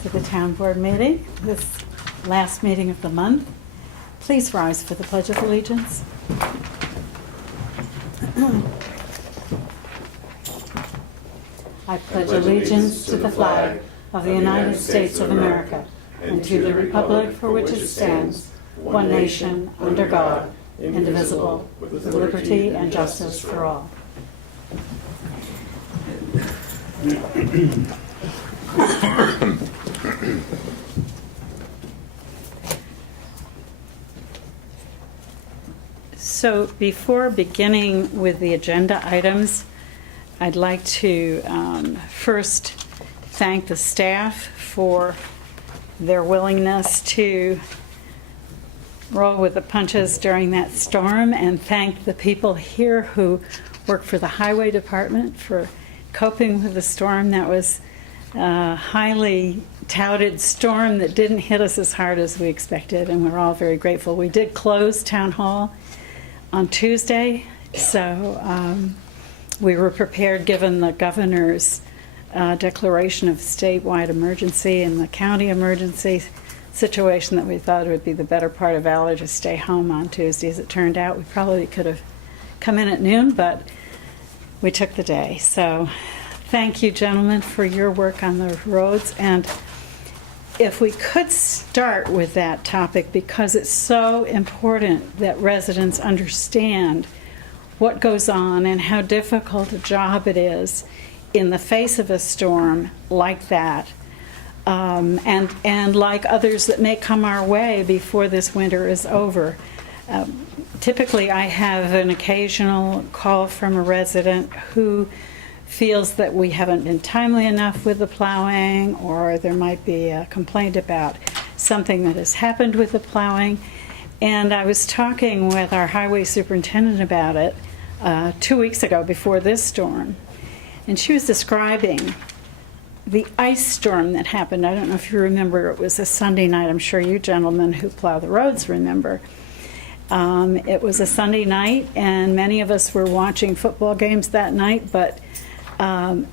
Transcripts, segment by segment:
To the town board meeting, this last meeting of the month. Please rise for the Pledge of Allegiance. I pledge allegiance to the flag of the United States of America and to the republic for which it stands, one nation, under God, indivisible, with liberty and justice for all. So before beginning with the agenda items, I'd like to first thank the staff for their willingness to roll with the punches during that storm, and thank the people here who work for the highway department for coping with the storm. That was a highly touted storm that didn't hit us as hard as we expected, and we're all very grateful. We did close Town Hall on Tuesday, so we were prepared given the governor's declaration of statewide emergency and the county emergency situation that we thought it would be the better part of valor to stay home on Tuesday. As it turned out, we probably could have come in at noon, but we took the day. So thank you, gentlemen, for your work on the roads. And if we could start with that topic, because it's so important that residents understand what goes on and how difficult a job it is in the face of a storm like that, and like others that may come our way before this winter is over. Typically, I have an occasional call from a resident who feels that we haven't been timely enough with the plowing, or there might be a complaint about something that has happened with the plowing. And I was talking with our highway superintendent about it 2 weeks ago before this storm, and she was describing the ice storm that happened. I don't know if you remember, it was a Sunday night. I'm sure you gentlemen who plow the roads remember. It was a Sunday night, and many of us were watching football games that night, but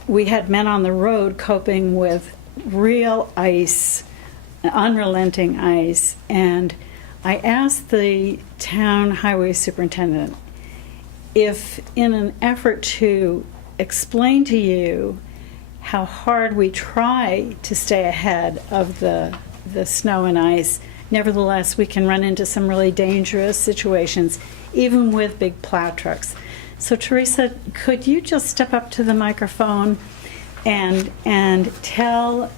we had men on the road coping with real ice, unrelenting ice. And I asked the town highway superintendent if, in an effort to explain to you how hard we try to stay ahead of the snow and ice, nevertheless we can run into some really dangerous situations, even with big plow trucks. So Teresa, could you just step up to the microphone and tell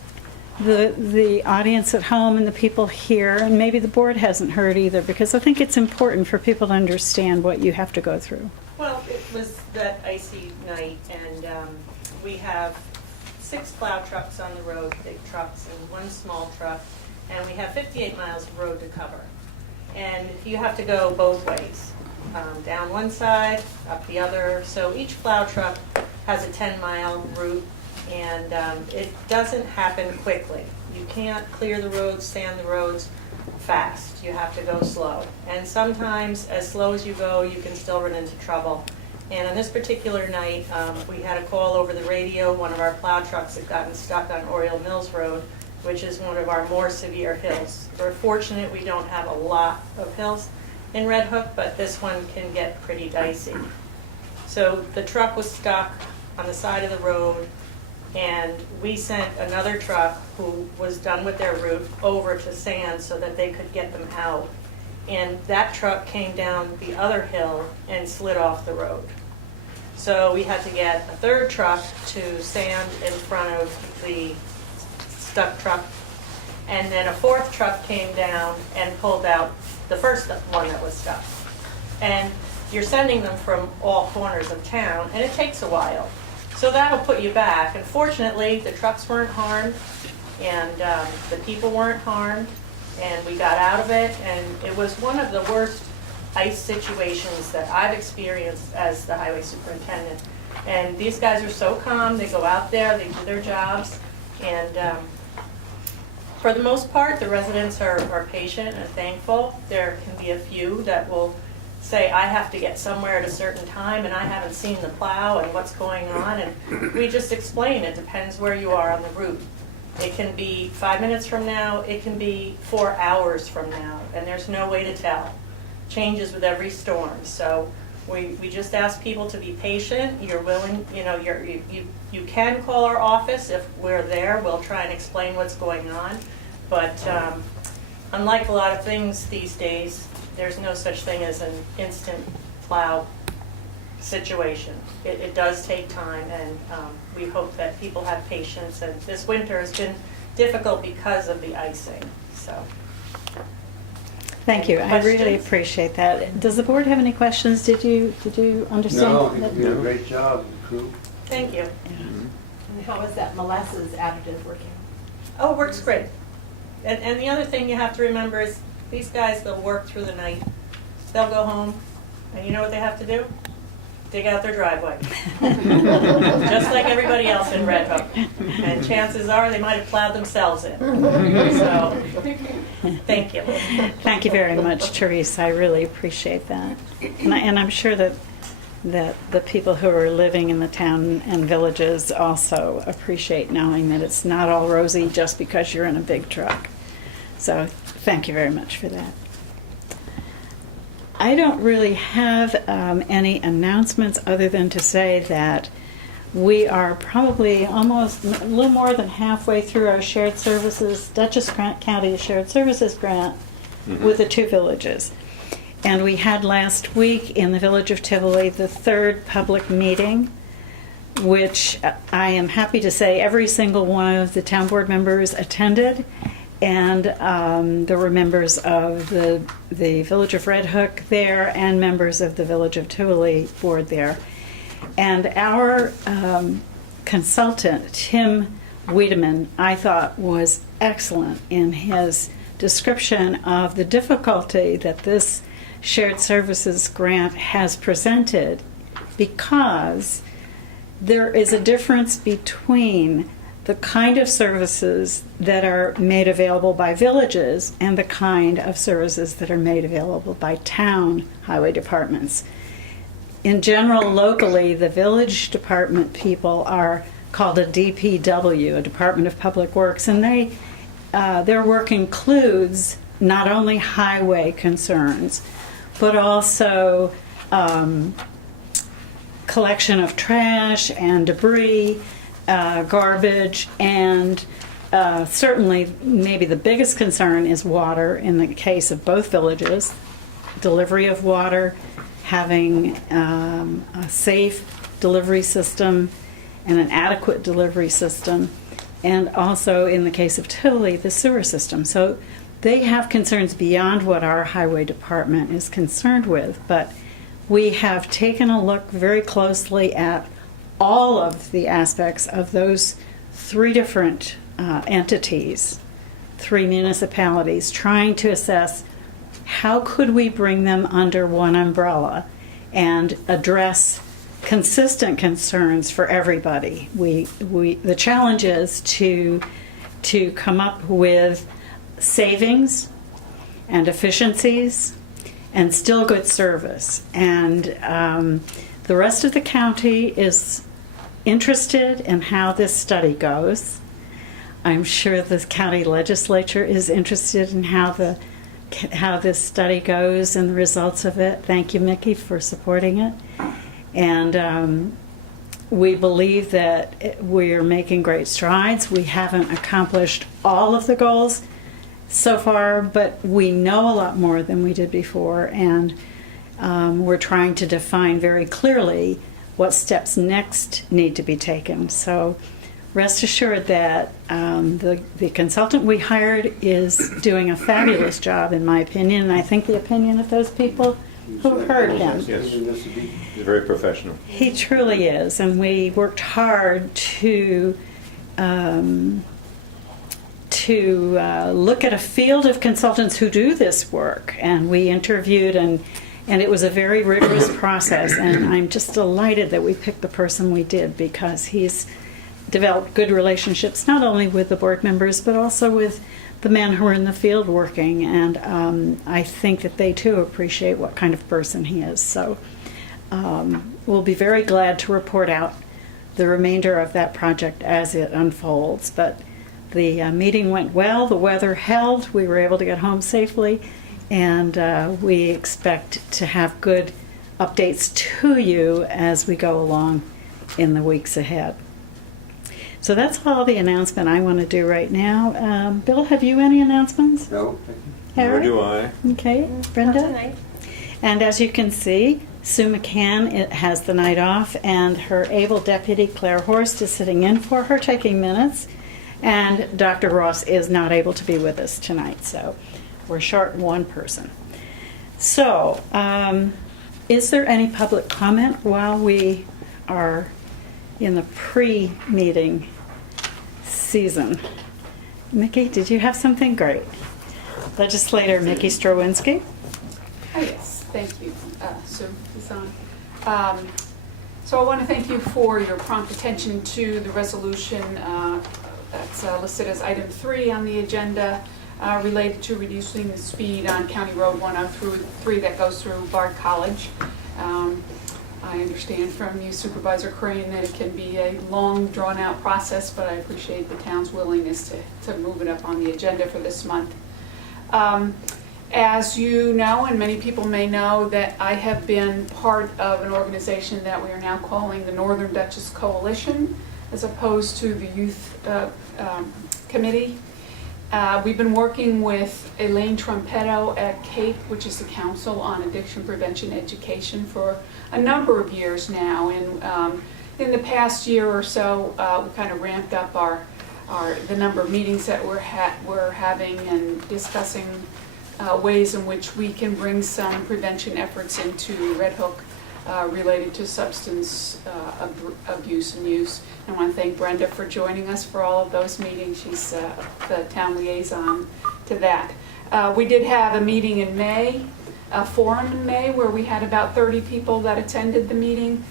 the audience at home and the people here, and maybe the board hasn't heard either, because I think it's important for people to understand what you have to go through. Well, it was that icy night, and we have 6 plow trucks on the road, big trucks, and 1 small truck, and we have 58 miles of road to cover. And you have to go both ways. Down one side, up the other. So each plow truck has a 10-mile route, and it doesn't happen quickly. You can't clear the roads, sand the roads fast. You have to go slow. And sometimes, as slow as you go, you can still run into trouble. And on this particular night, we had a call over the radio. One of our plow trucks had gotten stuck on Oriole Mills Road, which is one of our more severe hills. We're fortunate we don't have a lot of hills in Red Hook, but this one can get pretty dicey. So the truck was stuck on the side of the road, and we sent another truck who was done with their route over to sand so that they could get them out. And that truck came down the other hill and slid off the road. So we had to get a third truck to sand in front of the stuck truck, and then a 4th truck came down and pulled out the first one that was stuck. And you're sending them from all corners of town, and it takes a while. So that'll put you back. And fortunately, the trucks weren't harmed, and the people weren't harmed, and we got out of it. And it was one of the worst ice situations that I've experienced as the highway superintendent. And these guys are so calm. They go out there, they do their jobs, and for the most part, the residents are patient and thankful. There can be a few that will say, I have to get somewhere at a certain time and I haven't seen the plow and what's going on. And we just explain, it depends where you are on the route. It can be 5 minutes from now, it can be 4 hours from now, and there's no way to tell. Changes with every storm. So we just ask people to be patient. You're willing, you can call our office if we're there. We'll try and explain what's going on. But unlike a lot of things these days, there's no such thing as an instant plow situation. It does take time, and we hope that people have patience. And this winter has been difficult because of the icing. So, Thank you. I really questions? appreciate that. Does the board have any questions? Did you understand? No, that? you did a great job, crew. thank you. And how is that molasses additive working? Oh, it works great. And the other thing you have to remember is these guys, they'll work through the night. They'll go home, and you know what they have to do? Dig out their driveway. Just like everybody else in Red Hook. And chances are they might have plowed themselves in. So, thank you. Thank you very much, Teresa. I really appreciate that. And I'm sure that the people who are living in the town and villages also appreciate knowing that it's not all rosy just because you're in a big truck. So thank you very much for that. I don't really have any announcements other than to say that we are probably almost a little more than halfway through our shared services, Dutchess County Shared Services grant with the 2 villages. And we had last week in the village of Tivoli the 3rd public meeting, which I am happy to say every single one of the town board members attended. And there were members of the Village of Red Hook there and members of the Village of Tivoli board there. And our consultant, Tim Wiedemann, I thought was excellent in his description of the difficulty that this shared services grant has presented, because there is a difference between the kind of services that are made available by villages and the kind of services that are made available by town highway departments. In general, locally, the village department people are called a DPW, a Department of Public Works, and their work includes not only highway concerns, but also collection of trash and debris, garbage, and certainly maybe the biggest concern is water in the case of both villages. Delivery of water, having a safe delivery system and an adequate delivery system, and also in the case of Tivoli, the sewer system. So they have concerns beyond what our highway department is concerned with, but we have taken a look very closely at all of the aspects of those 3 different entities, 3 municipalities, trying to assess how could we bring them under one umbrella and address consistent concerns for everybody. The challenge is to come up with savings and efficiencies and still good service. And the rest of the county is interested in how this study goes. I'm sure the county legislature is interested in how this study goes and the results of it. Thank you, Mickey, for supporting it. And we believe that we're making great strides. We haven't accomplished all of the goals so far, but we know a lot more than we did before, and we're trying to define very clearly what steps next need to be taken. So rest assured that the consultant we hired is doing a fabulous job, in my opinion, and I think the opinion of those people who heard him. Yes, he's very professional. He truly is, and we worked hard to look at a field of consultants who do this work, and we interviewed, and it was a very rigorous process, and I'm just delighted that we picked the person we did, because he's developed good relationships not only with the board members but also with the men who are in the field working, and I think that they too appreciate what kind of person he is. So we'll be very glad to report out the remainder of that project as it unfolds, but The meeting went well, the weather held, we were able to get home safely, and we expect to have good updates to you as we go along in the weeks ahead. So that's all the announcement I want to do right now. Bill, have you any announcements? No, thank you. Harry? Nor do I. Okay, Not Brenda? tonight. And as you can see, Sue McCann has the night off, and her able deputy, Claire Horst, is sitting in for her, taking minutes. And Dr. Ross is not able to be with us tonight, so we're short one person. So, is there any public comment while we are in the pre-meeting season? Mickey, did you have something great? Legislator Mickey Strowinski. Oh, yes, thank you, Sue. It's on. So I want to thank you for your prompt attention to the resolution that's listed as item 3 on the agenda related to reducing the speed on County Road 103 that goes through Bard College. I understand from you, Supervisor Crane, that it can be a long, drawn-out process, but I appreciate the town's willingness to move it up on the agenda for this month. As you know, and many people may know, that I have been part of an organization that we are now calling the Northern Dutchess Coalition, as opposed to the Youth Committee. We've been working with Elaine Trumpetto at CAPE, which is the Council on Addiction Prevention Education, for a number of years now. And in the past year or so, we kind of ramped up the number of meetings that we're having and discussing ways in which we can bring some prevention efforts into Red Hook related to substance abuse and use. I want to thank Brenda for joining us for all of those meetings. She's the town liaison to that. We did have a meeting in May, a forum in May, where we had about 30 people that attended the meeting,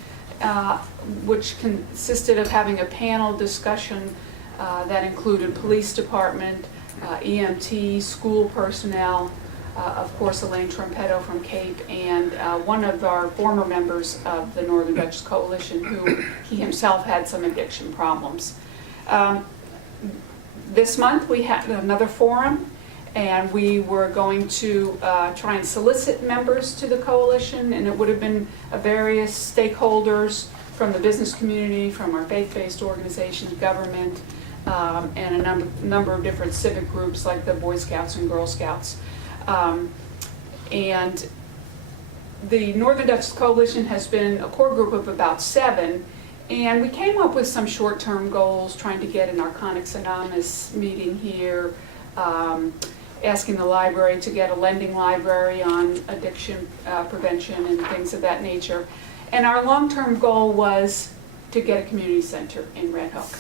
which consisted of having a panel discussion that included police department, EMT, school personnel, of course Elaine Trumpetto from CAPE, and one of our former members of the Northern Dutchess Coalition, who he himself had some addiction problems. This month we had another forum, and we were going to try and solicit members to the coalition, and it would have been various stakeholders from the business community, from our faith-based organizations, government, and a number of different civic groups like the Boy Scouts and Girl Scouts. And the Northern Dutchess Coalition has been a core group of about 7, and we came up with some short-term goals, trying to get an Narcotics Anonymous meeting here, asking the library to get a lending library on addiction prevention and things of that nature. And our long-term goal was to get a community center in Red Hook.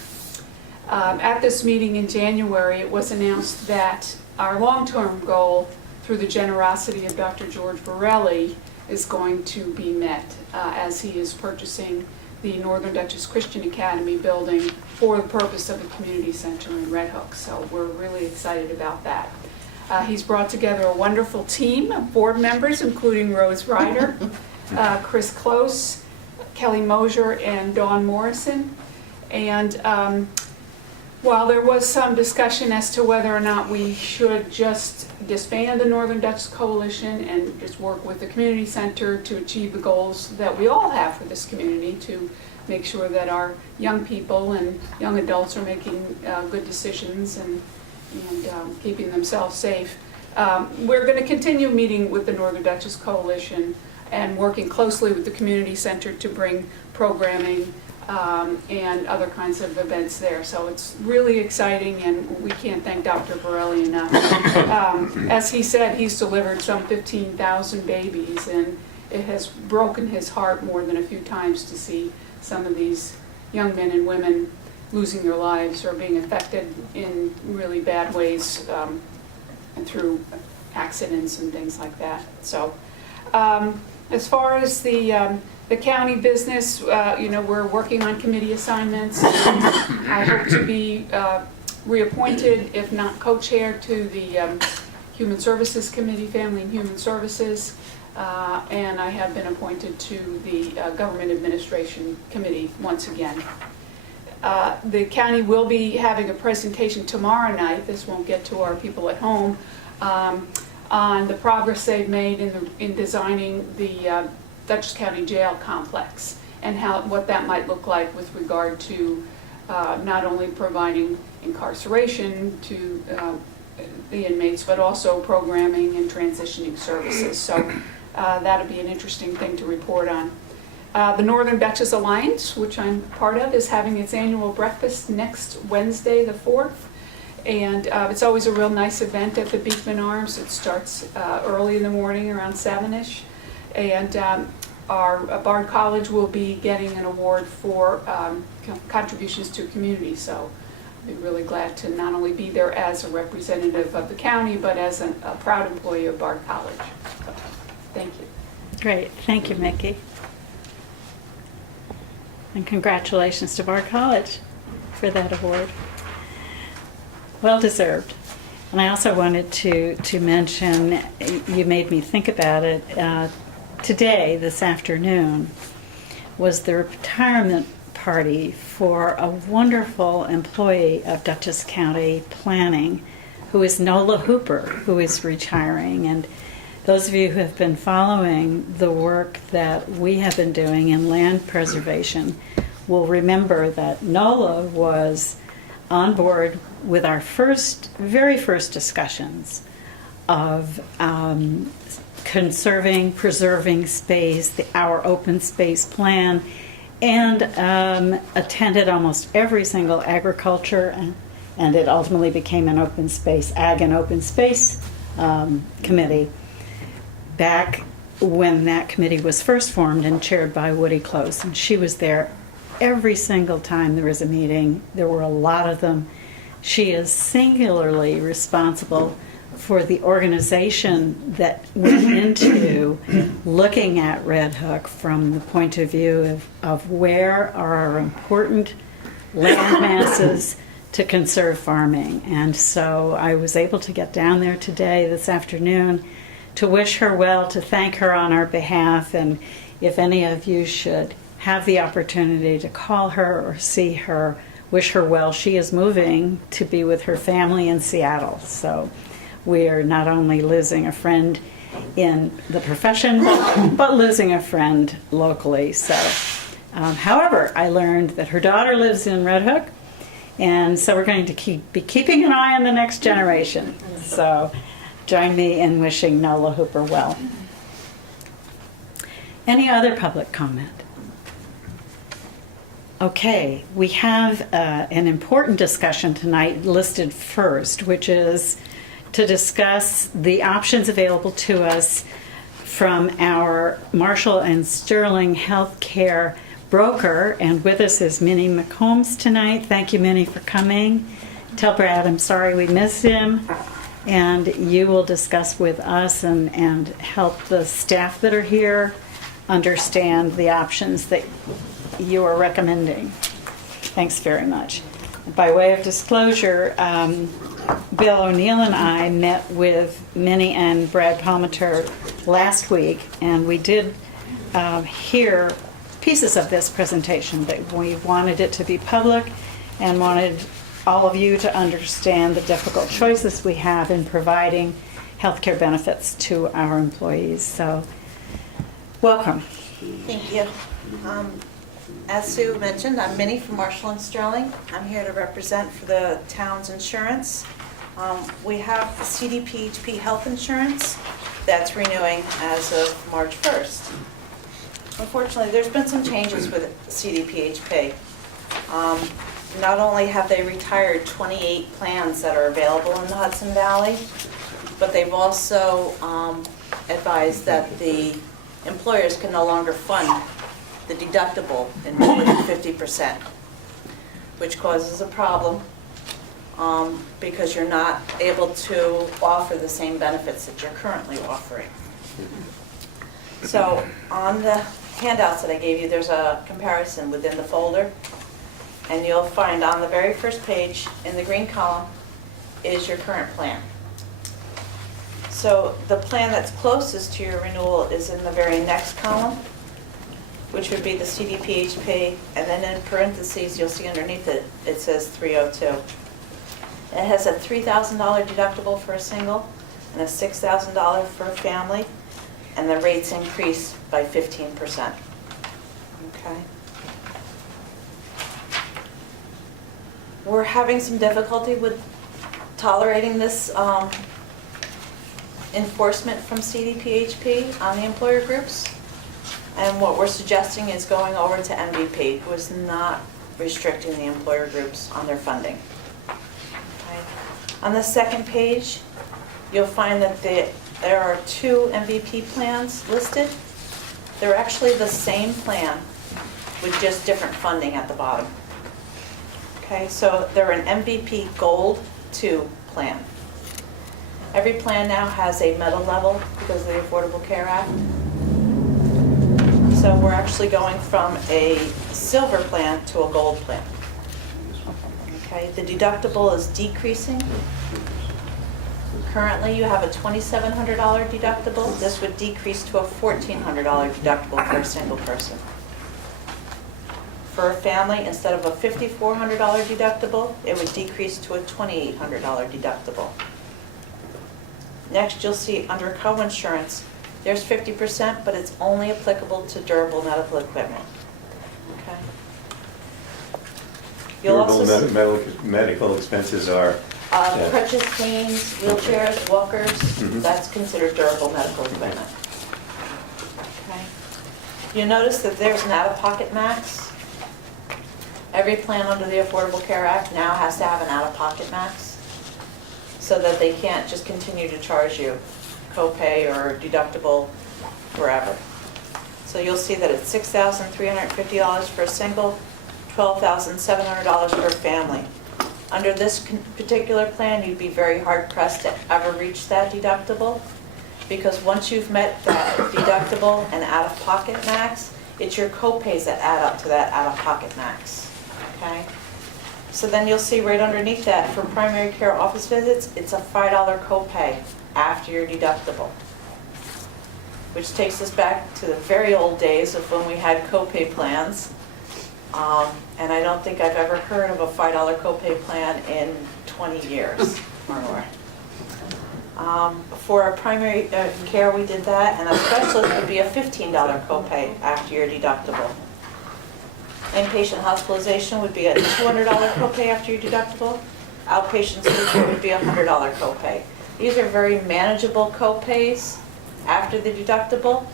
At this meeting in January, it was announced that our long-term goal, through the generosity of Dr. George Borelli, is going to be met as he is purchasing the Northern Dutchess Christian Academy building for the purpose of a community center in Red Hook. So we're really excited about that. He's brought together a wonderful team of board members, including Rose Ryder, Chris Close, Kelly Mosier, and Dawn Morrison. And while there was some discussion as to whether or not we should just disband the Northern Dutchess Coalition and just work with the community center to achieve the goals that we all have for this community, to make sure that our young people and young adults are making good decisions and keeping themselves safe. We're going to continue meeting with the Northern Dutchess Coalition and working closely with the community center to bring programming and other kinds of events there. So it's really exciting, and we can't thank Dr. Borelli enough. As he said, he's delivered some 15,000 babies, and it has broken his heart more than a few times to see some of these young men and women losing their lives or being affected in really bad ways through accidents and things like that. So as far as the county business, we're working on committee assignments. I hope to be reappointed, if not co-chair, to the Human Services Committee, Family and Human Services, and I have been appointed to the Government Administration Committee once again. The county will be having a presentation tomorrow night, this won't get to our people at home, on the progress they've made in designing the Dutchess County Jail complex and what that might look like with regard to not only providing incarceration to the inmates, but also programming and transitioning services. So that'll be an interesting thing to report on. The Northern Betches Alliance, which I'm part of, is having its annual breakfast next Wednesday, the 4th. And it's always a real nice event at the Beekman Arms. It starts early in the morning, around 7-ish. And our Bard College will be getting an award for contributions to community. So I'd be really glad to not only be there as a representative of the county, but as a proud employee of Bard College. So, thank you. Great, thank you, Mickey. And congratulations to Bard College for that award. Well deserved. And I also wanted to mention, you made me think about it, today, this afternoon, was the retirement party for a wonderful employee of Dutchess County Planning, who is Nola Hooper, who is retiring. And those of you who have been following the work that we have been doing in land preservation will remember that Nola was on board with our very first discussions of conserving, preserving space, our open space plan, and attended almost every single agriculture, and it ultimately became an open space, ag and open space committee back when that committee was first formed and chaired by Woody Close. And she was there every single time there was a meeting. There were a lot of them. She is singularly responsible for the organization that went into looking at Red Hook from the point of view of where are our important land masses to conserve farming. And so I was able to get down there today, this afternoon, to wish her well, to thank her on our behalf. And if any of you should have the opportunity to call her or see her, wish her well. She is moving to be with her family in Seattle. So we are not only losing a friend in the profession, but losing a friend locally. So, however, I learned that her daughter lives in Red Hook, and so we're going to be keeping an eye on the next generation. So join me in wishing Nola Hooper well. Any other public comment? Okay, we have an important discussion tonight listed first, which is to discuss the options available to us from our Marshall and Sterling Healthcare broker. And with us is Minnie McCombs tonight. Thank you, Minnie, for coming. Tell Brad I'm sorry we missed him. And you will discuss with us and help the staff that are here understand the options that you are recommending. Thanks very much. By way of disclosure, Bill O'Neill and I met with Minnie and Brad Palmater last week, and we did hear pieces of this presentation, but we wanted it to be public and wanted all of you to understand the difficult choices we have in providing healthcare benefits to our employees. So, welcome. Thank you. As Sue mentioned, I'm Minnie from Marshall and Sterling. I'm here to represent for the town's insurance. We have the CDPHP health insurance that's renewing as of March 1st. Unfortunately, there's been some changes with CDPHP. Not only have they retired 28 plans that are available in the Hudson Valley, but they've also advised that the employers can no longer fund the deductible in more than 50%, which causes a problem because you're not able to offer the same benefits that you're currently offering. So on the handouts that I gave you, there's a comparison within the folder, and you'll find on the very first page in the green column is your current plan. So the plan that's closest to your renewal is in the very next column, which would be the CDPHP, and then in parentheses, you'll see underneath it, it says 302. It has a $3,000 deductible for a single and a $6,000 for a family, and the rates increase by 15%. Okay. We're having some difficulty with tolerating this enforcement from CDPHP on the employer groups. And what we're suggesting is going over to MVP, who is not restricting the employer groups on their funding. Okay. On the second page, you'll find that there are 2 MVP plans listed. They're actually the same plan with just different funding at the bottom. Okay, so they're an MVP Gold 2 plan. Every plan now has a metal level because of the Affordable Care Act. So we're actually going from a silver plan to a gold plan. Okay, the deductible is decreasing. Currently, you have a $2,700 deductible. This would decrease to a $1,400 deductible for a single person. For a family, instead of a $5,400 deductible, it would decrease to a $2,800 deductible. Next, you'll see under coinsurance, there's 50%, but it's only applicable to durable medical equipment. Okay. You'll also see Medical expenses are, crutches, canes, wheelchairs, walkers, that's considered durable medical equipment. Okay. You'll notice that there's an out-of-pocket max. Every plan under the Affordable Care Act now has to have an out-of-pocket max so that they can't just continue to charge you copay or deductible forever. So you'll see that it's $6,350 for a single, $12,700 for a family. Under this particular plan, you'd be very hard-pressed to ever reach that deductible, because once you've met that deductible and out-of-pocket max, it's your copays that add up to that out-of-pocket max. Okay? So then you'll see right underneath that, for primary care office visits, it's a $5 copay after your deductible, which takes us back to the very old days of when we had copay plans. And I don't think I've ever heard of a $5 copay plan in 20 years or more. For our primary care, we did that, and a specialist would be a $15 copay after your deductible. Inpatient hospitalization would be a $200 copay after your deductible. Outpatient surgery would be a $100 copay. These are very manageable copays after the deductible.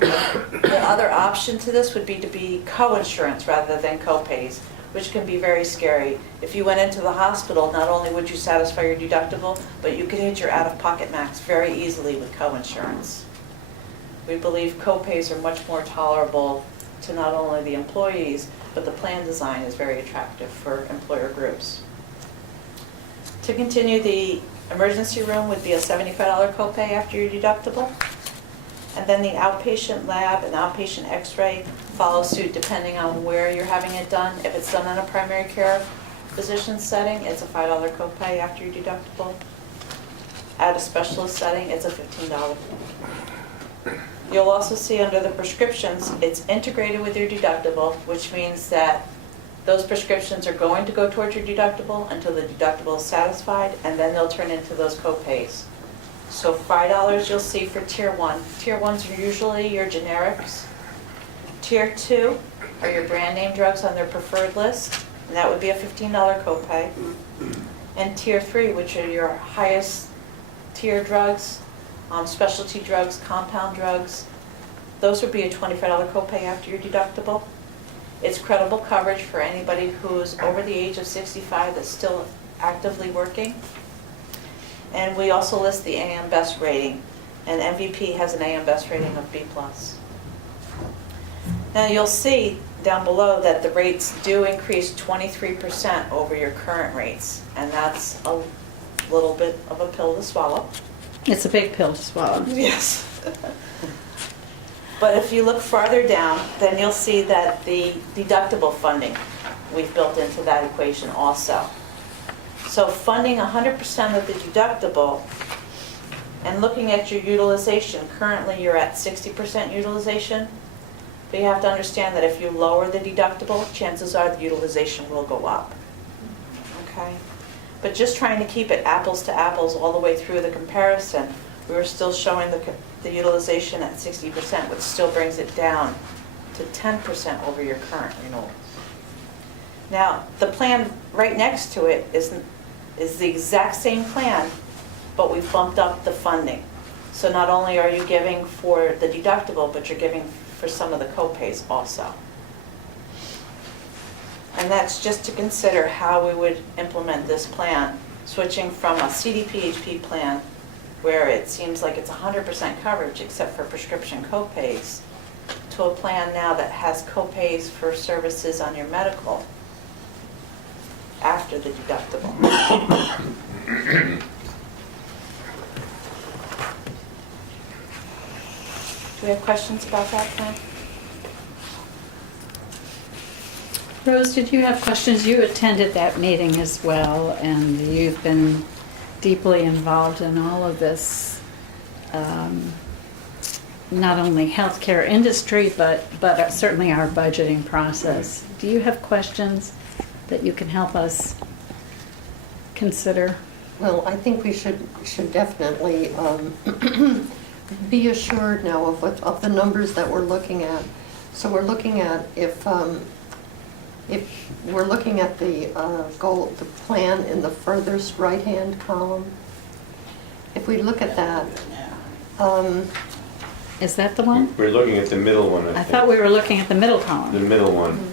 The other option to this would be to be co-insurance rather than copays, which can be very scary. If you went into the hospital, not only would you satisfy your deductible, but you could hit your out-of-pocket max very easily with co-insurance. We believe copays are much more tolerable to not only the employees, but the plan design is very attractive for employer groups. To continue, the emergency room would be a $75 copay after your deductible. And then the outpatient lab and outpatient x-ray follow suit depending on where you're having it done. If it's done in a primary care physician setting, it's a $5 copay after your deductible. At a specialist setting, it's a $15. You'll also see under the prescriptions, it's integrated with your deductible, which means that those prescriptions are going to go towards your deductible until the deductible is satisfied, and then they'll turn into those copays. So $5 you'll see for Tier 1. Tier 1s are usually your generics. Tier 2 are your brand name drugs on their preferred list, and that would be a $15 copay. And Tier 3, which are your highest tier drugs, specialty drugs, compound drugs, those would be a $25 copay after your deductible. It's credible coverage for anybody who's over the age of 65 that's still actively working. And we also list the AM Best rating, and MVP has an AM Best rating of B+. Now you'll see down below that the rates do increase 23% over your current rates, and that's a little bit of a pill to swallow. It's a big pill to swallow. Yes. But if you look farther down, then you'll see that the deductible funding, we've built into that equation also. So funding 100% of the deductible and looking at your utilization, currently you're at 60% utilization. But you have to understand that if you lower the deductible, chances are the utilization will go up. Okay? But just trying to keep it apples to apples all the way through the comparison, we were still showing the utilization at 60%, which still brings it down to 10% over your current renewal. Now, the plan right next to it is the exact same plan, but we bumped up the funding. So not only are you giving for the deductible, but you're giving for some of the co-pays also. And that's just to consider how we would implement this plan, switching from a CDPHP plan where it seems like it's 100% coverage except for prescription co-pays, to a plan now that has co-pays for services on your medical after the deductible. Do we have questions about that plan? Rose, did you have questions? You attended that meeting as well, and you've been deeply involved in all of this, not only healthcare industry, but certainly our budgeting process. Do you have questions that you can help us consider? Well, I think we should definitely be assured now of the numbers that we're looking at. So we're looking at if we're looking at the the plan in the furthest right-hand column. If we look at that, Is that the one? We're looking at the middle one, I thought we were looking at the middle The column. middle one.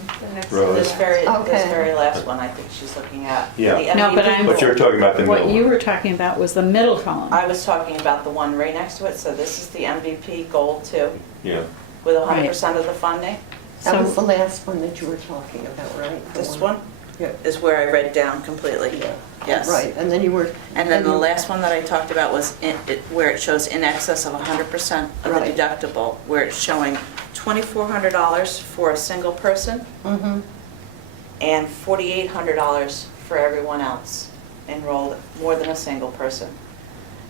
Rose. This very Okay. last one, I think she's looking at. Yeah. The No, but MVP. I'm- But you're talking about the middle What you one. were talking about was the middle column. I was talking about the one right next to it, so this is the MVP Gold 2 Yeah. with 100% of the funding. that was the So, last one that you were talking about, right? The This one Yeah. is where I read down completely. Yeah. Yes. Right, and then you were. And then the last one that I talked about was where it shows in excess of 100% of the Right. deductible, where it's showing $2,400 for a single person Mm-hmm, and $4,800 for everyone else enrolled, more than a single person.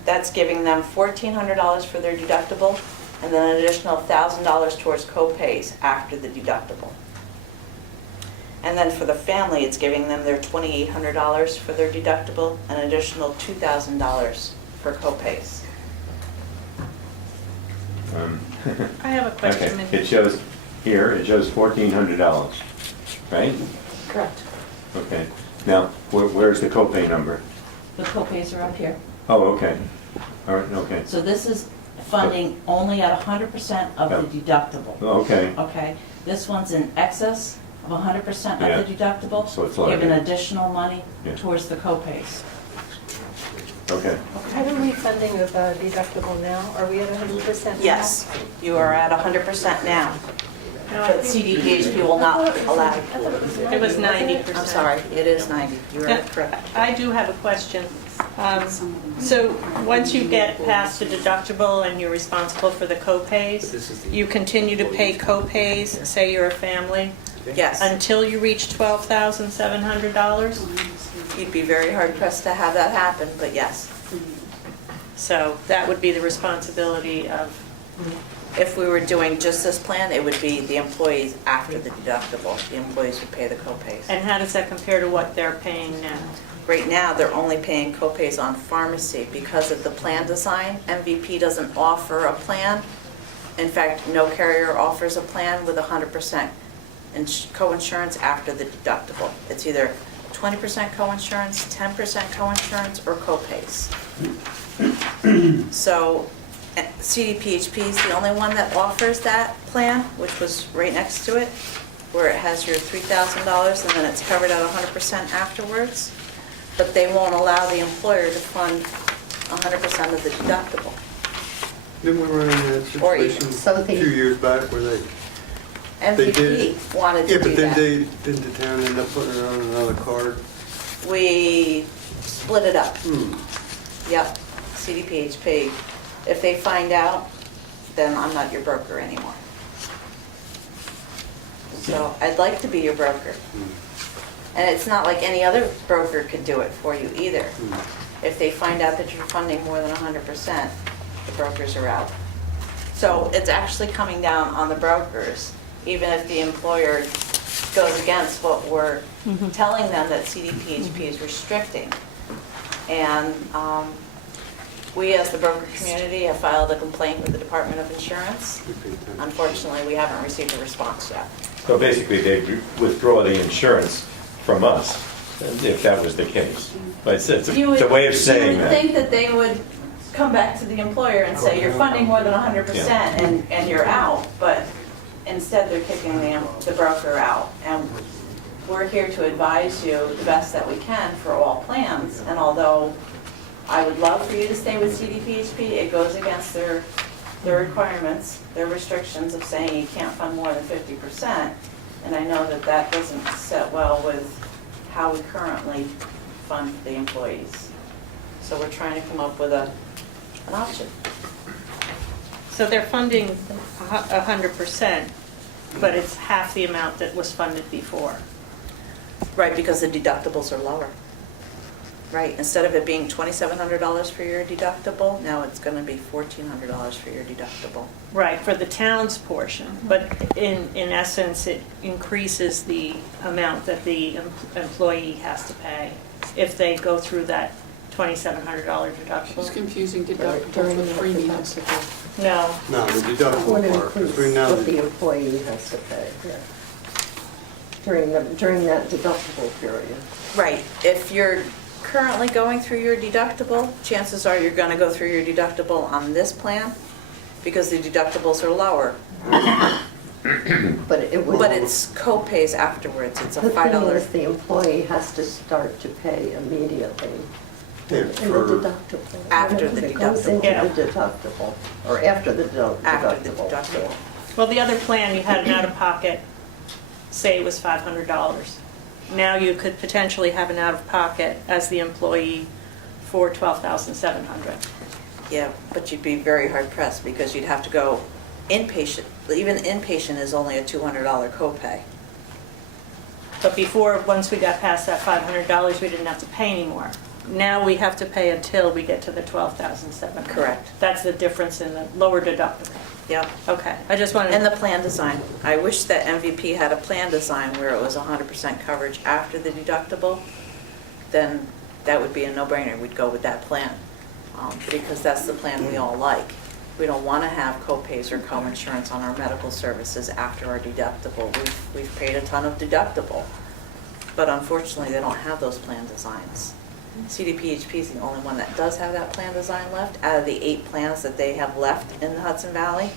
That's giving them $1,400 for their deductible and then an additional $1,000 towards co-pays after the deductible. And then for the family, it's giving them their $2,800 for their deductible, an additional $2,000 for co-pays. I have a question. Okay, Mindy. it shows, here, it shows $1,400, right? Correct. Okay. Now, where's the copay number? The co-pays are up here. Oh, okay. All right, okay. So this is funding only at 100% of the deductible, Oh, okay. okay? This one's in excess of 100% of the deductible. So it's Giving larger. additional money Yeah. towards the co-pays. Okay. Haven't we funding of deductible now? Are we at 100% now? Yes, you are at 100% now, No, I but think CDPHP will not allow. it was 90%. I'm sorry, it is 90, you are correct. I do have a question. So once you get past the deductible and you're responsible for the co-pays, you continue to pay co-pays, say you're a family, Yes, until you reach $12,700? you'd be very hard pressed to have that happen, but yes. So that would be the responsibility of, If we were doing just this plan, it would be the employees after the deductible. The employees would pay the co-pays. and how does that compare to what they're paying now? Right now, they're only paying co-pays on pharmacy because of the plan design. MVP doesn't offer a plan. In fact, no carrier offers a plan with 100% co-insurance after the deductible. It's either 20% co-insurance, 10% co-insurance, or co-pays. So CDPHP is the only one that offers that plan, which was right next to it, where it has your $3,000 and then it's covered at 100% afterwards. But they won't allow the employer to fund 100% of the deductible. Didn't we run into that Or even- situation So a few years back where they MVP did. wanted Yeah, to do but then that. didn't the town end up putting it on another card? We split it up. Hmm. Yep, CDPHP. If they find out, then I'm not your broker anymore. So I'd like to be your broker. And it's not like any other broker could do it for you either. If they find out that you're funding more than 100%, the brokers are out. So it's actually coming down on the brokers even if the employer goes against what we're telling them that CDPHP is restricting. And we, as the broker community, have filed a complaint with the Department of Insurance. Unfortunately, we haven't received a response yet. So basically, they withdraw the insurance from us, if that was the case. But it's a way of saying You would that. think that they would come back to the employer and say, you're funding more than 100% and you're out, but instead they're kicking the broker out. And we're here to advise you the best that we can for all plans, and although I would love for you to stay with CDPHP, it goes against their requirements, their restrictions of saying you can't fund more than 50%, and I know that that doesn't set well with how we currently fund the employees. So we're trying to come up with an option. So they're funding 100%, but it's half the amount that was funded before. Right, because the deductibles are lower. Right, instead of it being $2,700 for your deductible, now it's going to be $1,400 for your deductible. Right, for the town's portion, but in essence, it increases the amount that the employee has to pay if they go through that $2,700 It's deductible. confusing deductible During with the premiums. deductible. No, No, the What deductible part, includes between now what and the employee has to pay, yeah. During that deductible period. Right, if you're currently going through your deductible, chances are you're going to go through your deductible on this plan because the deductibles are lower. But it would. But it's co-pays afterwards, it's a The thing $5. is, the employee has to start to pay immediately in the deductible. After the It goes into deductible. the deductible, or after the After the deductible. deductible. well, the other plan, you had an out-of-pocket, say it was $500. Now you could potentially have an out-of-pocket as the employee for $12,700. Yeah, but you'd be very hard pressed because you'd have to go inpatient. Even inpatient is only a $200 copay. But before, once we got past that $500, we didn't have to pay anymore. Now we have to pay until we get to the $12,700. Correct. That's the difference in the lower deductible. Yep. Okay, I just wanted. And the plan design. I wish that MVP had a plan design where it was 100% coverage after the deductible. Then that would be a no-brainer. We'd go with that plan because that's the plan we all like. We don't want to have co-pays or co-insurance on our medical services after our deductible. We've paid a ton of deductible, but unfortunately, they don't have those plan designs. CDPHP is the only one that does have that plan design left out of the 8 plans that they have left in the Hudson Valley.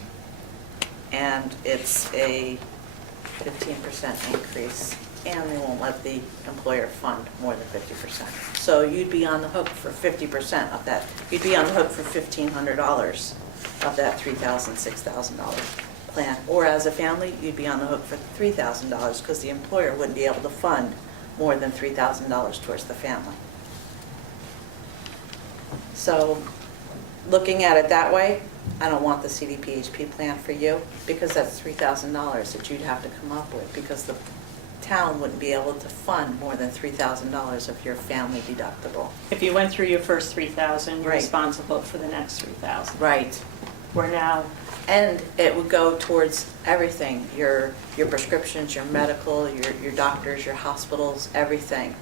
And it's a 15% increase, and they won't let the employer fund more than 50%. So you'd be on the hook for 50% of that. You'd be on the hook for $1,500 of that $3,000, $6,000 plan. Or as a family, you'd be on the hook for $3,000 because the employer wouldn't be able to fund more than $3,000 towards the family. So looking at it that way, I don't want the CDPHP plan for you because that's $3,000 that you'd have to come up with because the town wouldn't be able to fund more than $3,000 of your family deductible. If you went through your first 3,000, you're Right. responsible for the next 3,000. Right. We're now, And it would go towards everything, your prescriptions, your medical, your doctors, your hospitals, everything.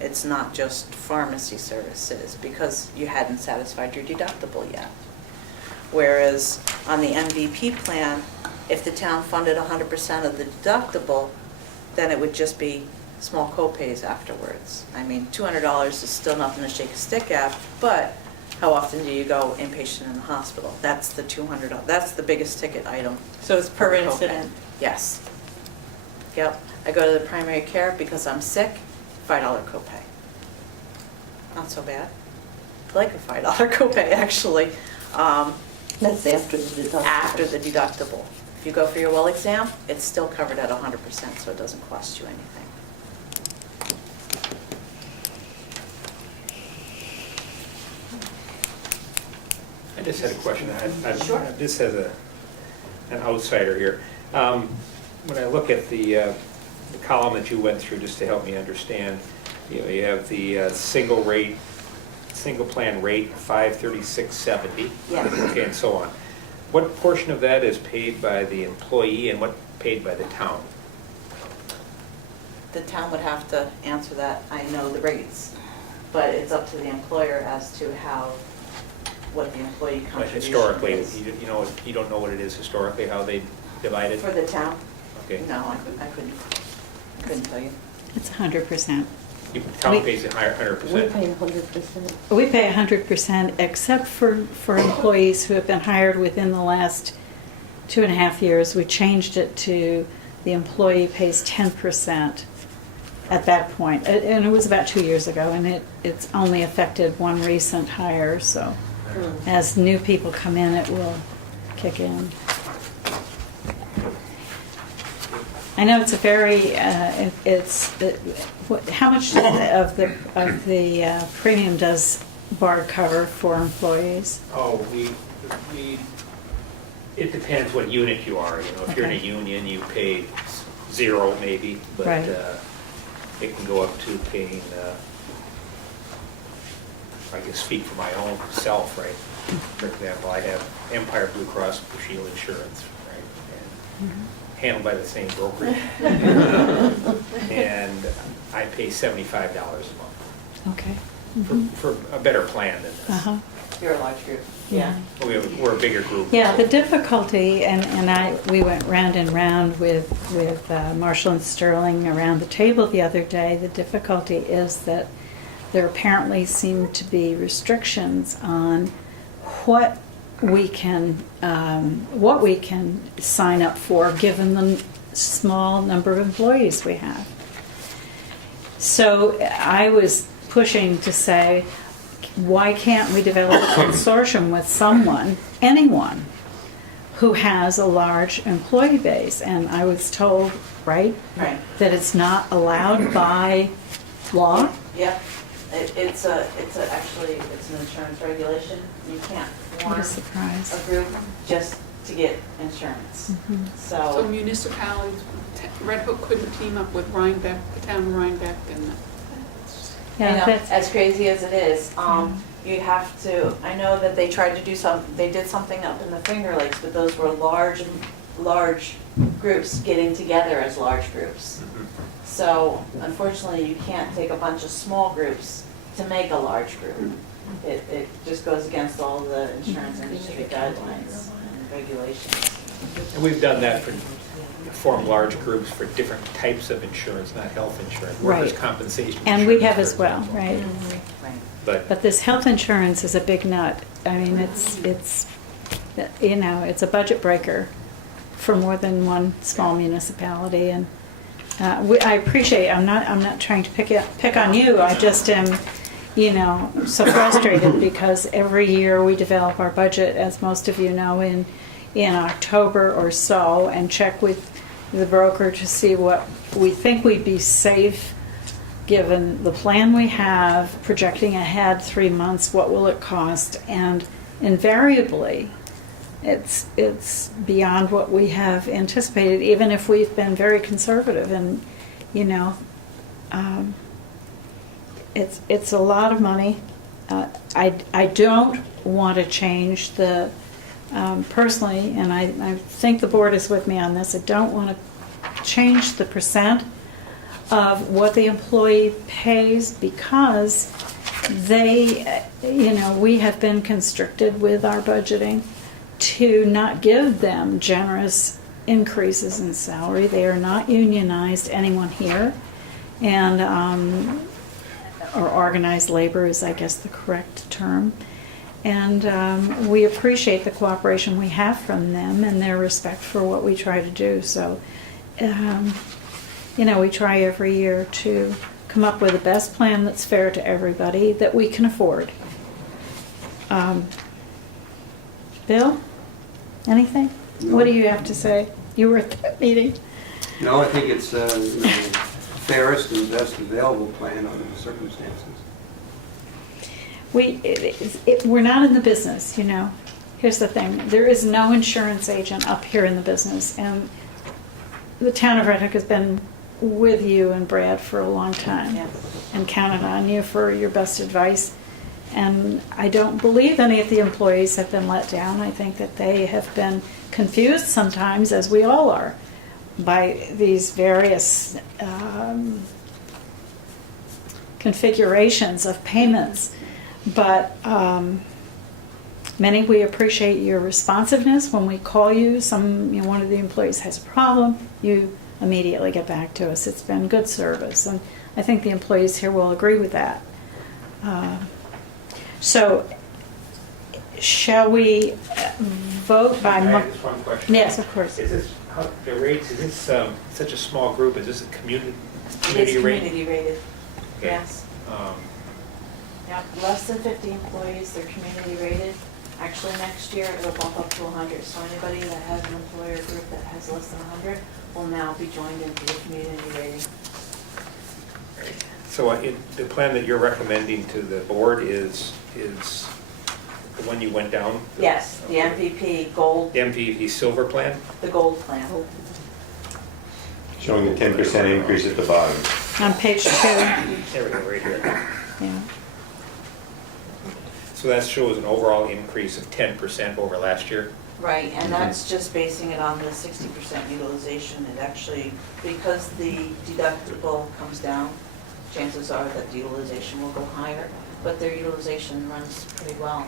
It's not just pharmacy services because you hadn't satisfied your deductible yet. Whereas on the MVP plan, if the town funded 100% of the deductible, then it would just be small co-pays afterwards. I mean, $200 is still nothing to shake a stick at, but how often do you go inpatient in the hospital? That's the $200, that's the biggest ticket item. so it's per for copay. incident. Yes. Yep. I go to the primary care because I'm sick, $5 copay. Not so bad. I like a $5 copay, actually. That's after the deductible. After the deductible. If you go for your well exam, it's still covered at 100%, so it doesn't cost you anything. I just had a question. Sure. This as an outsider here. When I look at the column that you went through, just to help me understand, you have the single plan rate, $536.70. Yeah. Okay, and so on. What portion of that is paid by the employee, and what paid by the town? The town would have to answer that. I know the rates, but it's up to the employer as to what the employee But contribution historically, is. you don't know what it is historically, how they divide it? For the town? Okay. No, I couldn't tell you. It's 100%. The town We- pays a higher We 100%. pay 100%. We pay 100% except for employees who have been hired within the last 2.5 years. We changed it to the employee pays 10% at that point. And it was about 2 years ago, and it's only affected one recent hire, so as new people come in, it will kick in. I know it's a very, how much of the premium does BARD cover for employees? Oh, it depends what unit you are, if you're in a Okay. union, you pay 0 maybe, but Right. it can go up to paying, I can speak for my own self, right? For example, I have Empire Blue Cross Blue Shield insurance, right? And handled by the same broker. And I pay $75 a month Okay. for a better plan than this. Uh-huh. You're a large group. Yeah. We're a bigger group. Yeah, the difficulty, we went round and round with Marshall and Sterling around the table the other day. The difficulty is that there apparently seem to be restrictions on what we can sign up for, given the small number of employees we have. So I was pushing to say, why can't we develop a consortium with anyone who has a large employee base? And I was told, right, Right. that it's not allowed by law. Yeah, actually, it's an insurance regulation. You can't What form a surprise. a group just to get insurance. So So, municipalities, Red Hook couldn't team up with Rhinebeck, the town of Rhinebeck, and you Yeah, know, that's, as crazy as it is, you have to, I know that they tried to do they did something up in the Finger Lakes, but those were large groups getting together as large groups. So unfortunately, you can't take a bunch of small groups to make a large group. It just goes against all the insurance industry guidelines and regulations. And we've done that form large groups for different types of insurance, not health insurance, workers' Right. compensation. and we insurance, have as for well, example. right? Right. But this health insurance is a big nut. I mean, it's a budget breaker for more than one small municipality. And I appreciate. I'm not trying to pick on you. I just am, so frustrated because every year we develop our budget, as most of you know, in October or so, and check with the broker to see what we think we'd be safe given the plan we have, projecting ahead 3 months, what will it cost? And invariably, it's beyond what we have anticipated, even if we've been very conservative. And it's a lot of money. I don't want to change the personally, and I think the board is with me on this. I don't want to change the percent of what the employee pays because we have been constricted with our budgeting to not give them generous increases in salary. They are not unionized, anyone here, and or organized labor is, I guess, the correct term. And we appreciate the cooperation we have from them and their respect for what we try to do. So, we try every year to come up with the best plan that's fair to everybody that we can afford. Bill, anything? No. What do you have to say? You were at that meeting. No, I think it's fairest and best available plan under the circumstances. We're not in the business, Here's the thing. There is no insurance agent up here in the business, and the town of Red Hook has been with you and Brad for a long time Yeah. and counted on you for your best advice. And I don't believe any of the employees have been let down. I think that they have been confused sometimes, as we all are, by these various configurations of payments. But many, we appreciate your responsiveness when we call you. One of the employees has a problem, you immediately get back to us. It's been good service, and I think the employees here will agree with that. So, shall we vote by? Can I ask just one question? Yes, of course. Is this, the rates, is this such a small group, is this a community It's rate? community rated, Okay. yes. Yep, less than 50 employees, they're community rated. Actually, next year it'll bump up to 100, so anybody that has an employer group that has less than 100 will now be joined into the community rating. Right. So the plan that you're recommending to the board is the one you went down? Yes, the MVP gold, The MVP silver plan? the gold plan. Showing a 10% increase at the bottom. On page 2, There we go, right here. yeah. So that shows an overall increase of 10% over last year? Right, and that's just basing it on the 60% utilization. It actually, because the deductible comes down, chances are that the utilization will go higher, but their utilization runs pretty well.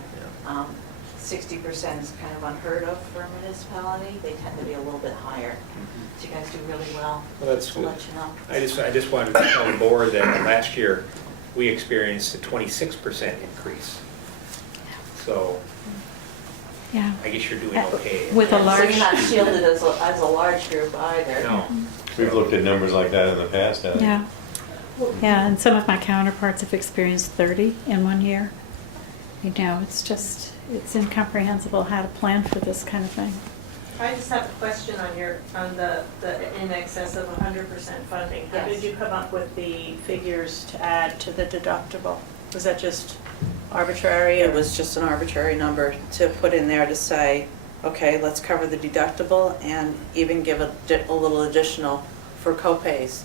60% is kind of unheard of for a municipality. They tend to be a little bit higher. So you guys do really well. Well, that's To good. let you know. I just wanted to tell the board that last year, we experienced a 26% increase. So Yeah. I guess you're doing okay. With a So large, you're not shielded as a large group either. No. We've looked at numbers like that in the past, haven't we? yeah. Yeah, and some of my counterparts have experienced 30 in 1 year. It's incomprehensible how to plan for this kind of thing. I just have a question on the in excess of 100% funding. How did Yes. you come up with the figures to add to the deductible? Was that just arbitrary? It was just an arbitrary number to put in there to say, okay, let's cover the deductible and even give a little additional for co-pays.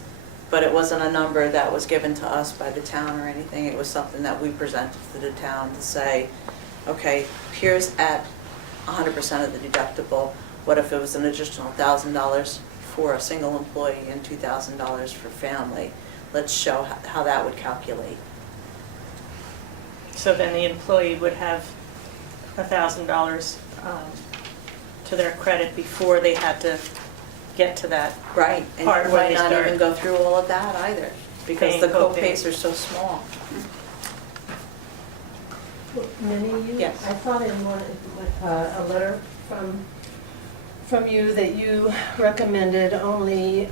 But it wasn't a number that was given to us by the town or anything. It was something that we presented to the town to say, okay, here's at 100% of the deductible. What if it was an additional $1,000 for a single employee and $2,000 for family? Let's show how that would calculate. So then the employee would have $1,000 to their credit before they had to get to that. Right, and Part you where might they not start even go through all of that either, because paying the co-pays. co-pays are so small. Minnie, Yes. I thought in a letter from you that you recommended only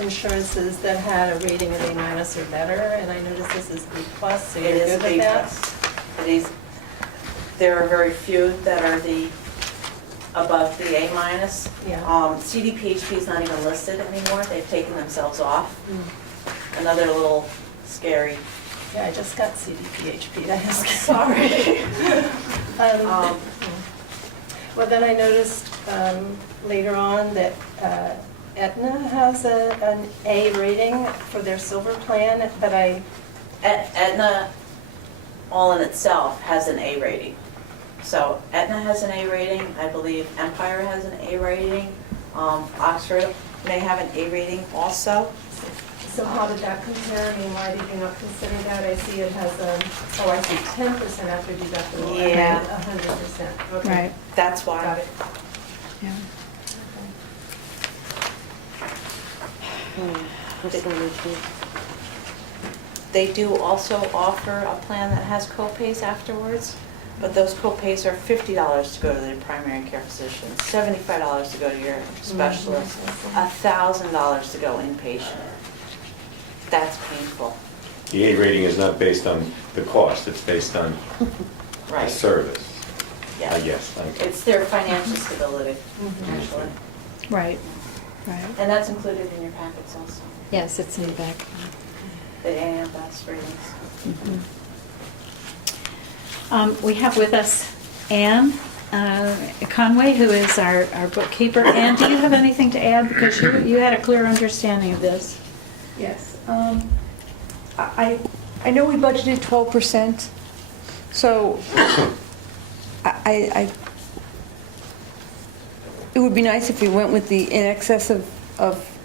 insurances that had a rating of A- or better, and I noticed this is B+, so It you're is good with B+. that? It is, there are very few that are above the A-. Yeah. CDPHP is not even listed anymore, they've taken themselves off. Mm. Another little scary. Yeah, I just got CDPHP, I was Sorry. Um, Well, then I noticed later on that Aetna has an A rating for their silver plan, but Aetna, all in itself, has an A rating. So Aetna has an A rating, I believe Empire has an A rating, Oxford may have an A rating also. so how did that compare? I mean, why did you not consider that? I see it has I see 10% after deductible. Yeah. 100%. Okay. Right, That's why. Got it. yeah. They do also offer a plan that has co-pays afterwards, but those co-pays are $50 to go to the primary care physician, $75 to go to your specialist, $1,000 to go inpatient. That's painful. The A rating is not based on the cost, it's based on the Right. service. Yeah. Yes. It's their financial stability, actually. Right, right. And that's included in your packets also, Yes, it's in the back. the AM Best ratings. We have with us Ann Conway, who is our bookkeeper. Ann, do you have anything to add? Because you had a clear understanding of this. Yes. I know we budgeted 12%, so it would be nice if we went with the in excess of of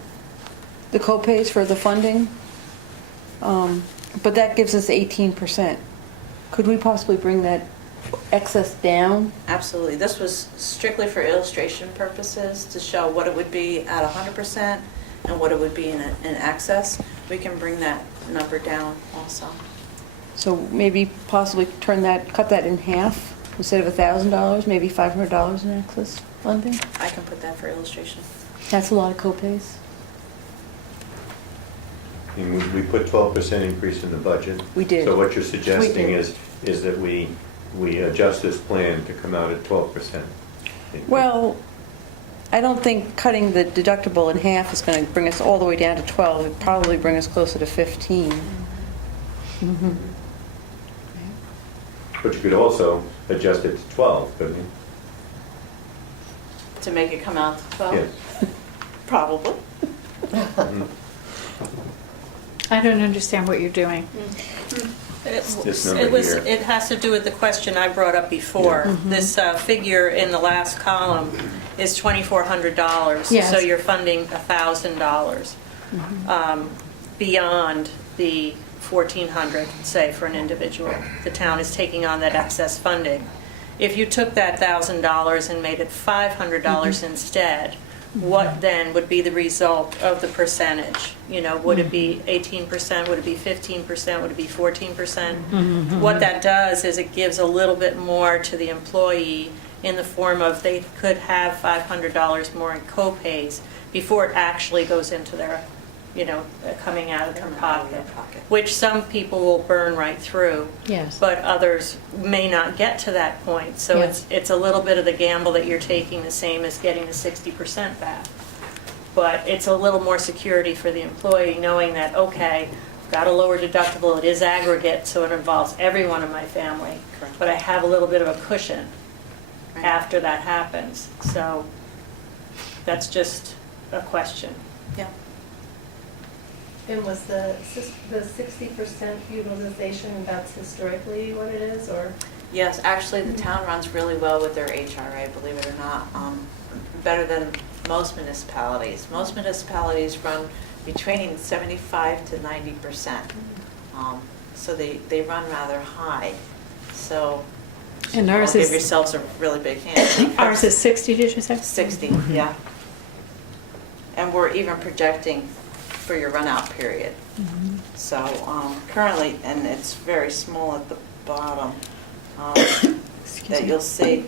the co-pays for the funding. But that gives us 18%. Could we possibly bring that excess down? Absolutely. This was strictly for illustration purposes, to show what it would be at 100% and what it would be in excess. We can bring that number down also. So maybe possibly cut that in half, instead of $1,000, maybe $500 in excess funding? I can put that for illustration. That's a lot of co-pays. And we put 12% increase in the budget. We did. So what you're suggesting We did. is that we adjust this plan to come out at 12%. Well, I don't think cutting the deductible in half is going to bring us all the way down to 12. It'd probably bring us closer to 15. Mm-hmm. But you could also adjust it to 12, couldn't you? To make it come out to 12? Yes. Probably. Mhm. I don't understand what you're doing. This number here. It has to do with the question I brought up before. Mm-hmm. This figure in the last column is $2,400. Yes. So you're funding $1,000 beyond the $1,400, say, for an individual. The town is taking on that excess funding. If you took that $1,000 and made it $500 instead, what then would be the result of the percentage? You know, would it be 18%? Would it be 15%? Would it be 14%? What that does is it gives a little bit more to the employee in the form of they could have $500 more in co-pays before it actually goes into their, you know, coming out of their pocket, which some people will burn right through. Yes. But others may not get to that point. So Yes. it's a little bit of the gamble that you're taking, the same as getting the 60% back. But it's a little more security for the employee, knowing that, okay, got a lower deductible, it is aggregate, so it involves everyone in my family. Correct. But I have a little bit of a cushion Right. after that happens. So that's just a question. Yeah. And was the 60% utilization, that's historically what it is, or? Yes, actually, the town runs really well with their HRA, believe it or not, better than most municipalities. Most municipalities run between 75 to 90%. So they run rather high. So And ours give is, yourselves a really big hand. ours is 60, did you say? 60, yeah. And we're even projecting for your run-out period. So currently, and it's very small at the bottom, that you'll see.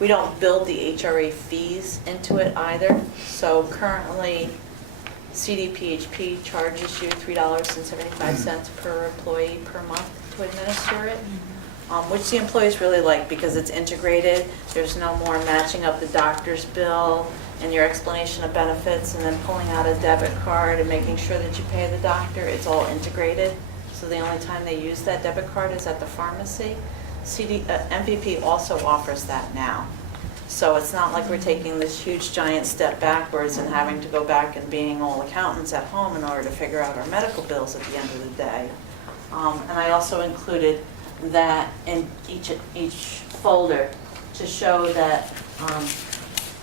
We don't build the HRA fees into it either. So currently, CDPHP charges you $3.75 per employee per month to administer it. Which the employees really like because it's integrated. There's no more matching up the doctor's bill and your explanation of benefits and then pulling out a debit card and making sure that you pay the doctor. It's all integrated. So the only time they use that debit card is at the pharmacy. MVP also offers that now. So it's not like we're taking this huge giant step backwards and having to go back and being all accountants at home in order to figure out our medical bills at the end of the day. And I also included that in each folder to show that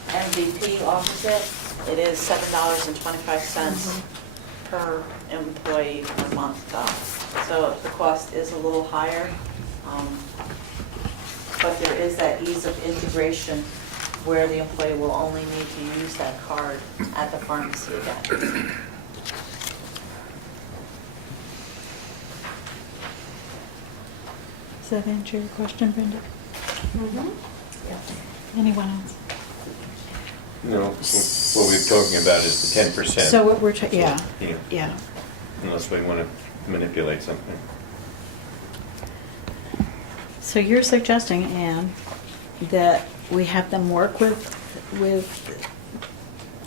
MVP offers it. It is $7.25 per employee per month though. So the cost is a little higher, but there is that ease of integration where the employee will only need to use that card at the pharmacy again. Does that answer your question, Brenda? Anyone else? No, what we're talking about is the 10%. So what we're, yeah, You know, yeah. unless we want to manipulate something. So you're suggesting, Anne, that we have them work with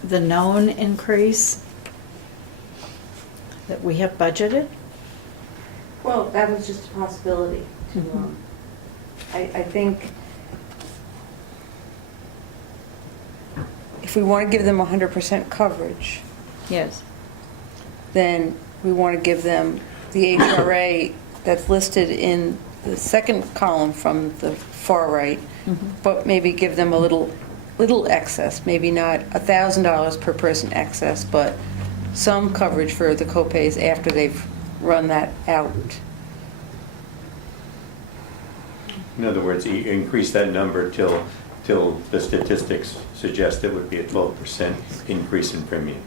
the known increase that we have budgeted? Well, that was just a possibility. I think if we want to give them 100% coverage, Yes. then we want to give them the HRA that's listed in the second column from the far right, but maybe give them a little excess, maybe not $1,000 per person excess, but some coverage for the co-pays after they've run that out. In other words, increase that number till the statistics suggest it would be a 12% increase in premium.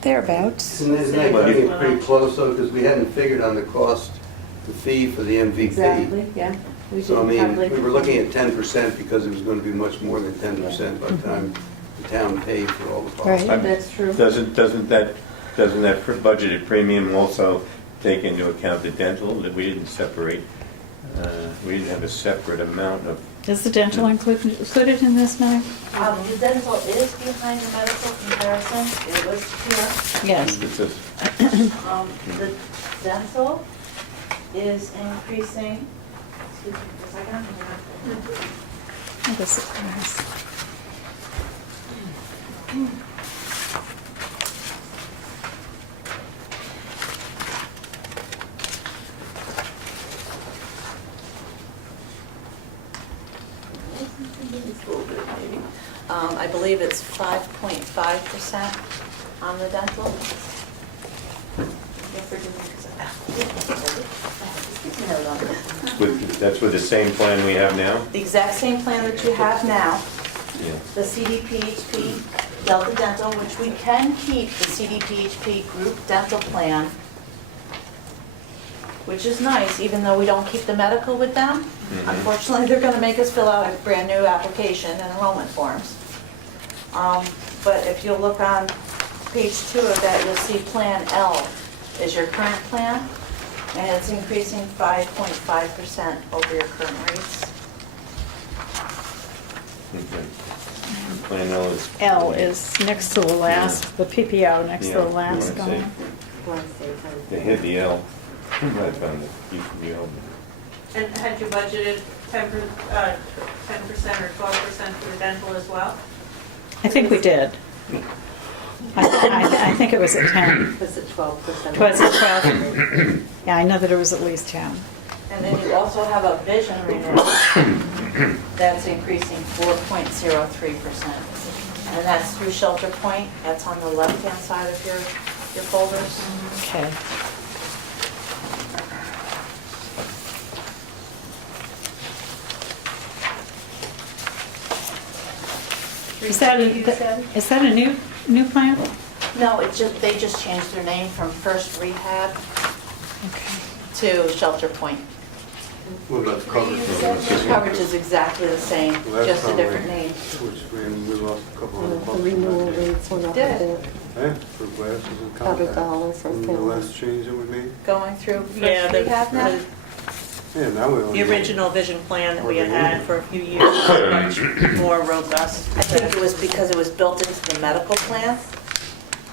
Thereabouts. Isn't that getting pretty close though, because we hadn't figured on the cost, the fee for the MVP. Exactly, yeah. So I mean, we were looking at 10% because it was going to be much more than 10% by the time the town paid for all the costs. Right, that's true. Doesn't that budgeted premium also take into account the dental, that we didn't separate? We didn't have a separate amount of. Is the dental included in this, Meg? The dental is behind the medical comparison, it was here. Yes. It says, The dental is increasing, excuse me for a second. Oh, this is nice. I believe it's 5.5% on the dental. You'll forgive me 'cause that's with the same plan we have now? the exact same plan that you have now, Yeah. the CDPHP Delta Dental, which we can keep the CDPHP group dental plan, which is nice, even though we don't keep the medical with them. Unfortunately, they're gonna make us fill out a brand-new application and enrollment forms. But if you'll look on page 2 of that, you'll see Plan L is your current plan, and it's increasing 5.5% over your current rates. Okay. Plan L is. L is next to the last, the PPO next to the last Yeah, column. They hit the L. I found it. You helped me. And had you budgeted 10% or 12% for the dental as well? I think we did. I think it was at 10. Was it 12%? Was it 12? Yeah, I know that it was at least 10. And then you also have a vision renewal that's increasing 4.03%. And that's through Shelter Point, that's on the left-hand side of your folders. Okay. Is that a new plan? No, they just changed their name from First Rehab Okay. to Shelter Point. What about the coverage? The coverage is exactly the same, just a different name. Which we lost a couple The of bucks. renewal rates went up a Did. bit, Yeah, for glasses and about contacts. $1 for From the families. last change that we made? Going through Yeah, First Rehab now? Yeah, now we only. The original vision plan that we had had for a few years was much more robust. I think it was because it was built into the medical plan,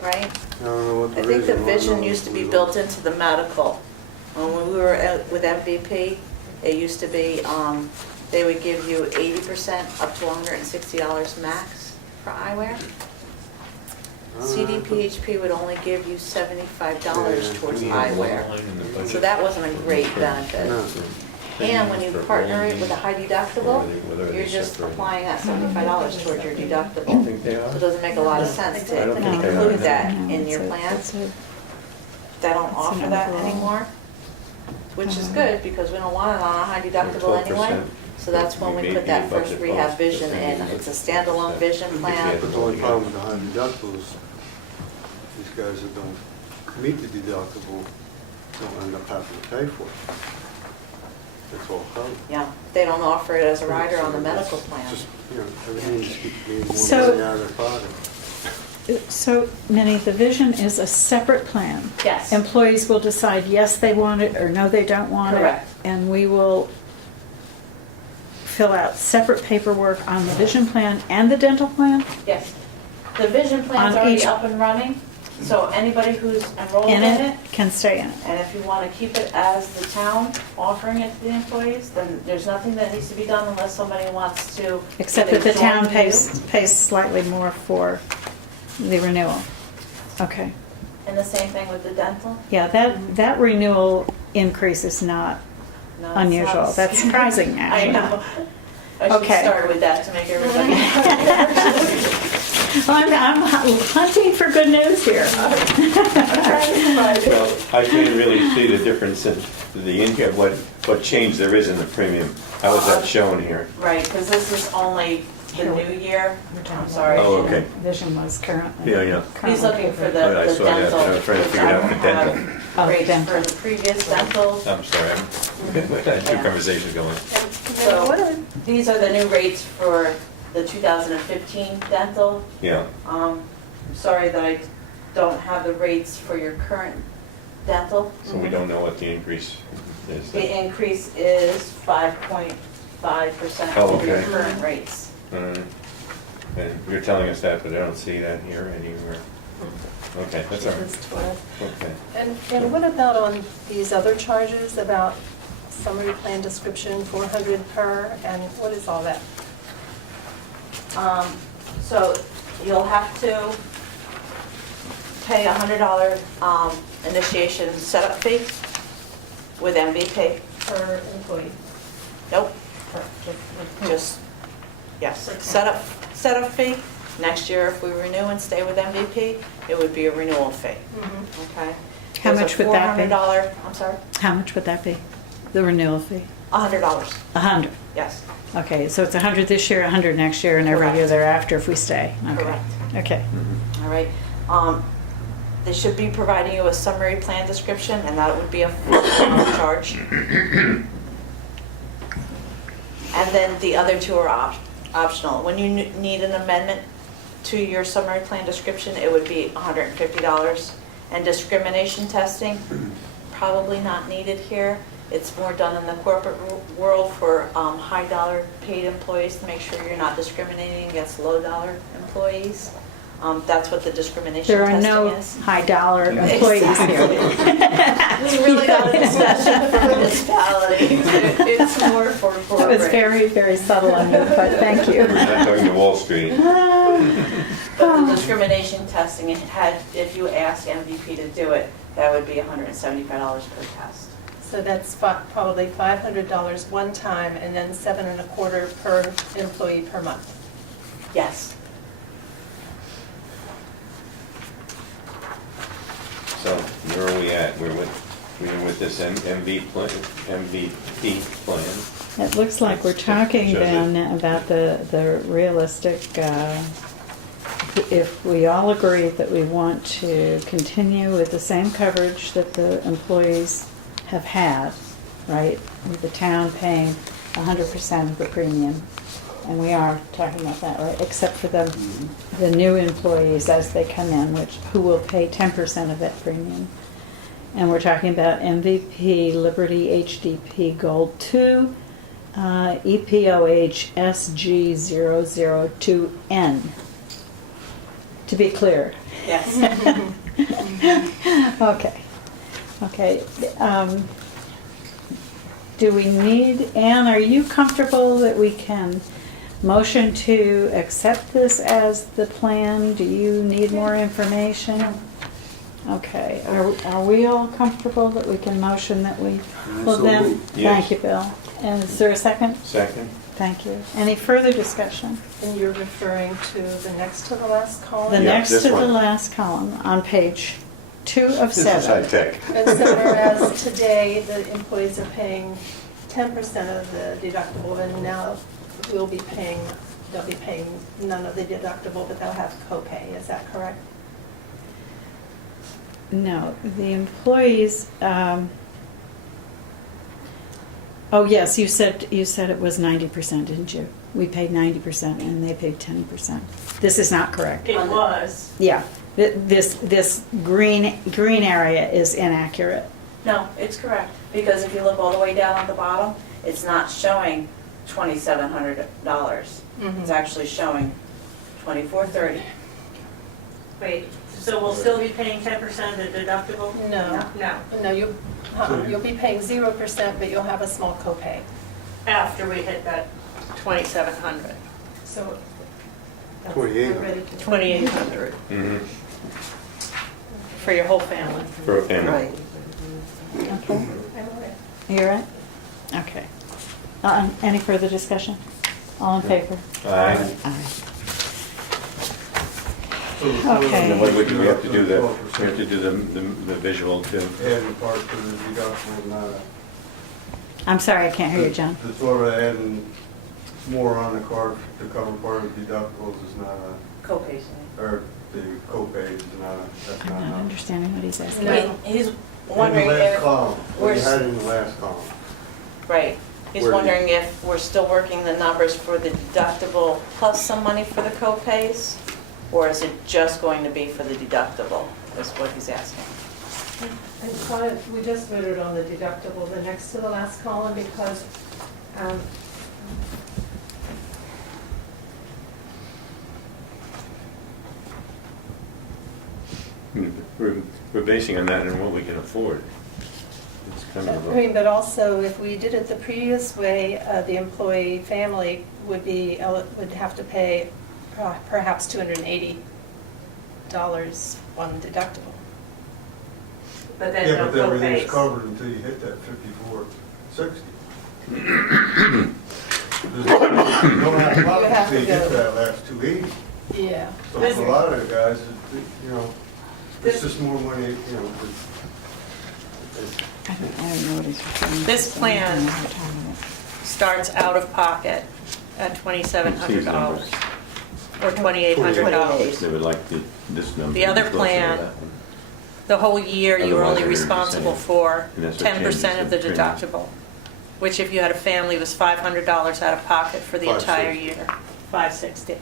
right? I don't know what the I think the reason was. vision used to be built into the medical. When we were with MVP, it used to be, they would give you 80% up to $160 max for eyewear. CDPHP would only give you $75 towards eyewear. So that wasn't a great benefit. No. And when you partner it with a high deductible, you're just applying that $75 towards your deductible. Think they So are? it doesn't make a lot of sense to I don't think they are. include that No, in it's your a- plan. it's a- They don't It's an offer that overall. anymore, which is good because we don't want it on a high deductible anyway. 12%. So that's when we put that First Rehab Vision in. It's a standalone vision plan. But the only problem with the high deductibles, these guys that don't meet the deductible don't end up having to pay for it. It's all covered. Yeah, they don't offer it as a rider on the medical plan. Just, you know, everything just keeps being more So- money out of their pocket. So, Minnie, the vision is a separate plan. Yes. Employees will decide yes, they want it, or no, they don't want it. Correct. And we will fill out separate paperwork on the vision plan and the dental plan Yes. The vision plan's On already each- up and running, so anybody who's enrolled in it, can stay in it. and if you want to keep it as the town offering it to the employees, then there's nothing that needs to be done unless somebody wants to. Except that either the town join pays slightly more for the renewal. Okay. you, and the same thing with the dental. Yeah, that renewal increase is not No, it unusual. sounds- That's surprising, I actually. know. I should Okay. start with that to make everybody. Well, I'm hunting for good news here. Well, I can't really see the difference in the income, what change there is in the premium. How is that shown here? Right, because this is only the new year. I'm sorry. Oh, okay. Vision was currently. Yeah. He's looking for the Oh, I the saw that, dental. but I was trying to figure it out with the because I don't dental. Oh, have Rates dental. for the previous dental. I'm sorry, I had two Yeah. conversations going. So these are the new rates for the 2015 dental. Yeah, Sorry that I don't have the rates for your current dental. so we don't know what the increase is. The increase is 5.5% Oh, over your okay. current rates. And you're telling us that, but I don't see that here anywhere. Okay, that's all right. This 12. Okay. And what about on these other charges about summary plan description, 400 per, and what is all that? So you'll have to pay a $100 initiation setup fee with MVP. Per employee. Nope, just, yes, setup fee. Next year, if we renew and stay with MVP, it would be a renewal fee, okay? How There's a much would that be? $400, I'm sorry, How much would that be? The renewal fee? $100, 100. yes, Okay, so it's 100 this year, 100 next year, and every year Correct. thereafter if we stay. Okay. Correct. Okay. all right? They should be providing you a summary plan description, and that would be a $40 charge. And then the other two are optional. When you need an amendment to your summary plan description, it would be $150. And discrimination testing, probably not needed here. It's more done in the corporate world for high dollar paid employees to make sure you're not discriminating against low dollar employees. That's what the discrimination There are testing no is. high-dollar employees here. We really got a discussion for municipalities. It's more for corporate. That was very, very subtle on you, but thank you. We're not talking to Wall Street. But the discrimination testing, if you ask MVP to do it, that would be $175 per test. So that's probably $500 one time, and then $7.25 per employee per month. Yes. So where are we at? We're with this MVP plan. It looks like we're talking Shows it. then about the realistic, if we all agree that we want to continue with the same coverage that the employees have had, right? With the town paying 100% of the premium. And we are talking about that, right? Except for the new employees as they come in, who will pay 10% of that premium. And we're talking about MVP, Liberty HDP Gold 2, EPOH SG002N. To be clear. Yes. Okay. Okay. Do we need, Anne, are you comfortable that we can motion to accept this as the plan? Do you need more information? Okay. Are we all comfortable that we can motion that we, well So then, moved. thank Yes. you, Bill. And is there a second? Second? Thank you. Any further discussion? And you're referring to the next to the last column? The Yeah, next this to the one. last column on page 2 of This is 7. high tech. And so whereas today, the employees are paying 10% of the deductible, and now they'll be paying none of the deductible, but they'll have copay, is that correct? No, the employees, oh yes, you said it was 90%, didn't you? We paid 90% and they paid 10%. This is not correct. It was. Yeah, this green area is inaccurate. No, it's correct, because if you look all the way down on the bottom, it's not showing $2,700. It's actually showing $2,430. Wait, so we'll still be paying 10% of the deductible? No. No, No, you'll be paying 0%, but you'll have a small copay. after we hit that 2,700. So. 2,800. 2,800 Mhm. for your whole family. For a family. Right. Okay. You all right? Okay. Any further discussion? All in favor? Aye. Aye. And then what Okay. do we have to do that? We have to do the visual too. Adding part to the deductible, not I'm sorry, I can't hear you, John. the sort of adding more on the card to cover part of the deductibles is not a, Co-pays. or the copay is not a, that's I'm not not. understanding what he's asking. Wait, he's In wondering the last if, column, what we're you s- had in the last column. right, he's Where do you- wondering if we're still working the numbers for the deductible plus some money for the co-pays? Or is it just going to be for the deductible, is what he's asking. I thought we just voted on the deductible, the next to the last column, because um, We're basing on that and what we can afford. It's kind of I a, mean, but also, if we did it the previous way, the employee family would would have to pay perhaps $280 on deductible. But then Yeah, no but everything's co-pays. covered until you hit that 5460. You don't have a You have until you to get go. that last 280. Yeah. So for a lot of the guys, you know, it's just more money, you know, I don't know what he's referring to. This so I don't plan- know how to talk about Starts out of pocket at $2,700 numbers. or $2,800. they would like this number. The other to be closer to plan, that one. The whole year, you were Otherwise, only they're responsible just for And that's what 10% of the changes the premium. deductible, which if you had a family was $500 out of pocket for the entire 560. year, $560.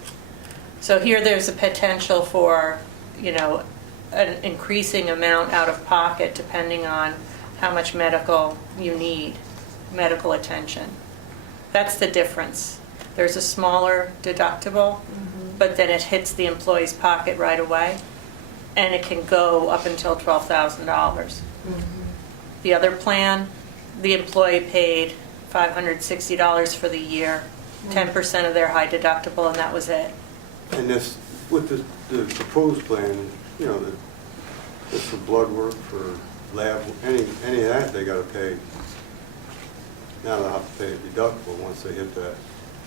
So here, there's a potential for, you know, an increasing amount out of pocket depending on how much medical you need, medical attention. That's the difference. There's a smaller deductible, but then it hits the employee's pocket right away, and it can go up until $12,000. The other plan, the employee paid $560 for the year, 10% of their high deductible, and that was it. and this, with the proposed plan, you know, it's for blood work, for lab, any of that, they gotta pay. Now they'll have to pay a deductible once they hit that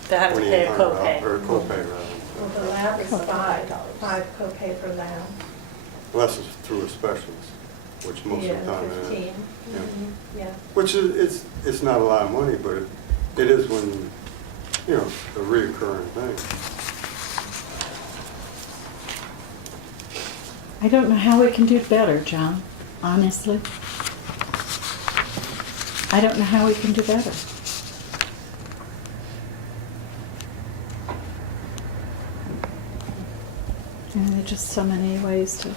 They have to pay a $2,800, copay. or copay rather. Well, the lab is five copay for lab. Unless it's through a specialist, which most of the Yeah, time it is. 15. Yeah. Yeah. Which is, it's not a lot of money, but it is when, you know, a reoccurring thing. I don't know how we can do better, John, honestly. I don't know how we can do better. And there are just so many ways to.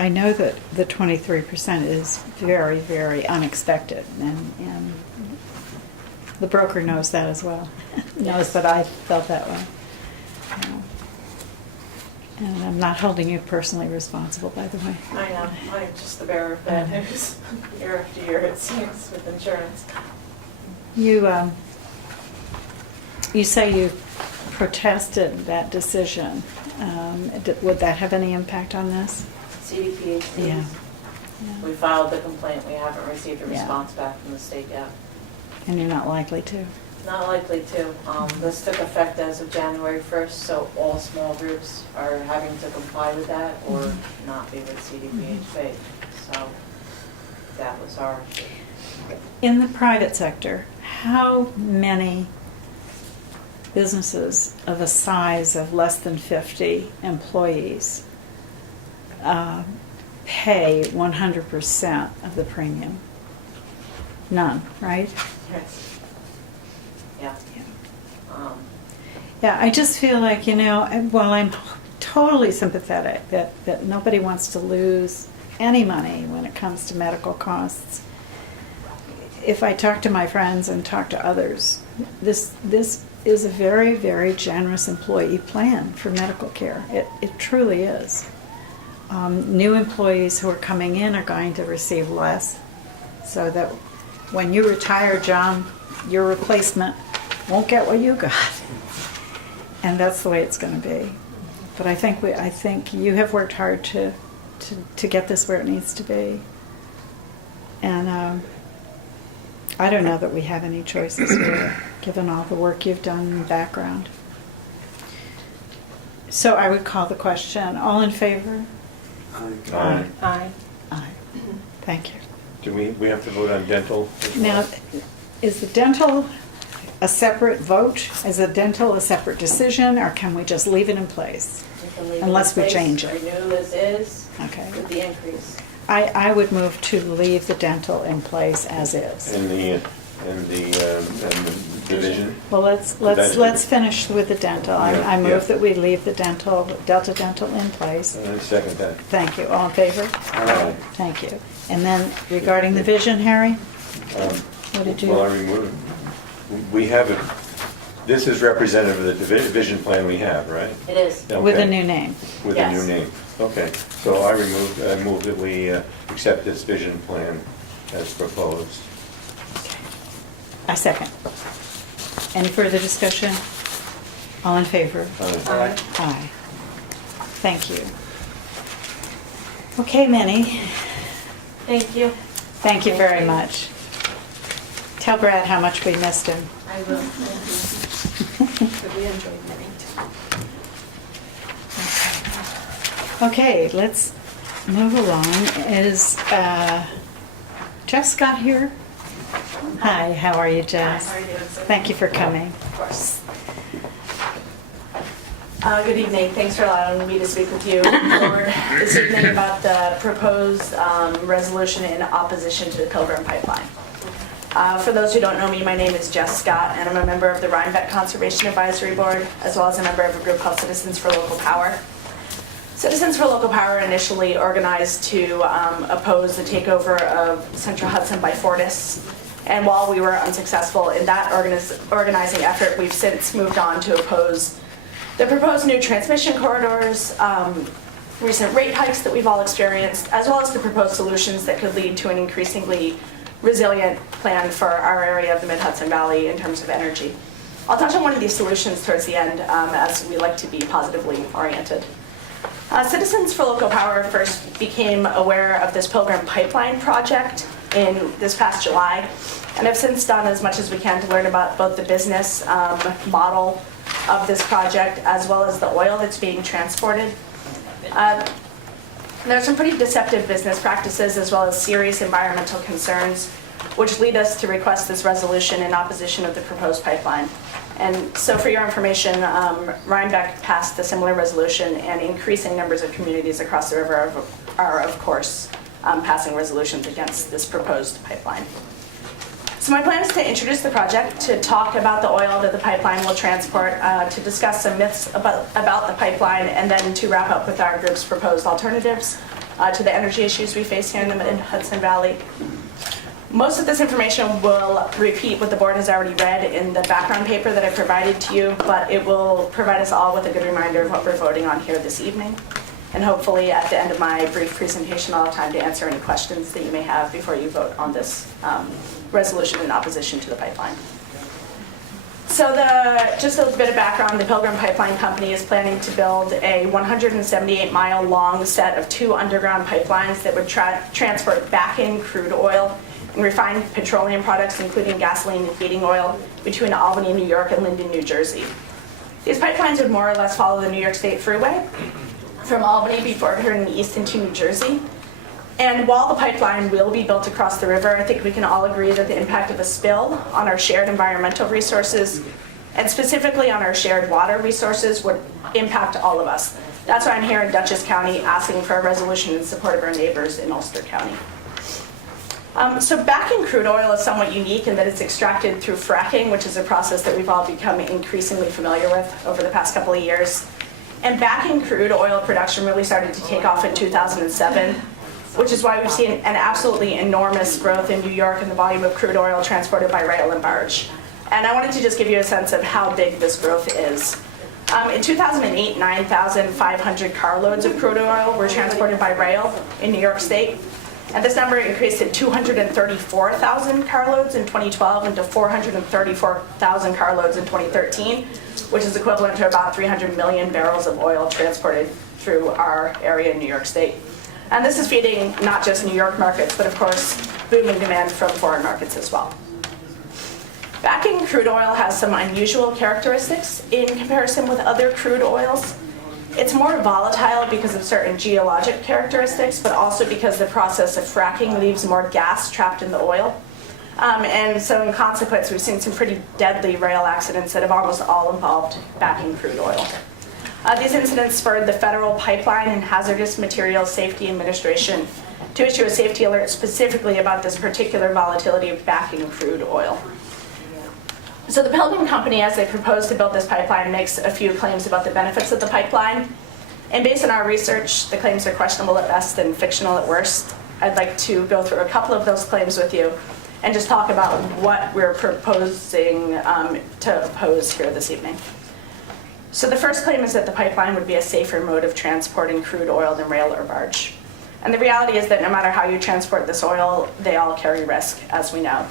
I know that the 23% is very, very unexpected, and the broker knows that as well. Knows that I felt that way. And I'm not holding you personally responsible, by the way. I know, I'm just the bearer of bad news. Year after year, it seems, with insurance. You say you protested that decision. Would that have any impact on this? CDPHC. Yeah. We filed the complaint, we haven't received a Yeah. response back from the state yet. And you're not likely to? Not likely to. This took effect as of January 1st, so all small groups are having to comply with that or not be with CDPHC. So that was our issue. In the private sector, how many businesses of a size of less than 50 employees pay 100% of the premium? None, right? Yes. Yeah. Yeah, I just feel like, while I'm totally sympathetic that nobody wants to lose any money when it comes to medical costs, if I talk to my friends and talk to others, this is a very, very generous employee plan for medical care. It truly is. New employees who are coming in are going to receive less, so that when you retire, John, your replacement won't get what you got. And that's the way it's going to be. But I think you have worked hard to get this where it needs to be. And I don't know that we have any choices here, given all the work you've done in the background. So I would call the question. All in favor? Aye. Aye. Aye. Thank you. Do we have to vote on dental? as well? Now, is the dental a separate vote? Is the dental a separate decision, or can we just leave it in place? You can leave it Unless in we place, change it. Renew as is Okay. with the increase. I would move to leave the dental in place as is. And the division? Well, let's finish with the dental. I Yeah. move that we leave the Delta Dental in place. I second that. Thank you. All in favor? Aye. Thank you. And then regarding the vision, Harry? What did you? Well, I removed, we have it, this is representative of the vision plan we have, right? It is. With a Okay. new name. With a new Yes. name. Okay, so I move that we accept this vision plan as proposed. I second. Any further discussion? All in favor? Aye. Aye. Thank you. Okay, Minnie, Thank you. thank you very much. Tell Brad how much we missed him. I will. But we enjoyed many. Okay, let's move along. Is Jess Scott here? Hi, how are you, Jess? How are you doing, sir? Thank you for coming. Of course. Good evening. Thanks for allowing me to speak with you, Board, this evening about the proposed resolution in opposition to the Pilgrim Pipeline. For those who don't know me, my name is Jess Scott, and I'm a member of the Rhinebeck Conservation Advisory Board, as well as a member of a group called Citizens for Local Power. Citizens for Local Power initially organized to oppose the takeover of Central Hudson by Fortis. And while we were unsuccessful in that organizing effort, we've since moved on to oppose the proposed new transmission corridors, recent rate hikes that we've all experienced, as well as the proposed solutions that could lead to an increasingly resilient plan for our area of the Mid-Hudson Valley in terms of energy. I'll touch on one of these solutions towards the end, as we like to be positively oriented. Citizens for Local Power first became aware of this Pilgrim Pipeline project in this past July, and have since done as much as we can to learn about both the business model of this project as well as the oil that's being transported. There are some pretty deceptive business practices as well as serious environmental concerns, which lead us to request this resolution in opposition of the proposed pipeline. And so for your information, Rhinebeck passed a similar resolution, and increasing numbers of communities across the river are of course, passing resolutions against this proposed pipeline. So my plan is to introduce the project, to talk about the oil that the pipeline will transport, to discuss some myths about the pipeline, and then to wrap up with our group's proposed alternatives to the energy issues we face here in the Mid-Hudson Valley. Most of this information will repeat what the board has already read in the background paper that I provided to you, but it will provide us all with a good reminder of what we're voting on here this evening. And hopefully at the end of my brief presentation, I'll have time to answer any questions that you may have before you vote on this resolution in opposition to the pipeline. So just a bit of background, the Pilgrim Pipeline Company is planning to build a 178-mile long set of 2 underground pipelines that would transport back-in crude oil and refined petroleum products, including gasoline and heating oil, between Albany, New York, and Linden, New Jersey. These pipelines would more or less follow the New York State Freeway from Albany before turning east into New Jersey. And while the pipeline will be built across the river, I think we can all agree that the impact of a spill on our shared environmental resources, and specifically on our shared water resources, would impact all of us. That's why I'm here in Dutchess County asking for a resolution in support of our neighbors in Ulster County. So back-in crude oil is somewhat unique in that it's extracted through fracking, which is a process that we've all become increasingly familiar with over the past couple of years. And back-in crude oil production really started to take off in 2007, which is why we've seen an absolutely enormous growth in New York in the volume of crude oil transported by rail and barge. And I wanted to just give you a sense of how big this growth is. In 2008, 9,500 carloads of crude oil were transported by rail in New York State. And this number increased to 234,000 carloads in 2012 and to 434,000 carloads in 2013, which is equivalent to about 300 million barrels of oil transported through our area in New York State. And this is feeding not just New York markets, but of course, booming demand from foreign markets as well. Backing crude oil has some unusual characteristics in comparison with other crude oils. It's more volatile because of certain geologic characteristics, but also because the process of fracking leaves more gas trapped in the oil. And so in consequence, we've seen some pretty deadly rail accidents that have almost all involved backing crude oil. These incidents spurred the Federal Pipeline and Hazardous Materials Safety Administration to issue a safety alert specifically about this particular volatility of backing crude oil. So the Pilgrim Company, as they propose to build this pipeline, makes a few claims about the benefits of the pipeline. And based on our research, the claims are questionable at best and fictional at worst. I'd like to go through a couple of those claims with you and just talk about what we're proposing to oppose here this evening. So the first claim is that the pipeline would be a safer mode of transporting crude oil than rail or barge. And the reality is that no matter how you transport this oil, they all carry risk, as we know.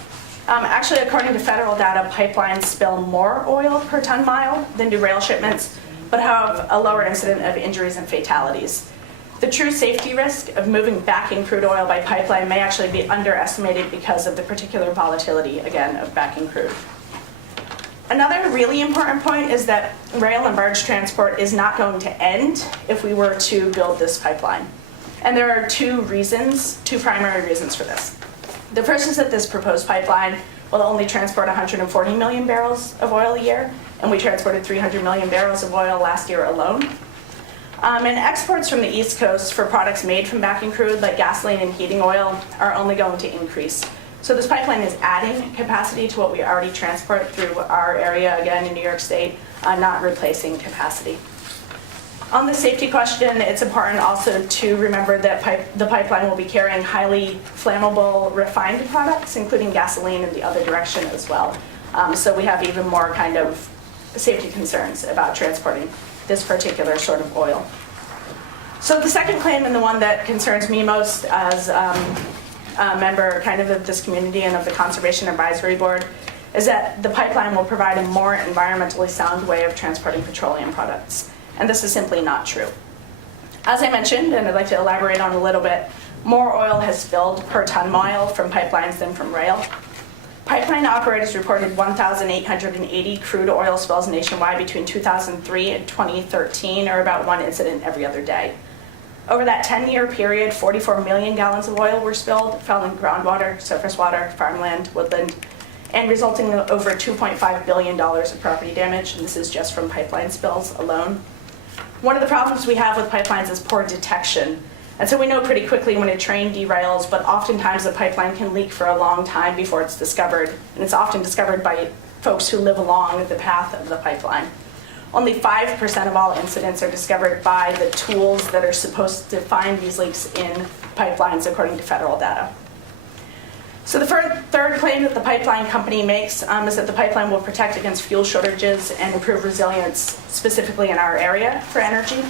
Actually, according to federal data, pipelines spill more oil per ton mile than do rail shipments, but have a lower incident of injuries and fatalities. The true safety risk of moving backing crude oil by pipeline may actually be underestimated because of the particular volatility, again, of backing crude. Another really important point is that rail and barge transport is not going to end if we were to build this pipeline. And there are two primary reasons for this. The first is that this proposed pipeline will only transport 140 million barrels of oil a year, and we transported 300 million barrels of oil last year alone. And exports from the East Coast for products made from backing crude, like gasoline and heating oil, are only going to increase. So this pipeline is adding capacity to what we already transport through our area, again, in New York State, not replacing capacity. On the safety question, it's important also to remember that the pipeline will be carrying highly flammable refined products, including gasoline in the other direction as well. So we have even more kind of safety concerns about transporting this particular sort of oil. So the second claim, and the one that concerns me most as a member kind of this community and of the Conservation Advisory Board, is that the pipeline will provide a more environmentally sound way of transporting petroleum products. And this is simply not true. As I mentioned, and I'd like to elaborate on a little bit, more oil has spilled per ton mile from pipelines than from rail. Pipeline operators reported 1,880 crude oil spills nationwide between 2003 and 2013, or about one incident every other day. Over that 10-year period, 44 million gallons of oil were spilled, fell in groundwater, surface water, farmland, woodland, and resulting in over $2.5 billion of property damage, and this is just from pipeline spills alone. One of the problems we have with pipelines is poor detection. And so we know pretty quickly when a train derails, but oftentimes the pipeline can leak for a long time before it's discovered. And it's often discovered by folks who live along the path of the pipeline. Only 5% of all incidents are discovered by the tools that are supposed to find these leaks in pipelines, according to federal data. So the third claim that the pipeline company makes is that the pipeline will protect against fuel shortages and improve resilience, specifically in our area for energy.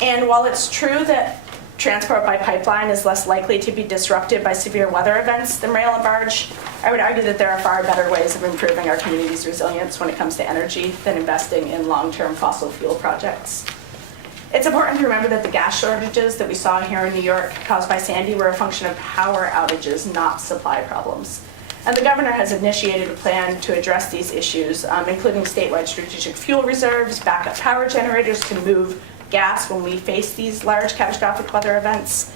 And while it's true that transport by pipeline is less likely to be disrupted by severe weather events than rail and barge, I would argue that there are far better ways of improving our community's resilience when it comes to energy than investing in long-term fossil fuel projects. It's important to remember that the gas shortages that we saw here in New York caused by Sandy were a function of power outages, not supply problems. And the governor has initiated a plan to address these issues, including statewide strategic fuel reserves, backup power generators to move gas when we face these large catastrophic weather events,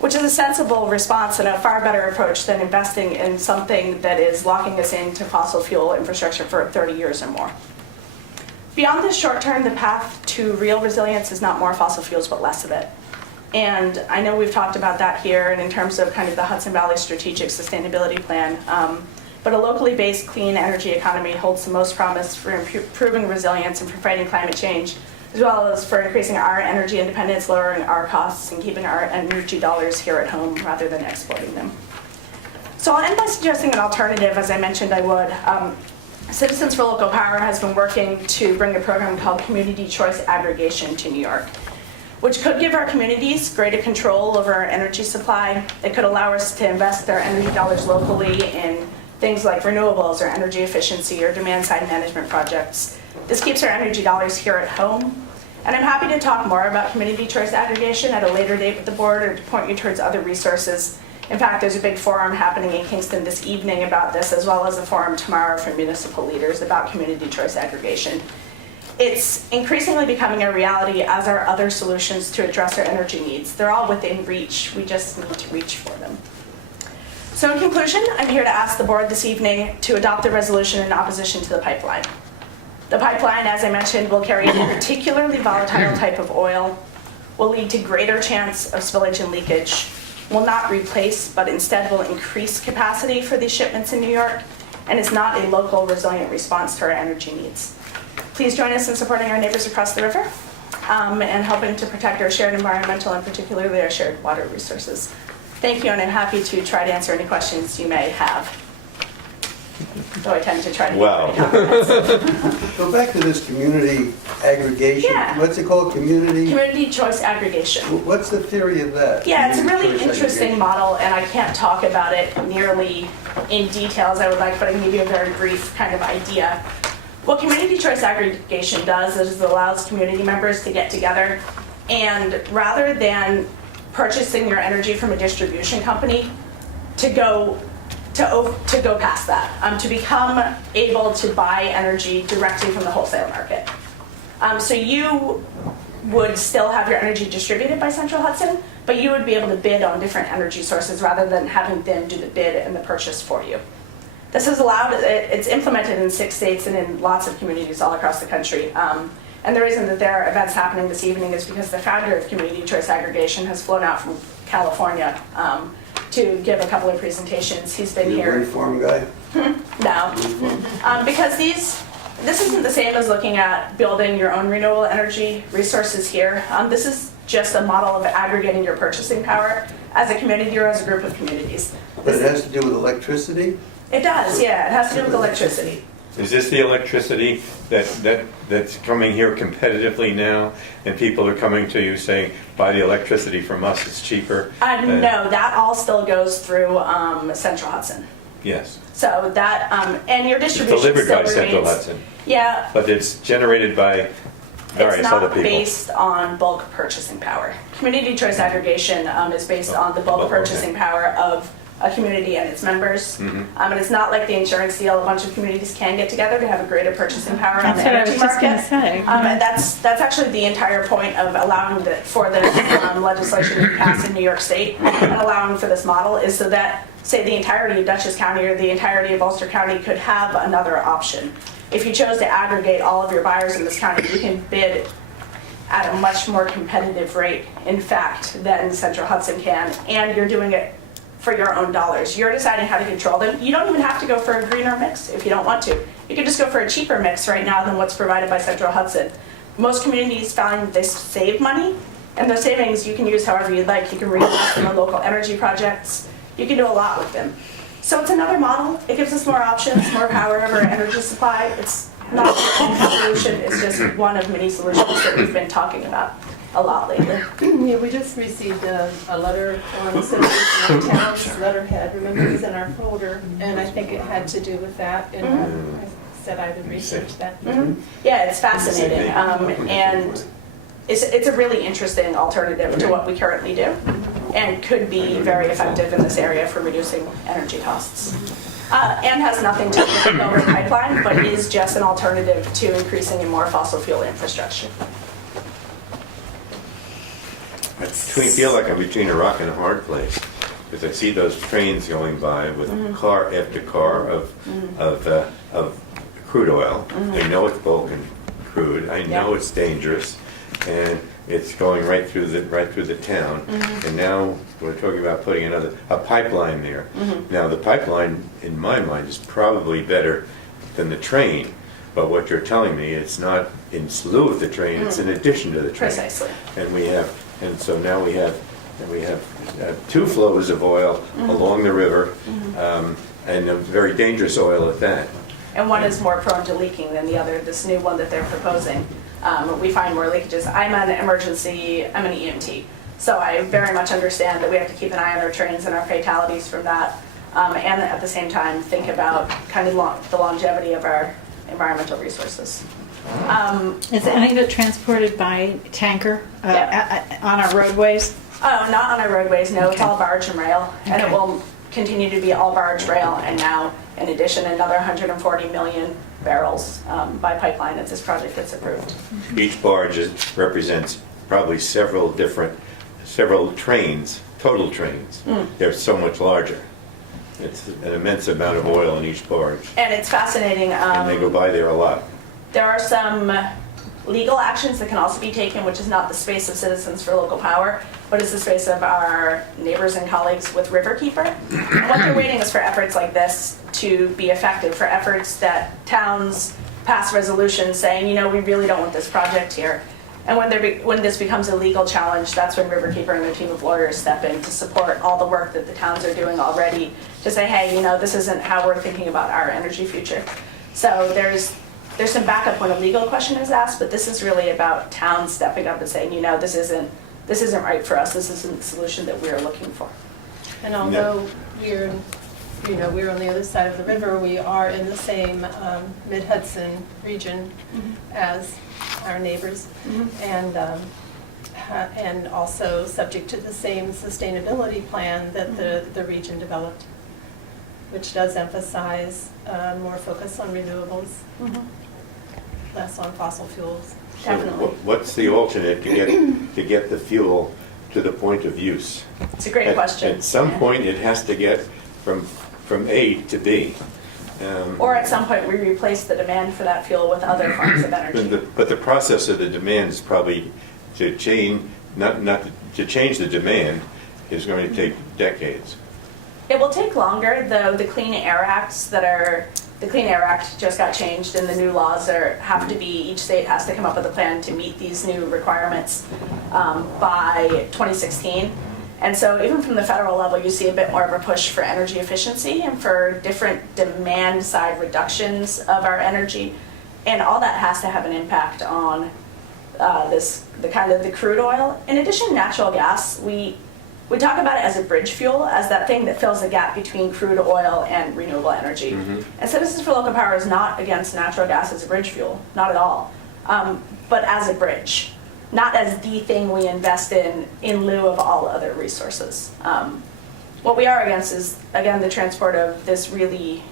which is a sensible response and a far better approach than investing in something that is locking us into fossil fuel infrastructure for 30 years or more. Beyond this short term, the path to real resilience is not more fossil fuels, but less of it. And I know we've talked about that here, and in terms of kind of the Hudson Valley Strategic Sustainability Plan, but a locally based clean energy economy holds the most promise for improving resilience and for fighting climate change, as well as for increasing our energy independence, lowering our costs, and keeping our energy dollars here at home rather than exporting them. So I'll end by suggesting an alternative, as I mentioned I would. Citizens for Local Power has been working to bring a program called Community Choice Aggregation to New York. which could give our communities greater control over our energy supply. It could allow us to invest our energy dollars locally in things like renewables or energy efficiency or demand-side management projects. This keeps our energy dollars here at home. And I'm happy to talk more about community choice aggregation at a later date with the board or to point you towards other resources. In fact, there's a big forum happening in Kingston this evening about this, as well as a forum tomorrow for municipal leaders about community choice aggregation. It's increasingly becoming a reality as are other solutions to address our energy needs. They're all within reach. We just need to reach for them. So in conclusion, I'm here to ask the board this evening to adopt a resolution in opposition to the pipeline. The pipeline, as I mentioned, will carry a particularly volatile type of oil, will lead to greater chance of spillage and leakage, will not replace, but instead will increase capacity for these shipments in New York, and is not a local resilient response to our energy needs. Please join us in supporting our neighbors across the river and helping to protect our shared environmental and particularly our shared water resources. Thank you, and I'm happy to try to answer any questions you may have. Though I tend to try to be pretty comprehensive. Go back to this community aggregation. Yeah. What's it called? Community choice aggregation. What's the theory of that? Yeah, it's a Community really choice interesting aggregation. model, and I can't talk about it nearly in detail as I would like, but I can give you a very brief kind of idea. What community choice aggregation does is it allows community members to get together, and rather than purchasing your energy from a distribution company, to go past that, to become able to buy energy directly from the wholesale market. So you would still have your energy distributed by Central Hudson, but you would be able to bid on different energy sources rather than having them do the bid and the purchase for you. This is allowed, it's implemented in 6 states and in lots of communities all across the country. And the reason that there are events happening this evening is because the founder of community choice aggregation has flown out from California to give a couple of presentations. He's been You a here. wind farm guy? No, because this isn't the same as looking at building your own renewable energy resources here. This is just a model of aggregating your purchasing power as a community or as a group of communities. But it has to do with electricity? It does, yeah, it has to do with electricity. Is this the electricity that's coming here competitively now, and people are coming to you saying, buy the electricity from us, it's cheaper? No, that all still goes through Central Hudson. Yes. So that, and your It's distribution delivered still by Central remains- Hudson, Yeah, but it's generated by various other it's people. not based on bulk purchasing power. Community choice aggregation is based on the bulk Okay. purchasing power of a community and its members. And it's not like the insurance deal. A bunch of communities can get together to have a greater purchasing power on That's the what I energy was just market. going to say. And that's actually the entire point of allowing for the legislation to pass in New York State and allowing for this model is so that, say, the entirety of Dutchess County or the entirety of Ulster County could have another option. If you chose to aggregate all of your buyers in this county, you can bid at a much more competitive rate, in fact, than Central Hudson can, and you're doing it for your own dollars. You're deciding how to control them. You don't even have to go for a greener mix if you don't want to. You can just go for a cheaper mix right now than what's provided by Central Hudson. Most communities find they save money, and those savings you can use however you'd like. You can reinvest them in local energy projects. You can do a lot with them. So it's another model. It gives us more options, more power over our energy supply. It's not the only solution, it's just one of many solutions that we've been talking about a lot lately. Yeah, we just received a letter on the Association of Towns letterhead, remember it was in our folder, and I think it had to do with that, and I said I would research that. Yeah, it's fascinating, and it's a really interesting alternative to what we currently do, and could be very effective in this area for reducing energy costs. And has nothing to do with the Millbrook pipeline, but is just an alternative to increasing in more fossil fuel infrastructure. I feel like I'm between a rock and a hard place, because I see those trains going by with car after car of crude oil. I know it's bulk and crude. I know it's dangerous, and it's going right through the town. And now we're talking about putting a pipeline there. Now the pipeline, in my mind, is probably better than the train. But what you're telling me, it's not in lieu of the train; it's in addition to the train. Precisely. And so now we have two flows of oil along the river, and a very dangerous oil at that. And one is more prone to leaking than the other, this new one that they're proposing. we find more leakages. I'm an EMT, so I very much understand that we have to keep an eye on our trains and our fatalities from that, and at the same time think about kind of the longevity of our environmental resources. Is any of it transported by tanker on our roadways? Oh, not on our roadways, no, it's Okay. all barge and rail, and it Okay. will continue to be all barge, rail, and now, in addition, another 140 million barrels by pipeline if this project gets approved. Each barge represents probably several trains, total trains. They're so much larger. It's an immense amount of oil in each barge, And it's fascinating. and they go by there a lot. There are some legal actions that can also be taken, which is not the space of Citizens for Local Power, but is the space of our neighbors and colleagues with Riverkeeper. And what they're waiting is for efforts like this to be effective, for efforts that towns pass resolutions saying, you know, we really don't want this project here. And when this becomes a legal challenge, that's when Riverkeeper and their team of lawyers step in to support all the work that the towns are doing already to say, hey, you know, this isn't how we're thinking about our energy future. So there's some backup when a legal question is asked, but this is really about towns stepping up and saying, you know, this isn't right for us. This isn't the solution that we're looking for. And although we're on the other side of the river, we are in the same Mid-Hudson region as our neighbors, and also subject to the same sustainability plan that the region developed, which does emphasize more focus on renewables, less on fossil fuels. So Definitely. what's the alternate to get the fuel to the point of use? It's a great question. At some point, it has to get from A to B. Or at some point, we replace the demand for that fuel with other forms of energy. But the process of the demand is probably to change, not to change the demand is going to take decades. It will take longer, though. The Clean Air Act just got changed, and the new laws have to be, each state has to come up with a plan to meet these new requirements by 2016. And so even from the federal level, you see a bit more of a push for energy efficiency and for different demand side reductions of our energy. And all that has to have an impact on the crude oil. In addition, natural gas, we talk about it as a bridge fuel, as that thing that fills the gap between crude oil and renewable energy. And Citizens for Local Power is not against natural gas as a bridge fuel, not at all, but as a bridge, not as the thing we invest in lieu of all other resources. What we are against is, again, the transport of this really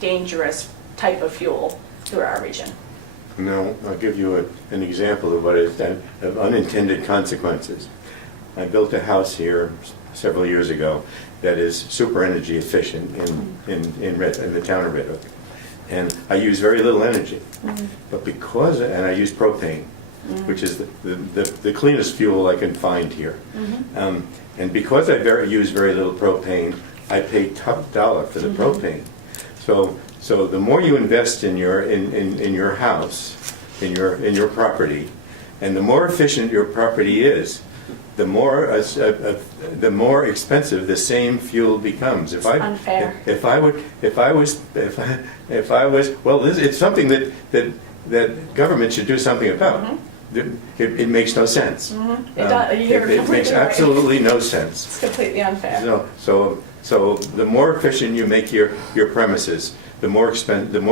dangerous type of fuel through our region. Now, I'll give you an example of what is of unintended consequences. I built a house here several years ago that is super energy efficient in the town of Red Hook. And I use very little energy. But and I use propane, which is the cleanest fuel I can find here. And because I use very little propane, I pay top dollar for the propane. So the more you invest in your house, in your property, and the more efficient your property is, the more expensive the same fuel becomes. It's unfair. It's something that government should do something about. It makes no sense. It makes absolutely no sense. It's completely unfair. So the more efficient you make your premises, the more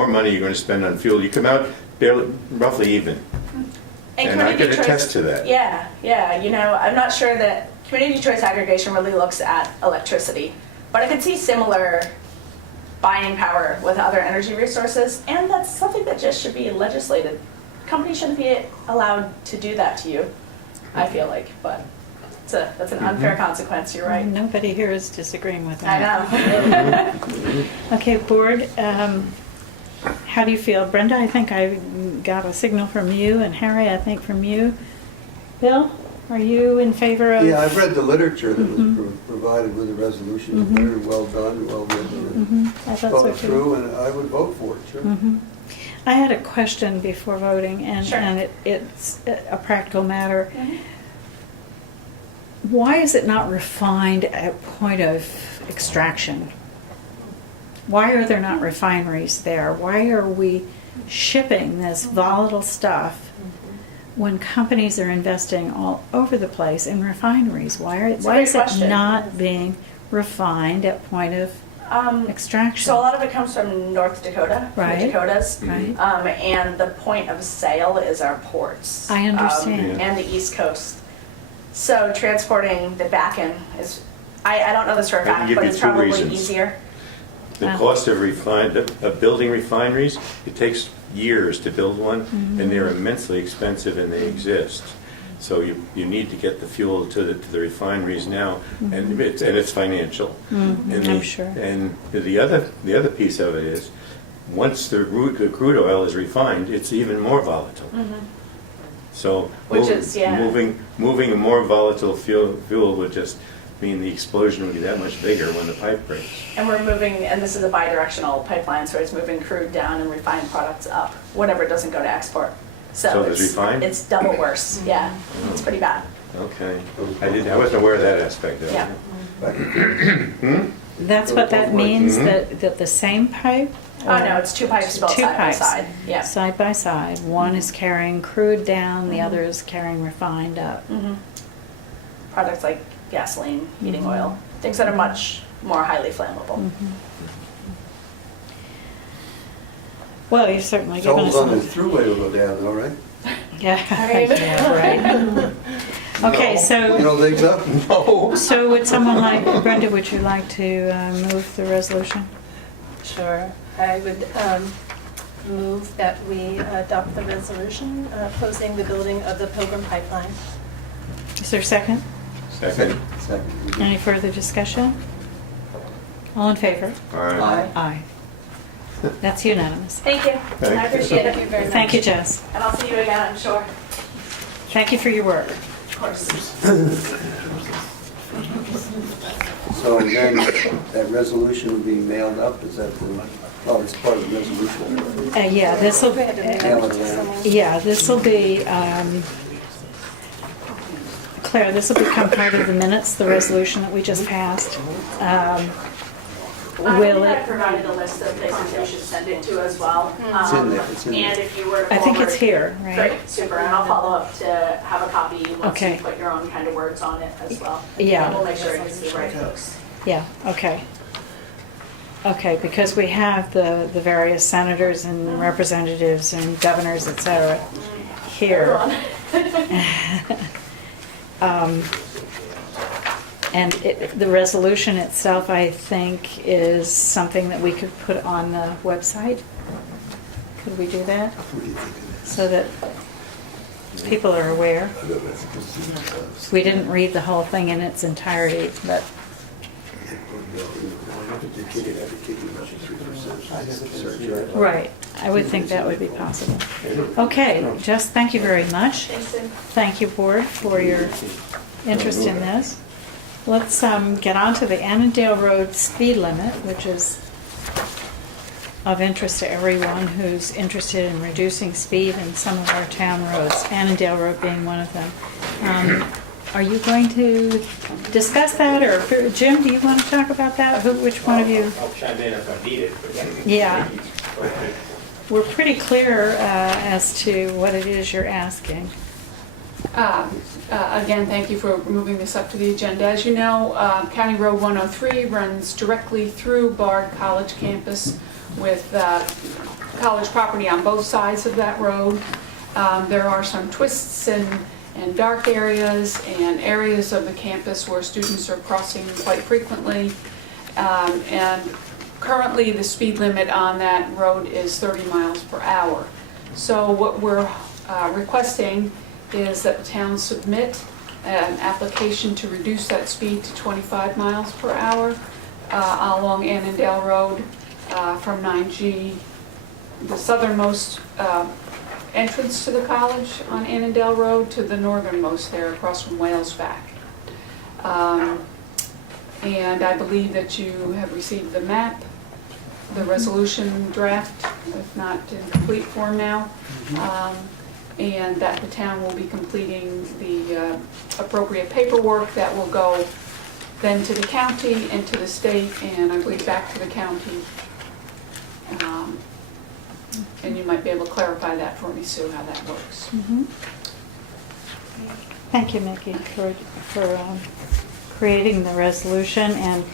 money you're going to spend on fuel. You come out roughly even. And I can attest to that. Yeah. You know, I'm not sure that community choice aggregation really looks at electricity, but I could see similar buying power with other energy resources, and that's something that just should be legislated. Companies shouldn't be allowed to do that to you, I feel like, but that's an unfair consequence, you're right. Nobody here is disagreeing with that. I know. Okay, board, how do you feel? Brenda, I think I got a signal from you, and Harry, I think from you. Bill, are you in favor of? Yeah, I've read the literature that was provided with the resolution. Very well done, well written, I and thought so thought too. through, and I would vote for it, sure. I had a question before voting, and, Sure. and it's a practical matter. Why is it not refined at point of extraction? Why are there not refineries there? Why are we shipping this volatile stuff when companies are investing all over the place in refineries, why It's a why great is it question. not being refined at point of extraction? So a lot of it comes from North Dakota, from Right. the Dakotas. Right. And the point of sale is our ports. I understand. And the East Coast. So transporting the back end is, I don't know this for a I can fact, give but you it's two probably reasons. easier. The cost of building refineries, it takes years to build one, and they're immensely expensive, and they exist. So you need to get the fuel to the refineries now, and it's financial. And I'm sure. And the other piece of it is, once the crude oil is refined, it's even more volatile. So Which is, yeah. moving a more volatile fuel would just mean the explosion would be that much bigger when the pipe breaks. And we're moving, and this is a bi-directional pipeline, so it's moving crude down and refined products up, whatever doesn't go to export. So it's refined? It's double worse, yeah. It's pretty bad. Okay. I wasn't aware of that aspect of it. Yeah. That's what that means, that the same pipe? Oh, no, it's two pipes built Two side by pipes. side. Yeah. Side by side. One is carrying crude down, the other is carrying refined up. Products like gasoline, heating oil, things that are much more highly flammable. Well, you've certainly given us Tolls on the some. throughway will go down, though, right? Yeah, yeah, right. Okay, You so, know, legs up? No. so would someone like, Brenda, would you like to move the resolution? Sure. I would move that we adopt the resolution closing the building of the Pilgrim Pipeline. Is there a second? Second. Second. Any further discussion? All in favor? All right. Aye. That's unanimous. Thank you. Thank I you. appreciate it very much. Thank you, Jess. And I'll see you again, I'm sure. Thank you for your work. Of course. So again, that resolution will be mailed up, is that it's part of the resolution? Yeah, this will, We had to mail Mail it it to around. someone. yeah, this will be, Claire, this will become part of the minutes, the resolution that we just passed. I Will think I it? provided a list of places you should send it to as well. It's in there, it's in there. And if you were to I think it's forward- here, right? Great, super, and I'll follow up to have a copy once Okay. you put your own kind of words on it as well. Yeah. And we'll make sure it gets to the right folks. Yeah, okay. Okay, because we have the various senators and representatives and governors, et cetera, here. And the resolution itself, I think, is something that we could put on the website. Could we do that? What do you think of this? So that people are aware. We didn't read the whole thing in its entirety, but right, I would think that would be possible. Okay, Jess, thank you very much. Thanks, Sue. Thank you, Board, for your interest in this. Let's get on to the Annandale Road speed limit, which is of interest to everyone who's interested in reducing speed in some of our town roads, Annandale Road being one of them. Are you going to discuss that, or Jim, do you want to talk about that? Which one of you? I'll chime in if I need it. but- Yeah. We're pretty clear as to what it is you're asking. Again, thank you for moving this up to the agenda. As you know, County Road 103 runs directly through Bard College campus with college property on both sides of that road. There are some twists and dark areas and areas of the campus where students are crossing quite frequently. And currently, the speed limit on that road is 30 miles per hour. So what we're requesting is that the town submit an application to reduce that speed to 25 miles per hour along Annandale Road from 9G, the southernmost entrance to the college on Annandale Road, to the northernmost there across from Wales Back. And I believe that you have received the map, the resolution draft, if not in complete form now, and that the town will be completing the appropriate paperwork that will go then to the county and to the state, and I believe back to the county. And you might be able to clarify that for me, Sue, how that works. Thank you, Mickey, for creating the resolution, and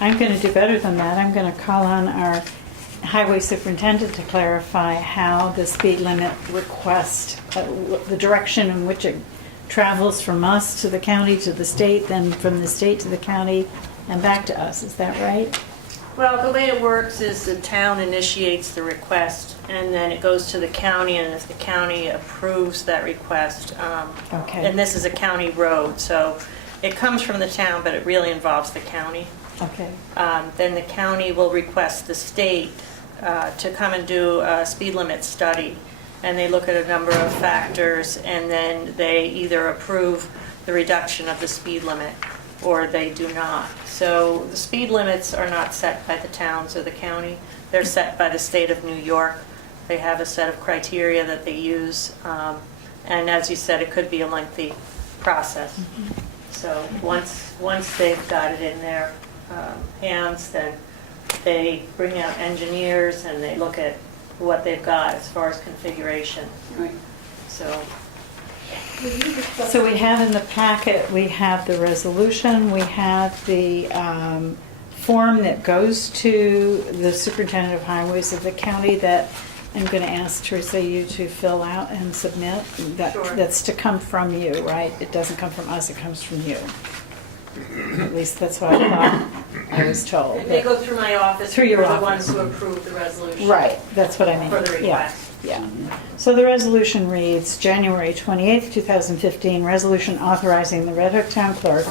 I'm going to do better than that. I'm going to call on our highway superintendent to clarify how the speed limit request, the direction in which it travels from us to the county to the state, then from the state to the county and back to us. Is that right? Well, the way it works is the town initiates the request, and then it goes to the county, and if the county approves that request, Okay. and this is a county road, so it comes from the town, but it really involves the county. Okay. Then the county will request the state to come and do a speed limit study, and they look at a number of factors, and then they either approve the reduction of the speed limit or they do not. So the speed limits are not set by the towns or the county. They're set by the state of New York. They have a set of criteria that they use. And as you said, it could be a lengthy process. So once they've got it in their hands, then they bring out engineers and they look at what they've got as far as configuration. Right. So we have in the packet, we have the resolution, we have the form that goes to the superintendent of highways of the county that I'm going to ask Teresa you to fill out and submit. Sure. That's to come from you, right? It doesn't come from us, it comes from you. At least that's what I thought I was told. They go through my office. Through your We're the office. ones who approve the resolution. Right, that's what I mean. For the request. Yeah. So the resolution reads, January 28th, 2015, resolution authorizing the Red Hook Town Clerk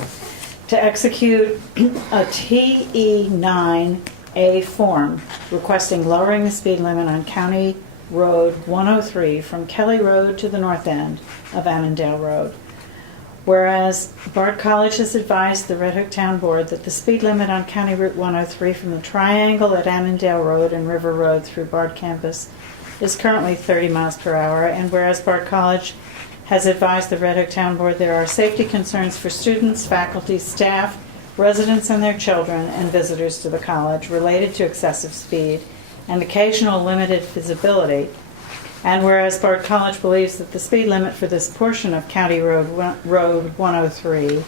to execute a TE9A form requesting lowering the speed limit on County Road 103 from Kelly Road to the north end of Annandale Road. Whereas Bard College has advised the Red Hook Town Board that the speed limit on County Route 103 from the triangle at Annandale Road and River Road through Bard campus is currently 30 miles per hour, and whereas Bard College has advised the Red Hook Town Board there are safety concerns for students, faculty, staff, residents and their children, and visitors to the college related to excessive speed and occasional limited visibility. And whereas Bard College believes that the speed limit for this portion of County Road 103,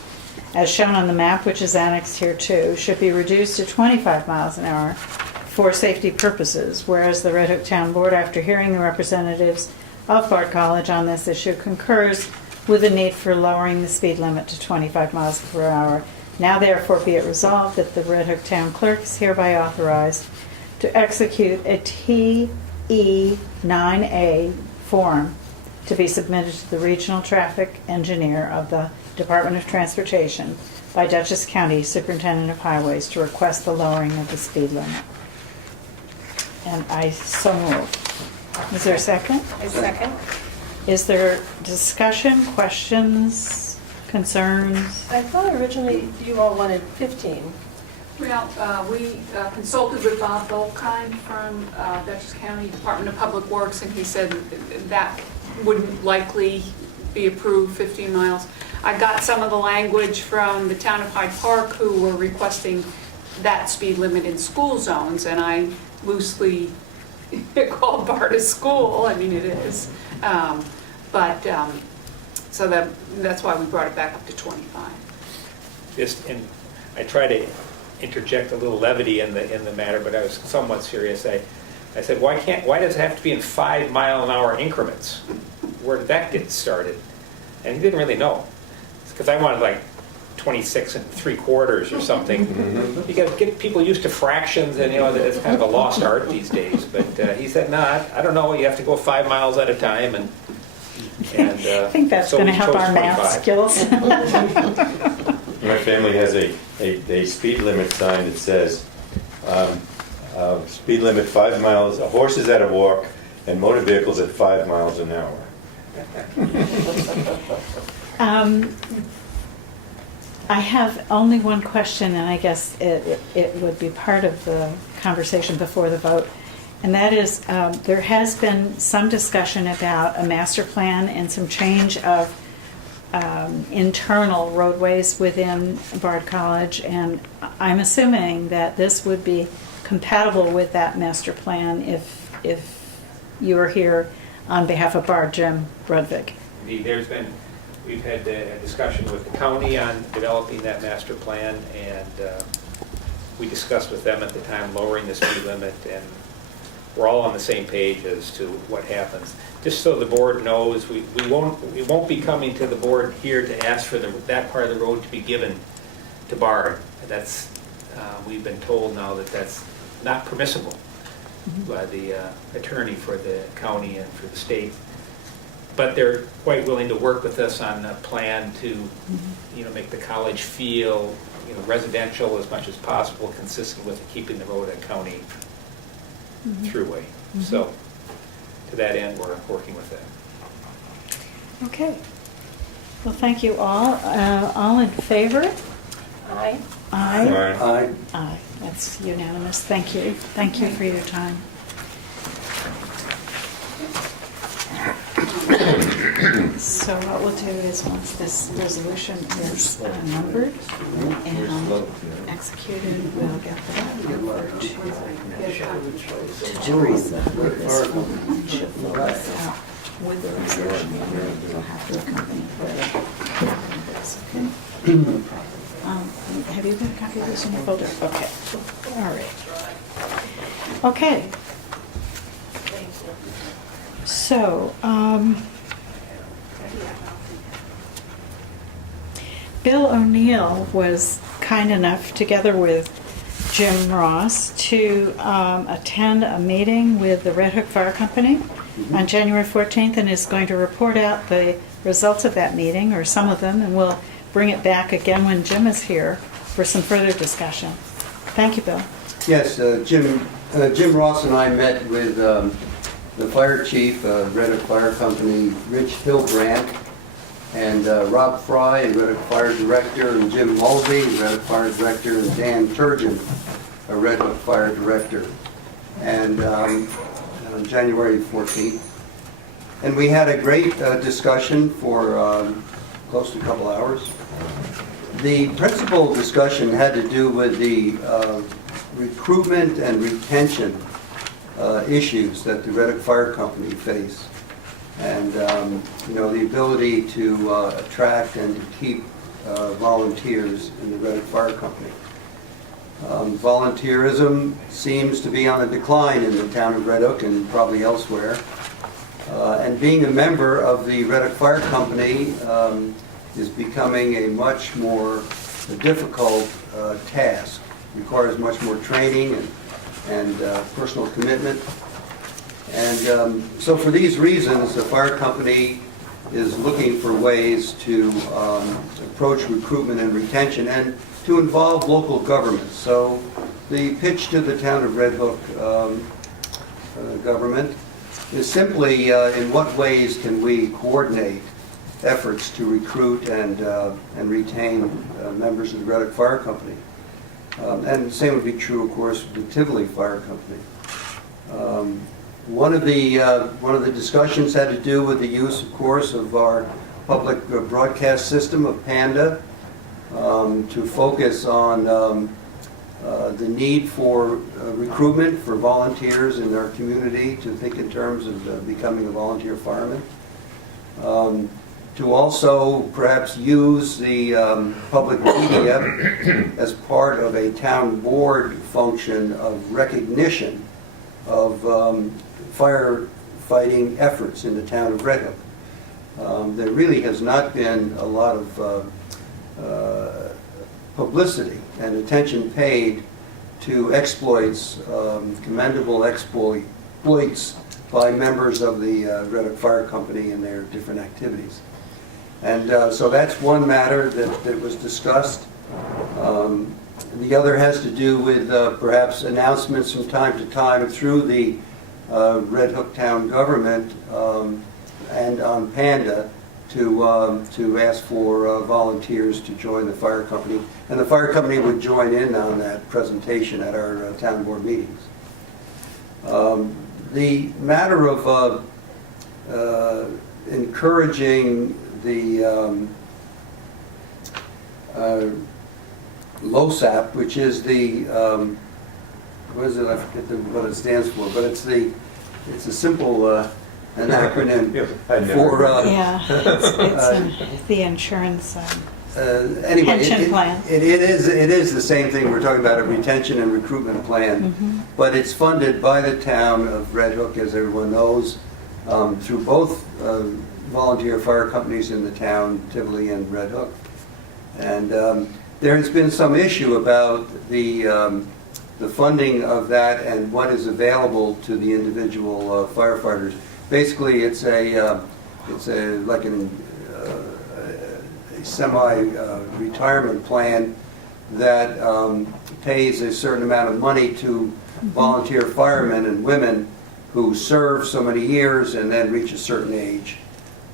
as shown on the map, which is annexed here too, should be reduced to 25 miles an hour for safety purposes. Whereas the Red Hook Town Board, after hearing the representatives of Bard College on this issue, concurs with the need for lowering the speed limit to 25 miles per hour. Now therefore be it resolved that the Red Hook Town Clerk is hereby authorized to execute a TE9A form to be submitted to the Regional Traffic Engineer of the Department of Transportation by Dutchess County Superintendent of Highways to request the lowering of the speed limit. And I so move. Is there a second? A second. Is there discussion, questions, concerns? I thought originally you all wanted 15. Well, we consulted with Bob Volkheim from Dutchess County Department of Public Works, and he said that wouldn't likely be approved, 15 miles. I got some of the language from the town of Hyde Park, who were requesting that speed limit in school zones, and I loosely called BART a school. I mean, it is. So that's why we brought it back up to 25. And I try to interject a little levity in the matter, but I was somewhat serious. I said, why does it have to be in 5 mile an hour increments? Where did that get started? And he didn't really know. Because I wanted like 26 3/4 or something. You got to get people used to fractions, and it's kind of a lost art these days. But he said, no, I don't know. You have to go 5 miles at a time, and I think that's so going to we help chose our math 25. skills. My family has a speed limit sign that says, speed limit 5 miles, horses at a walk, and motor vehicles at 5 miles an hour. I have only one question, and I guess it would be part of the conversation before the vote. And that is, there has been some discussion about a master plan and some change of internal roadways within Bard College, and I'm assuming that this would be compatible with that master plan if you were here on behalf of Bard Jim Brudvig. We've we've had a discussion with the county on developing that master plan, and we discussed with them at the time lowering the speed limit, and we're all on the same page as to what happens. Just so the board knows, we won't be coming to the board here to ask for that part of the road to be given to BART. That's, we've been told now that that's not permissible by the attorney for the county and for the state. But they're quite willing to work with us on a plan to, make the college feel, residential as much as possible, consistent with keeping the road a county throughway. So, to that end, we're working with them. Okay. Well, thank you all. All in favor? Aye. Aye. Aye. Aye. That's unanimous. Thank you. Thank you for your time. So what we'll do is, once this resolution is numbered and executed, we'll get that over to Teresa. This one should fill this out with the resolution. You'll have to accompany this, okay? Have you got a copy of this in your folder? Okay. All right. Okay. So, Bill O'Neill was kind enough, together with Jim Ross, to attend a meeting with the Red Hook Fire Company on January 14th, and is going to report out the results of that meeting, or some of them, and we'll bring it back again when Jim is here for some further discussion. Thank you, Bill. Yes, Jim Ross and I met with the fire chief, Red Hook Fire Company, Rich Hillbrandt, and Rob Fry, Red Hook Fire Director, and Jim Mulvey, Red Hook Fire Director, and Dan Turgeon, a Red Hook Fire Director, and on January 14th. And we had a great discussion for close to a couple hours. The principal discussion had to do with the recruitment and retention issues that the Red Hook Fire Company face, and the ability to attract and to keep volunteers in the Red Hook Fire Company. Volunteerism seems to be on a decline in the town of Red Hook and probably elsewhere. And being a member of the Red Hook Fire Company is becoming a much more difficult task. Requires much more training and personal commitment. And so for these reasons, the fire company is looking for ways to approach recruitment and retention and to involve local governments. So the pitch to the town of Red Hook government is simply in what ways can we coordinate efforts to recruit and retain members of the Red Hook Fire Company. And the same would be true, of course, with the Tivoli Fire Company. One of the discussions had to do with the use, of course, of our public broadcast system of Panda to focus on the need for recruitment for volunteers in our community, to think in terms of becoming a volunteer fireman. To also perhaps use the public media as part of a town board function of recognition of firefighting efforts in the town of Red Hook. There really has not been a lot of publicity and attention paid to exploits, commendable exploits by members of the Red Hook Fire Company in their different activities. And so that's one matter that was discussed. The other has to do with perhaps announcements from time to time through the Red Hook town government and on Panda to ask for volunteers to join the fire company. And the fire company would join in on that presentation at our town board meetings. The matter of encouraging the LOSAP, which is the, what is it, I forget what it stands for, but it's a simple an acronym Yeah, I'd never for, heard of it. Yeah, it's the insurance. anyway. Pension plan. It is the same thing, we're talking about a retention and recruitment plan, but it's funded by the town of Red Hook, as everyone knows, through both volunteer fire companies in the town, Tivoli and Red Hook. And there has been some issue about the funding of that and what is available to the individual firefighters. Basically, it's a semi-retirement plan that pays a certain amount of money to volunteer firemen and women who serve so many years and then reach a certain age.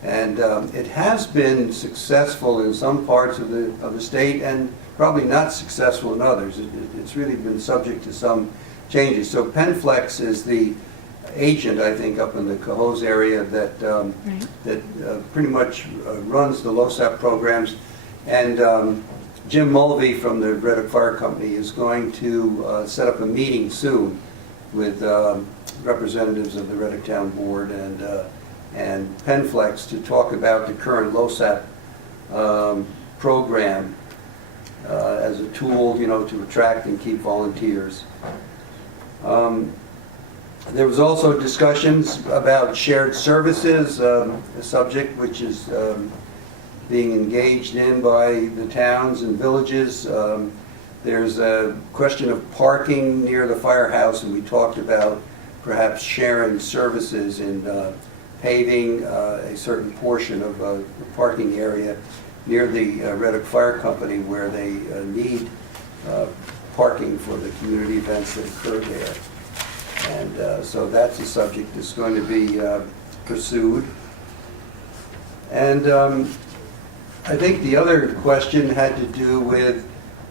And it has been successful in some parts of the state and probably not successful in others. It's really been subject to some changes. So Penflex is the agent, I think, up in the Cohoes area that pretty much runs the LoSAP programs. And Jim Mulvey from the Red Hook Fire Company is going to set up a meeting soon with representatives of the Red Hook Town Board and Penflex to talk about the current LoSAP program as a tool, to attract and keep volunteers. There was also discussions about shared services, a subject which is being engaged in by the towns and villages. There's a question of parking near the firehouse, and we talked about perhaps sharing services in paving a certain portion of the parking area near the Red Hook Fire Company where they need parking for the community events that occur there. And so that's a subject that's going to be pursued. And I think the other question had to do with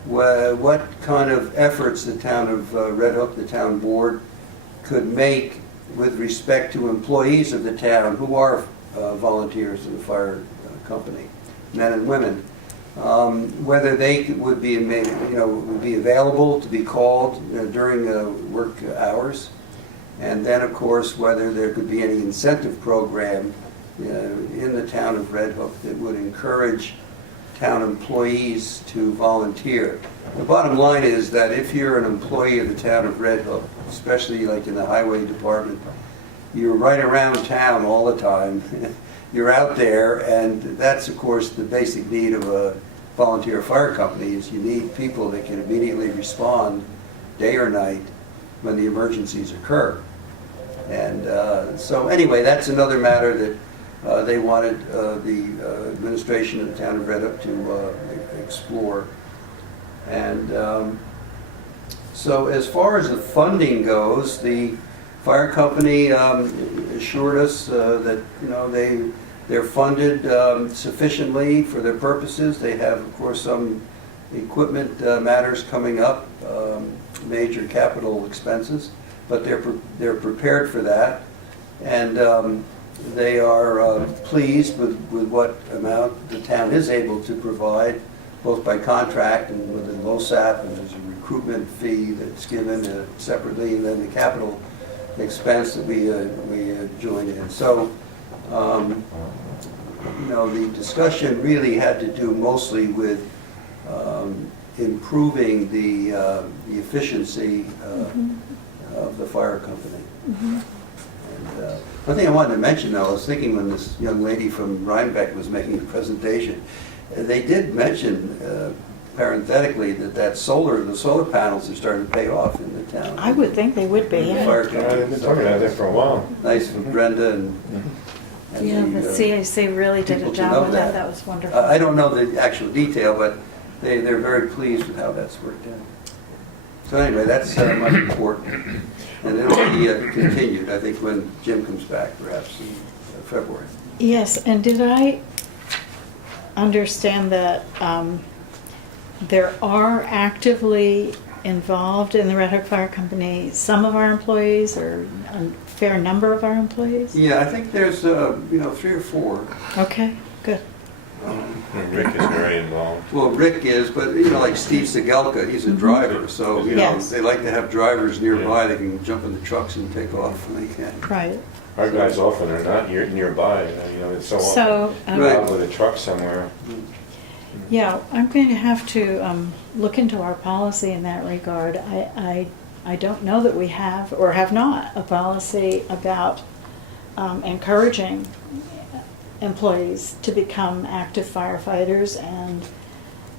what kind of efforts the town of Red Hook, the town board, could make with respect to employees of the town who are volunteers in the fire company, men and women, whether they would be made, would be available to be called during work hours, and then of course whether there could be any incentive program in the town of Red Hook that would encourage town employees to volunteer. The bottom line is that if you're an employee of the town of Red Hook, especially like in the highway department, you're right around town all the time. You're out there, and that's of course the basic need of a volunteer fire company is you need people that can immediately respond day or night when the emergencies occur. And so anyway, that's another matter that they wanted the administration of the town of Red Hook to explore. And so as far as the funding goes, the fire company assured us that they're funded sufficiently for their purposes. They have, of course, some equipment matters coming up, major capital expenses, but they're prepared for that, and they are pleased with what amount the town is able to provide, both by contract and with the LoSAP, and there's a recruitment fee that's given separately, and then the capital expense that we join in. So, the discussion really had to do mostly with improving the efficiency of the fire company. And one thing I wanted to mention, though, I was thinking when this young lady from Rhinebeck was making the presentation, they did mention parenthetically that the solar panels are starting to pay off in the town. I would think they would be, yeah. I've been talking about that for a while. Nice for Brenda and Yeah, the CAC really did a people to job know with that. that. That was wonderful. I don't know the actual detail, but they're very pleased with how that's worked out. So anyway, that's my report. And it'll be continued, I think, when Jim comes back, perhaps in February. Yes, and did I understand that there are actively involved in the Red Hook Fire Company some of our employees, or a fair number of our employees? Yeah, I think there's 3 or 4. Okay, good. Rick is very involved. Well, Rick is, but, like Steve Segelka, he's a driver, so, Yes. they like to have drivers nearby that can jump in the trucks and take off when they can. Right. Our guys often are not nearby, it's so often. So, Right. Out with a truck somewhere. yeah, I'm going to have to look into our policy in that regard. I don't know that we have or have not a policy about encouraging employees to become active firefighters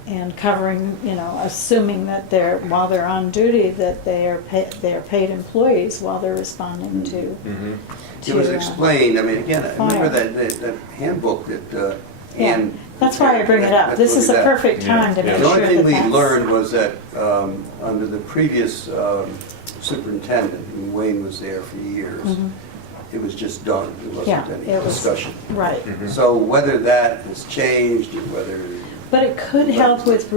and covering, assuming that while they're on duty, that they are paid employees while they're responding to. It was explained, again, I remember fire. that handbook that Yeah, Ann. that's why I bring it up. This is a perfect time to make The sure only that thing we that's. learned was that under the previous superintendent, and Wayne was there for years, Mhm. it was just done. There Yeah, wasn't any it was- discussion. Right. So whether that has changed, or whether, But it could help with,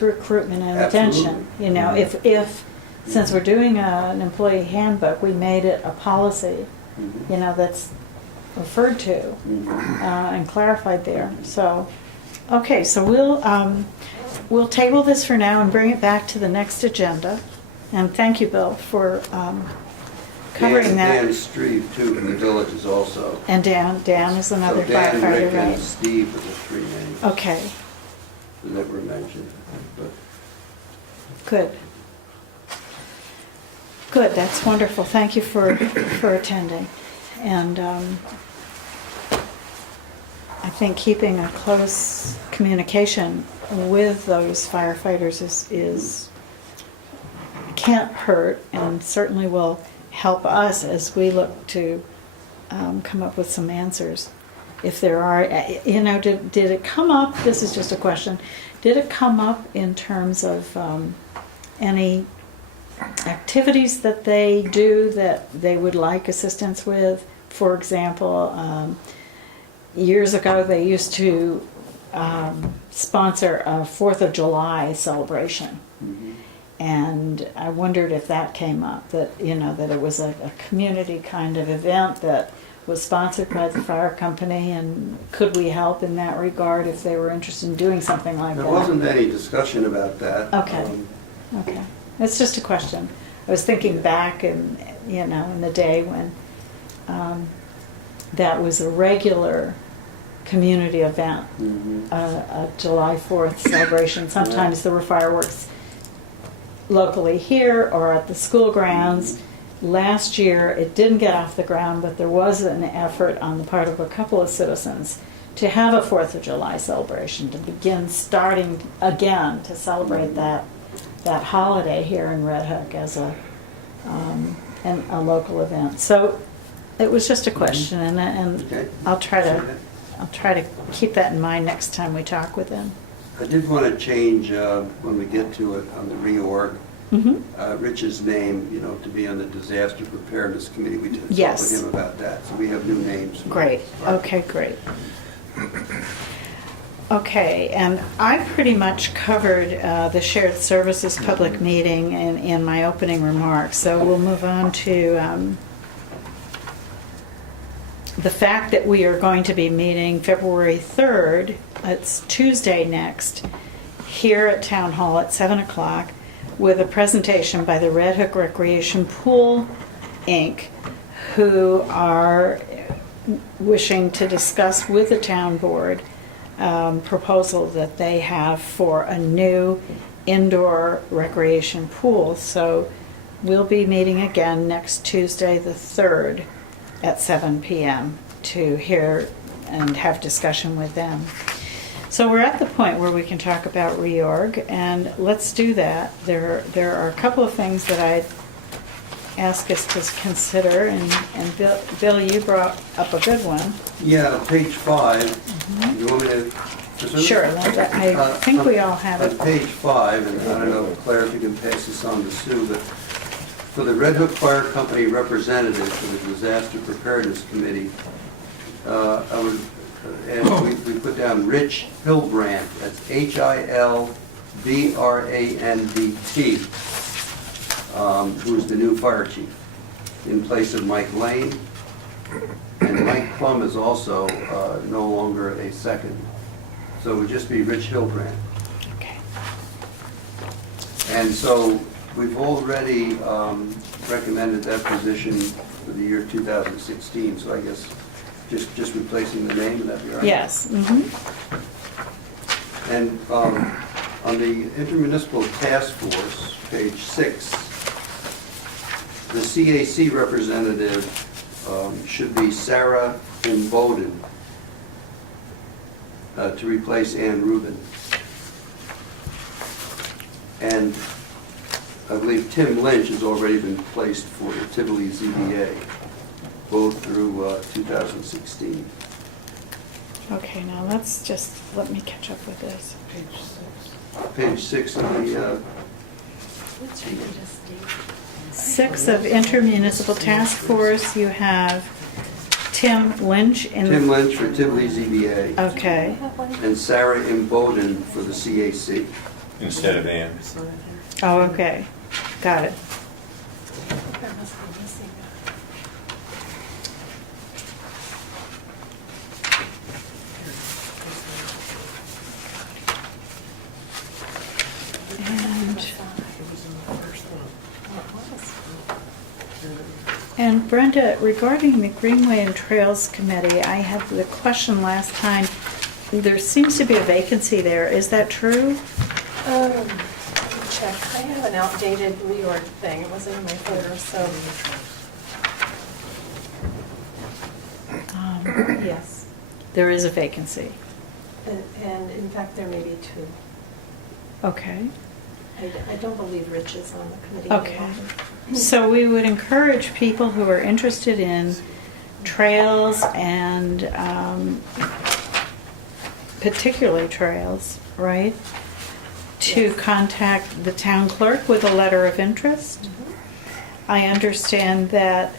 recruitment and retention. If, since we're doing an employee handbook, we made it a policy, that's referred to and clarified there. So, okay, so we'll table this for now and bring it back to the next agenda. And thank you, Bill, for covering that. Dan Strebe too, from the villages also. And Dan is So another Dan, firefighter, Rick, and right? Steve are the three names Okay, that were mentioned. But good. Good, that's wonderful. Thank you for attending. And I think keeping a close communication with those firefighters is can't hurt, and certainly will help us as we look to come up with some answers. If there are, did it come up, this is just a question, did it come up in terms of any activities that they do that they would like assistance with? For example, years ago they used to sponsor a 4th of July celebration. And I wondered if that came up, that that it was a community kind of event that was sponsored by the fire company, and could we help in that regard if they were interested in doing something like there that? wasn't any discussion about that. Okay. Okay, it's just a question. I was thinking back in the day when that was a regular community event, a July 4th celebration. Sometimes there were fireworks locally here or at the school grounds. Last year it didn't get off the ground, but there was an effort on the part of a couple of citizens to have a 4th of July celebration, to begin starting again to celebrate that holiday here in Red Hook as a local event. So it was just a question, and Okay. I'll try to keep that in mind next time we talk with them. I did want to change, when we get to it, on the reorg, Rich's name, to be on the Disaster Preparedness Committee. We did talk Yes. with him about that, so we have new names. Great, okay, great. Okay, and I pretty much covered the shared services public meeting in my opening remarks, so we'll move on to the fact that we are going to be meeting February 3rd, it's Tuesday next, here at Town Hall at 7 o'clock, with a presentation by the Red Hook Recreation Pool, Inc., who are wishing to discuss with the town board proposal that they have for a new indoor recreation pool. So we'll be meeting again next Tuesday, the 3rd, at 7 p.m. to hear and have discussion with them. So we're at the point where we can talk about reorg, and let's do that. There are a couple of things that I'd ask us to consider, and Bill, you brought up a good one. Yeah, page 5. You want me to pursue it? Sure, I think we all have On it. page 5, and I don't know, Claire, if you can pass this on to Sue, but for the Red Hook Fire Company representative for the Disaster Preparedness Committee, I would, and we put down Rich Hilbrand, that's Hilbrandt, who's the new fire chief, in place of Mike Lane. And and Mike Plum is also no longer a second. So it would just be Rich Hilbrand. Okay. And so we've already recommended that position for the year 2016, so I guess just replacing the name, would that be all right? Yes. Mhm. And on the intermunicipal task force, page 6, the CAC representative should be Sarah Imboden to replace Ann Rubin. And I believe Tim Lynch has already been placed for the Tivoli ZBA, both through 2016. Okay, now let me catch up with this. Page 6 of the, 6 of intermunicipal task force, you have Tim Lynch in. Tim Lynch for Tivoli ZBA, Okay, and Sarah Imboden for the CAC. Instead of Ann. oh, okay, got it. And Brenda, regarding the Greenway and Trails Committee, I had the question last time, there seems to be a vacancy there, is that true? Check, I have an outdated reorg thing, it wasn't in my folder, so. Yes, There is a vacancy. and in fact, there may be 2. Okay. I don't believe Rich is on the committee. Okay. any longer. So we would encourage people who are interested in trails and particularly trails, right? To Yes. contact the town clerk with a letter of interest. Mm-hmm. I understand that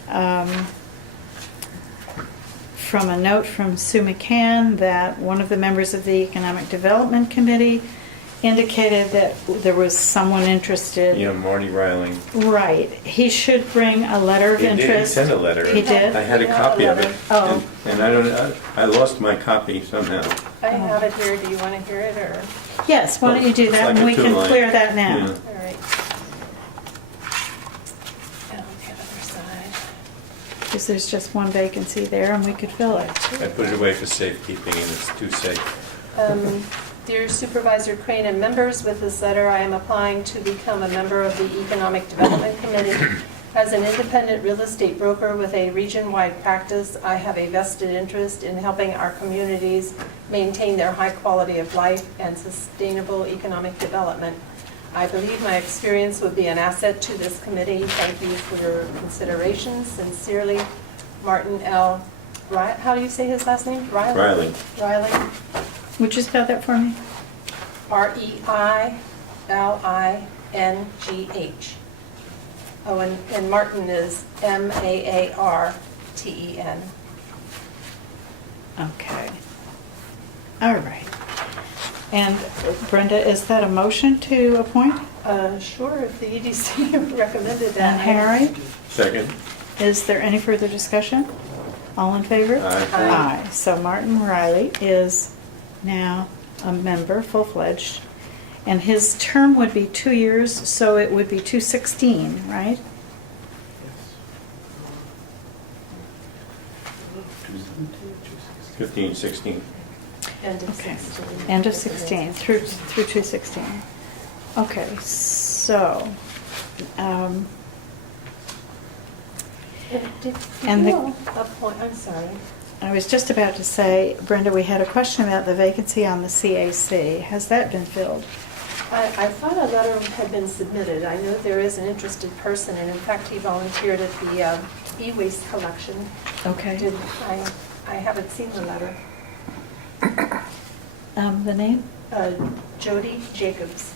from a note from Sue McCann that one of the members of the Economic Development Committee indicated that there was someone interested. Yeah, Marty Riling. Right. He should bring a letter of He did, he interest. sent a letter. He did? I had a copy of it. Oh. And I lost my copy somehow. I have it here, do you want to hear it, or? Yes, why don't you do It's that like and a we can two-line. clear that now. Yeah. All right. And on the other side. Because there's just one vacancy there and we could fill it. I put it away for safekeeping and it's too safe. Dear Supervisor Crane and members, with this letter, I am applying to become a member of the Economic Development Committee. As an independent real estate broker with a region-wide practice, I have a vested interest in helping our communities maintain their high quality of life and sustainable economic development. I believe my experience would be an asset to this committee. Thank you for your consideration. Sincerely, Martin L. How do you say his last name? Riling. Riling. Would you spell that for me? R-E-I-L-I-N-G-H. Oh, and Martin is M-A-A-R-T-E-N. Okay. All right. And Brenda, is that a motion to appoint? Sure, if the EDC recommended that. And Harry? Second? Is there any further discussion? All in favor? Aye. Aye. So Martin Riley is now a member, full-fledged, and his term would be 2 years, so it would be 216, right? 15, 16. End of Okay. 16. End of 16, through 216. Okay, so, Did And you the- appoint, I'm sorry. I was just about to say, Brenda, we had a question about the vacancy on the CAC. Has that been filled? I thought a letter had been submitted. I know there is an interested person, and in fact, he volunteered at the e-waste collection. Okay. I haven't seen the letter. The name? Jody Jacobs.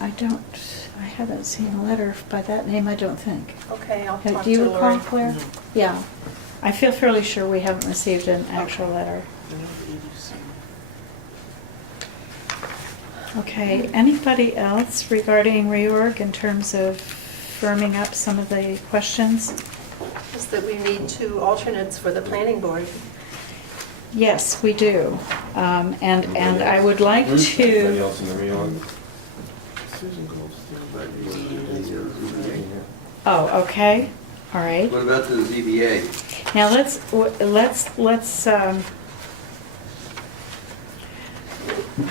I haven't seen a letter by that name, I don't think. Okay, I'll talk Do you to recall, Lori. Claire? Yeah. I feel fairly sure we haven't received an actual letter. Okay, anybody else regarding reorg in terms of firming up some of the questions? Is that we need 2 alternates for the planning board. Yes, we do. And I would like Anybody to, else in the real? oh, okay, all right. What about the ZBA? Now, let's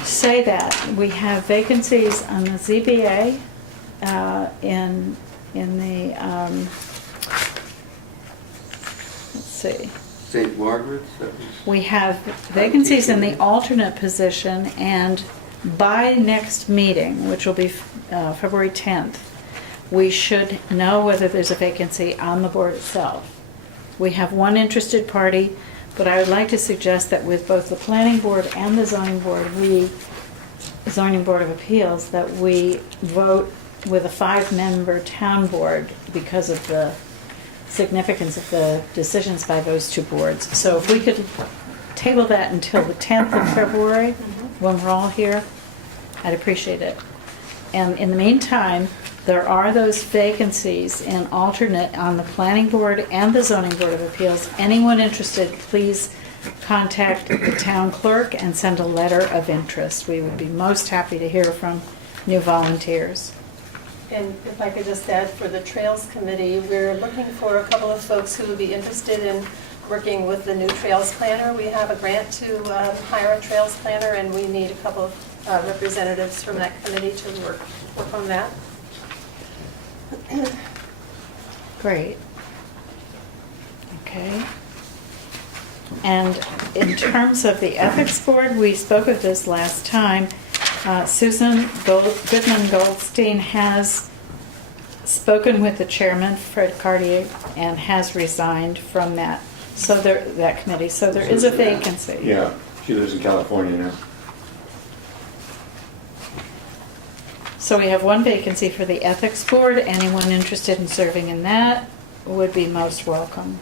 say that we have vacancies on the ZBA, in the, let's see. St. Margaret's? That was- We have vacancies in the alternate position, and by next meeting, which will be February 10th, we should know whether there's a vacancy on the board itself. We have one interested party, but I would like to suggest that with both the planning board and the zoning board of appeals, that we vote with a 5-member town board because of the significance of the decisions by those 2 boards. So if we could table that until the 10th of February, when we're all here, I'd appreciate it. And in the meantime, there are those vacancies in alternate on the planning board and the zoning board of appeals. Anyone interested, please contact the town clerk and send a letter of interest. We would be most happy to hear from new volunteers. And if I could just add, for the Trails Committee, we're looking for a couple of folks who would be interested in working with the new Trails Planner. We have a grant to hire a Trails Planner, and we need a couple of representatives from that committee to work on that. Great. Okay. And in terms of the ethics board, we spoke of this last time. Susan Goodman Goldstein has spoken with the chairman, Fred Cartier, and has resigned from that committee. So there is a vacancy. Yeah, she lives in California now. So we have one vacancy for the ethics board. Anyone interested in serving in that would be most welcome.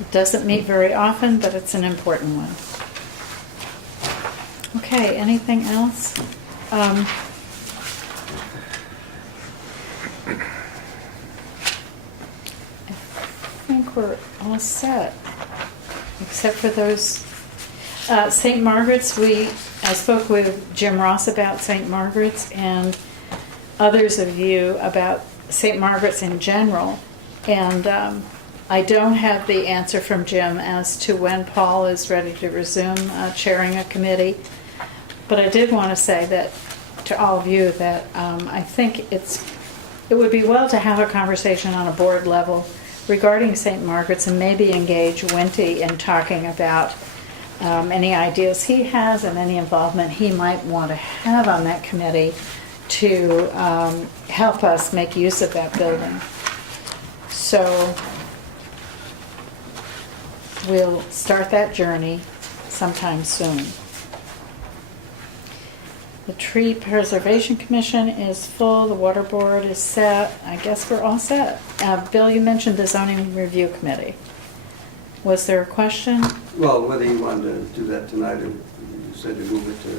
It doesn't meet very often, but it's an important one. Okay, anything else? I think we're all set, except for those. St. Margaret's, I spoke with Jim Ross about St. Margaret's and others of you about St. Margaret's in general. And I don't have the answer from Jim as to when Paul is ready to resume chairing a committee. But I did want to say that to all of you that I think it would be well to have a conversation on a board level regarding St. Margaret's and maybe engage Winty in talking about any ideas he has and any involvement he might want to have on that committee to help us make use of that building. So we'll start that journey sometime soon. The Tree Preservation Commission is full, the Water Board is set. I guess we're all set. Bill, you mentioned the Zoning Review Committee. Was there a question? Well, whether you wanted to do that tonight or you said to move it to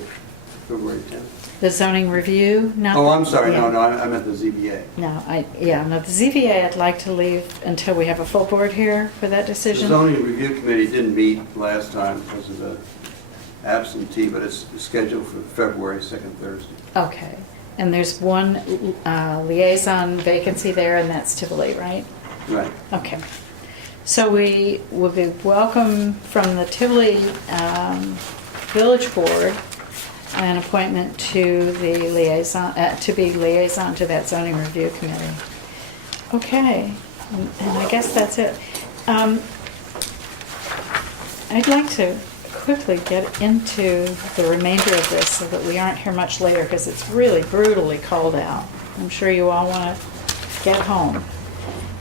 February 10th. The Zoning Review? Not Oh, I'm sorry, yeah. no, I meant the ZBA. No, the ZVA I'd like to leave until we have a full board here for that The decision. zoning review committee didn't meet last time because of the absentee, but it's scheduled for February, 2nd Thursday. Okay. And there's one liaison vacancy there, and that's Tivoli, right? Right. Okay. So we will be welcome from the Tivoli Village Board an appointment to the liaison, to be liaison to that zoning review committee. Okay, and I guess that's it. I'd like to quickly get into the remainder of this so that we aren't here much later because it's really brutally cold out. I'm sure you all want to get home.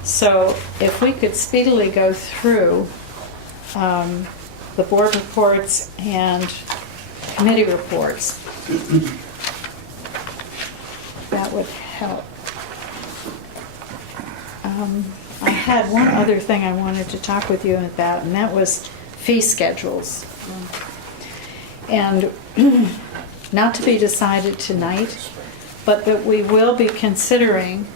So if we could speedily go through the board reports and committee reports, that would help. I had one other thing I wanted to talk with you about, and that was fee schedules. And not to be decided tonight, but that we will be considering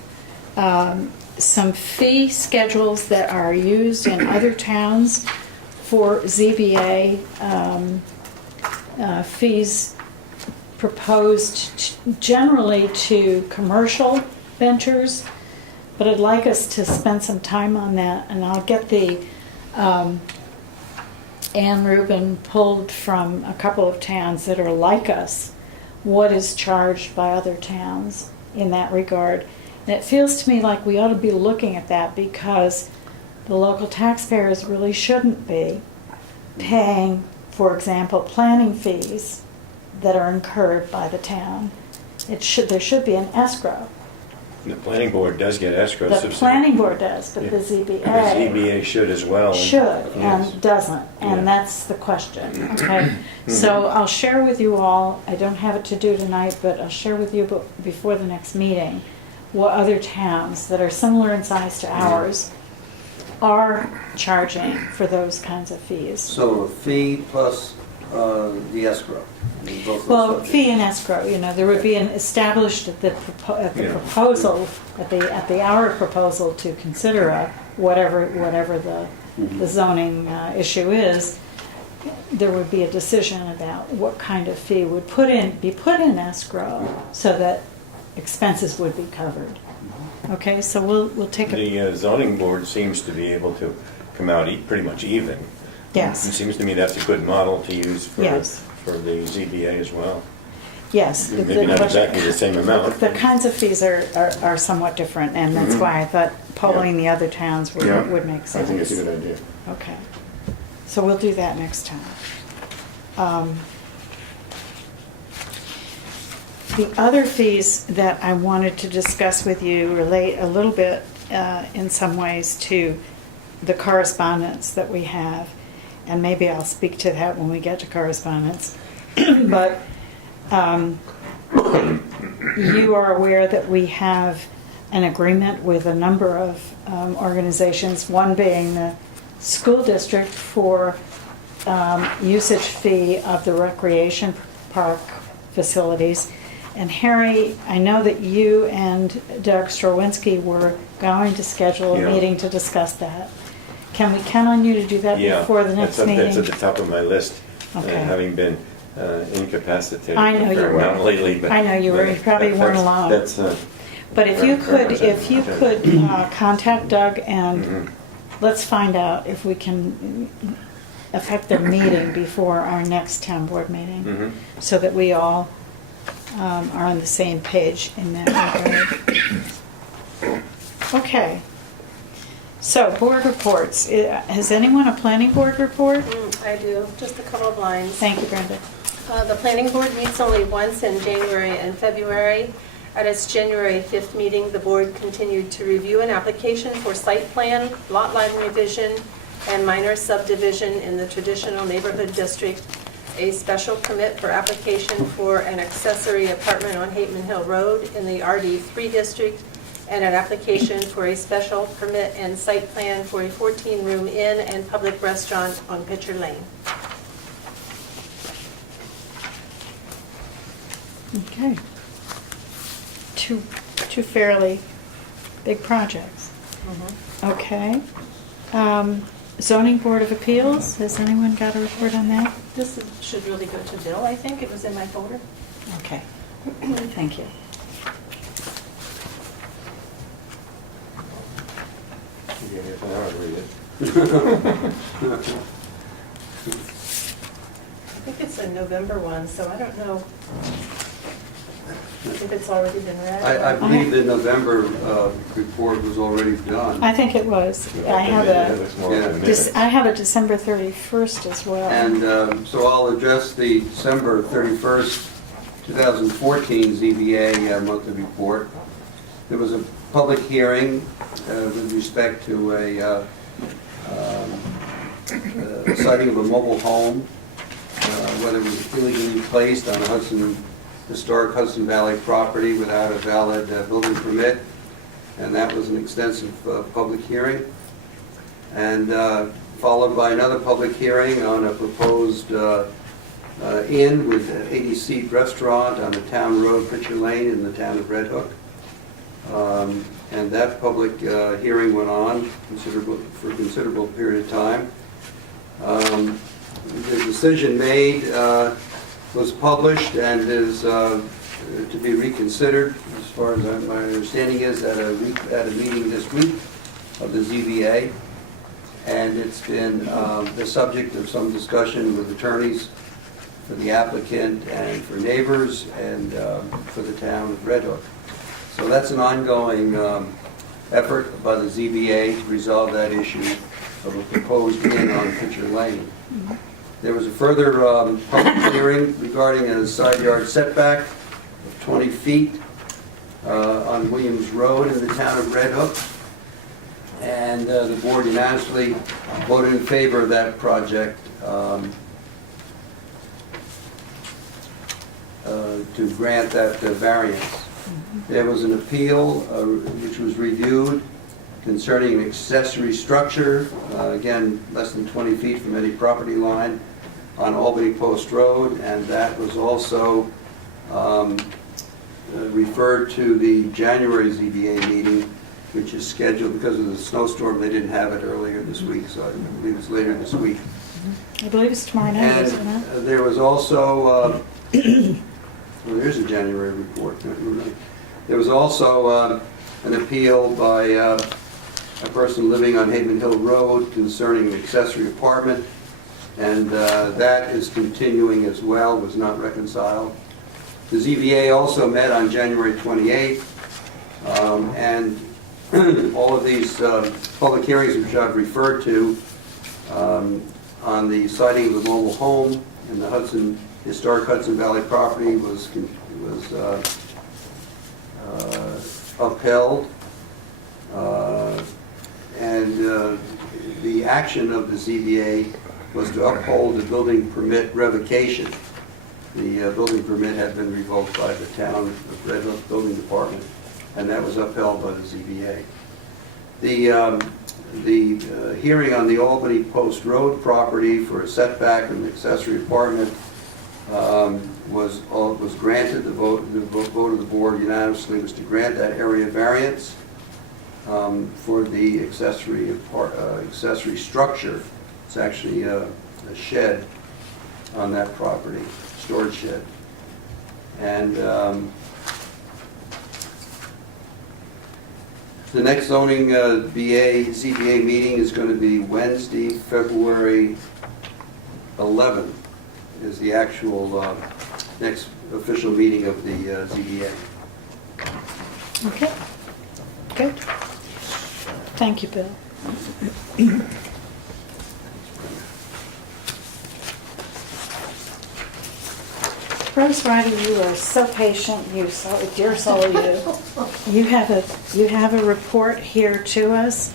some fee schedules that are used in other towns for ZBA fees proposed generally to commercial ventures, but I'd like us to spend some time on that, and I'll get the Ann Rubin pulled from a couple of towns that are like us, what is charged by other towns in that regard. And it feels to me like we ought to be looking at that because the local taxpayers really shouldn't be paying, for example, planning fees that are incurred by the town. There should be an escrow. The planning board does get escrow The subsidy. planning board does, but Yeah. the The ZBA ZBA should as well. should Yes. and doesn't, and Yeah. that's the question, okay? So I'll share with you all, I don't have it to do tonight, but I'll share with you before the next meeting what other towns that are similar in size to ours are charging for those kinds of fees. So a fee plus the escrow. Both those Well, subjects. fee and escrow, there would be an established at the Yeah. proposal, at the hour proposal to consider whatever the zoning issue is, there would be a decision about what kind of fee would be put in escrow so that expenses would be covered. Okay, so we'll take a, The zoning board seems to be able to come out pretty much even. It yes, seems to me that's a good model to use for Yes. the ZBA as well. yes. Maybe not exactly the same amount. The kinds of fees are somewhat different, and that's why I thought polling the other towns Yeah. would make sense. I think it's a good idea. Okay, so we'll do that next time. The other fees that I wanted to discuss with you relate a little bit, in some ways, to the correspondence that we have, and maybe I'll speak to that when we get to correspondence. But you are aware that we have an agreement with a number of organizations, one being the school district for usage fee of the recreation park facilities. And Harry, I know that you and Doug Strowinski were going to schedule a Yeah. meeting to discuss that. Can we count on you to do that Yeah, before the next that's meeting? at the top of my list, Okay. having been incapacitated I know a fair you were. amount lately. But, I know you were. but You probably weren't that's- alone. That's, But if you Representative. could contact Doug and Mhm. let's find out if we can affect their meeting before our next town board meeting, Mhm. so that we all are on the same page in that regard. Okay. So, board reports. Has anyone a planning board report? I do, just a couple of lines. Thank you, Brenda. The planning board meets only once in January and February. At its January 5th meeting, the board continued to review an application for site plan, lot line revision, and minor subdivision in the traditional neighborhood district, a special permit for application for an accessory apartment on Hateman Hill Road in the RD3 district, and an application for a special permit and site plan for a 14-room inn and public restaurant on Pitcher Lane. Okay. Two fairly big projects. Okay. Zoning Board of Appeals, has anyone got a report on that? Should really go to Bill, I think. It was in my folder. Okay. Thank you. You get half an hour to read it. I think it's a November one, so I don't know if it's already been read. I believe the November report was already done. I think it was. I have It looks more like a Yeah. minute. I have a December 31st as well. And so I'll address the December 31st, 2014 ZBA monthly report. There was a public hearing with respect to a siting of a mobile home, whether it was illegally placed on historic Hudson Valley property without a valid building permit. And that was an extensive public hearing. And followed by another public hearing on a proposed inn with an 80-seat restaurant on the town road, Pitcher Lane, in the town of Red Hook. And that public hearing went on for a considerable period of time. The decision made was published and is to be reconsidered, as far as my understanding is, at a meeting this week of the ZBA. And it's been the subject of some discussion with attorneys for the applicant and for neighbors and for the town of Red Hook. So that's an ongoing effort by the ZBA to resolve that issue of a proposed inn on Pitcher Lane. There was a further public hearing regarding a side yard setback of 20 feet on Williams Road in the town of Red Hook. And the board unanimously voted in favor of that project to grant that variance. There was an appeal which was reviewed concerning an accessory structure, again, less than 20 feet from any property line on Albany Post Road, and that was also referred to the January ZBA meeting, which is scheduled because of the snowstorm. They didn't have it earlier this week, so I believe it's later this week. I believe it's tomorrow night, isn't it? And there was also, well, there's a January report. There was also an appeal by a person living on Haven Hill Road concerning an accessory apartment, and that is continuing as well, was not reconciled. The ZBA also met on January 28th, and all of these public hearings which I've referred to on the siting of the mobile home in the historic Hudson Valley property was upheld, and the action of the ZBA was to uphold the building permit revocation. The building permit had been revoked by the town of Red Hook Building Department, and that was upheld by the ZBA. The hearing on the Albany Post Road property for a setback and accessory apartment was granted. The vote of the board unanimously was to grant that area variance for the accessory structure. It's actually a shed on that property, storage shed. And the next zoning ZBA meeting is going to be Wednesday, February 11th, is the actual next official meeting of the ZBA. Okay, good. Thank you, Bill. Rose Ryder, you are so patient, dear soul, you have a report here to us.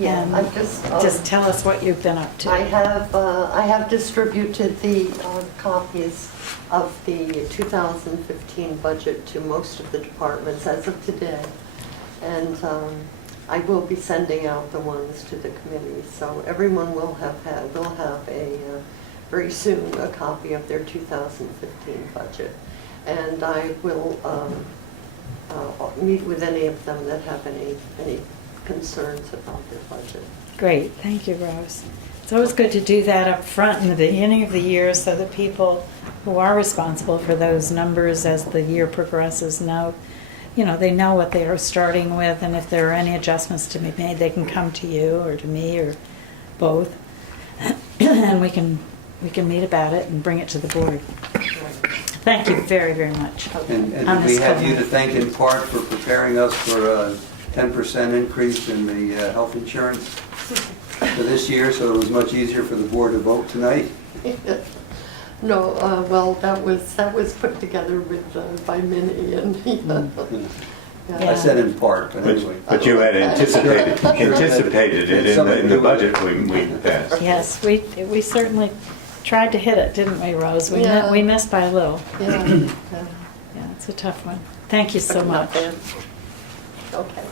Yeah, And I've just tell us what you've been up to. I have distributed the copies of the 2015 budget to most of the departments as of today. And I will be sending out the ones to the committee. So everyone will have very soon a copy of their 2015 budget. And I will meet with any of them that have any concerns about their budget. Great, thank you, Rose. It's always good to do that up front in the beginning of the year so that people who are responsible for those numbers as the year progresses know, they know what they are starting with, and if there are any adjustments to be made, they can come to you or to me or both, and we can meet about it and bring it to the board. Thank you very, very much. And we have you to thank in part for preparing us for a 10% increase in the health insurance for this year, so it was much easier for the board to vote tonight. No, well, that was put together by Minnie and I said in part, but anyway. But you had anticipated it in the budget we passed. Yes, we certainly tried to hit it, didn't we, Rose? Yeah. We missed by a little. Yeah. Yeah, it's a tough one. Thank you so much. Okay.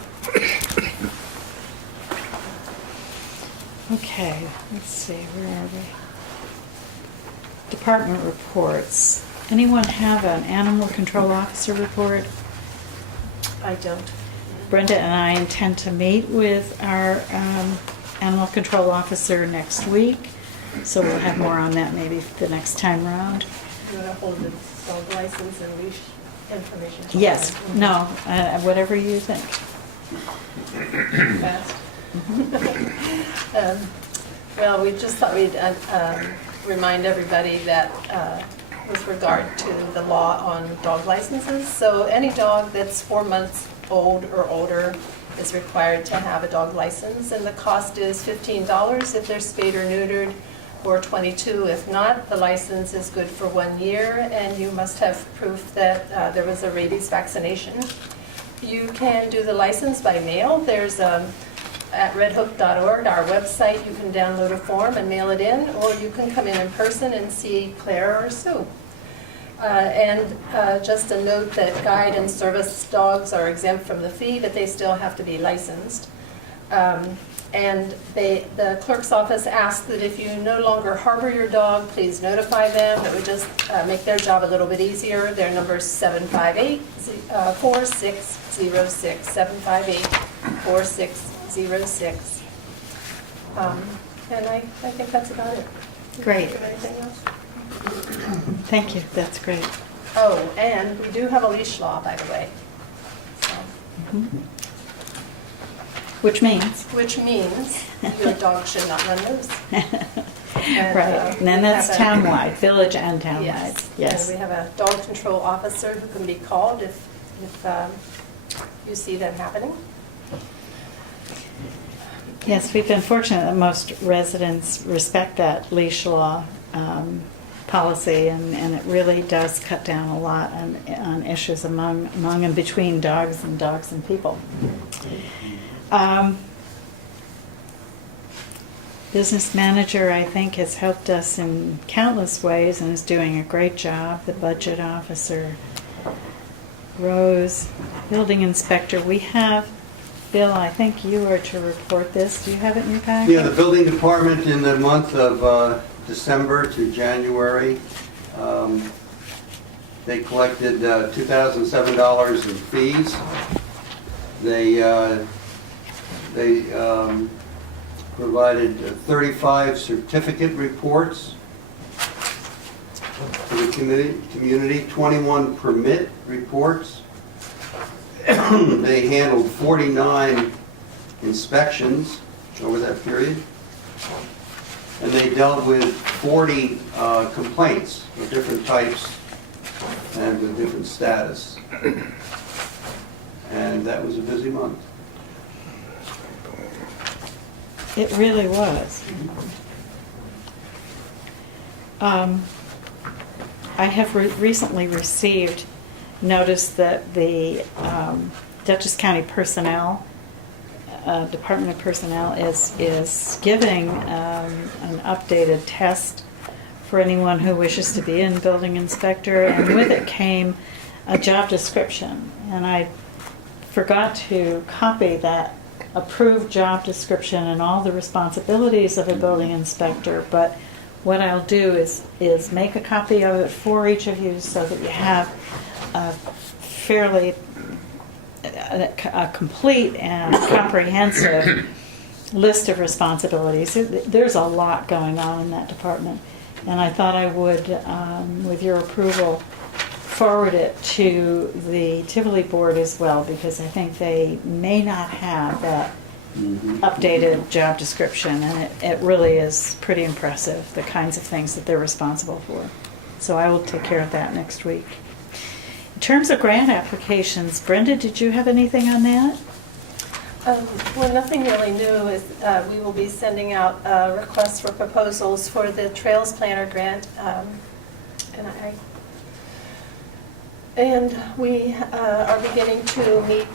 Okay, let's see, where are we? Department reports. Anyone have an animal control officer report? I don't. Brenda and I intend to meet with our animal control officer next week, so we'll have more on that maybe the next time around. You want to hold the dog license and leash information? Yes, no, whatever you think. Fast. Well, we just thought we'd remind everybody that with regard to the law on dog licenses, so any dog that's 4 months old or older is required to have a dog license, and the cost is $15 if they're spayed or neutered, or $22 if not. The license is good for 1 year, and you must have proof that there was a rabies vaccination. You can do the license by mail. There's at redhook.org, our website, you can download a form and mail it in, or you can come in person and see Claire or Sue. Just a note that guide and service dogs are exempt from the fee, but they still have to be licensed. The clerk's office asks that if you no longer harbor your dog, please notify them. It would just make their job a little bit easier. Their number is 758-4606, 758-4606. And I think that's about it. Great. Anything else? Thank you, that's great. Oh, and we do have a leash law, by the way. So, Which means? which means your dog should not run loose. And, Right, and then we that's have a- townwide, village and townwide. Yes. And we have a dog control officer who can be called if you see that happening. Yes, we've been fortunate that most residents respect that leash law policy, and it really does cut down a lot on issues among and between dogs and people. Business manager, I think, has helped us in countless ways and is doing a great job. The budget officer, Rose, building inspector. We have, Bill, I think you are to report this. Do you have it in your packet? Yeah, the building department in the month of December to January, they collected $2,007 in fees. They provided 35 certificate reports to the community, 21 permit reports. They handled 49 inspections over that period. And they dealt with 40 complaints of different types and with different status. And that was a busy month. It really was. I have recently received notice that the Dutchess County Personnel, Department of Personnel is giving an updated test for anyone who wishes to be in building inspector, and with it came a job description. And I forgot to copy that approved job description and all the responsibilities of a building inspector, but what I'll do is make a copy of it for each of you so that you have a fairly a complete and comprehensive list of responsibilities. There's a lot going on in that department, and I thought I would, with your approval, forward it to the Tivoli board as well, because I think they may not have that updated job description, and it really is pretty impressive, the kinds of things that they're responsible for. So I will take care of that next week. In terms of grant applications, Brenda, did you have anything on that? Well, nothing really new. Is we will be sending out requests for proposals for the Trails Planner grant, and we are beginning to meet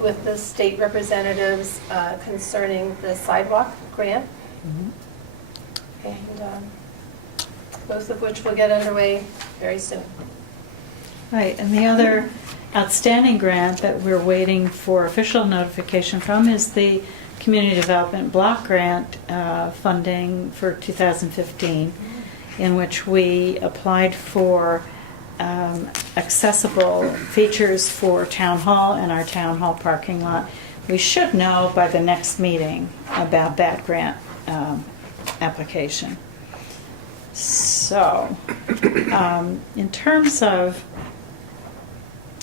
with the state representatives concerning the sidewalk grant, and both of which will get underway very soon. Right, and the other outstanding grant that we're waiting for official notification from is the Community Development Block Grant funding for 2015, in which we applied for accessible features for Town Hall and our Town Hall parking lot. We should know by the next meeting about that grant application. So, in terms of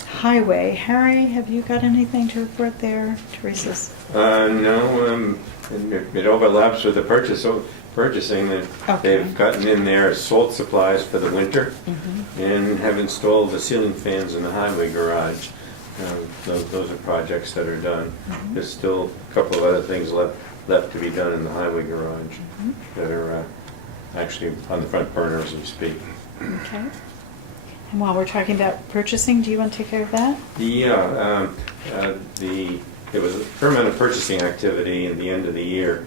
highway, Harry, have you got anything to report there? Teresa's? No, it overlaps with the purchasing that Okay. they've gotten in their salt supplies for the winter Mhm. and have installed the ceiling fans in the highway garage. Those are projects that are done. Mhm. There's still a couple of other things left to be done in the highway garage Mhm. that are actually on the front burner as we speak. Okay. And while we're talking about purchasing, do you want to take care of that? Yeah, there was a fair amount of purchasing activity at the end of the year.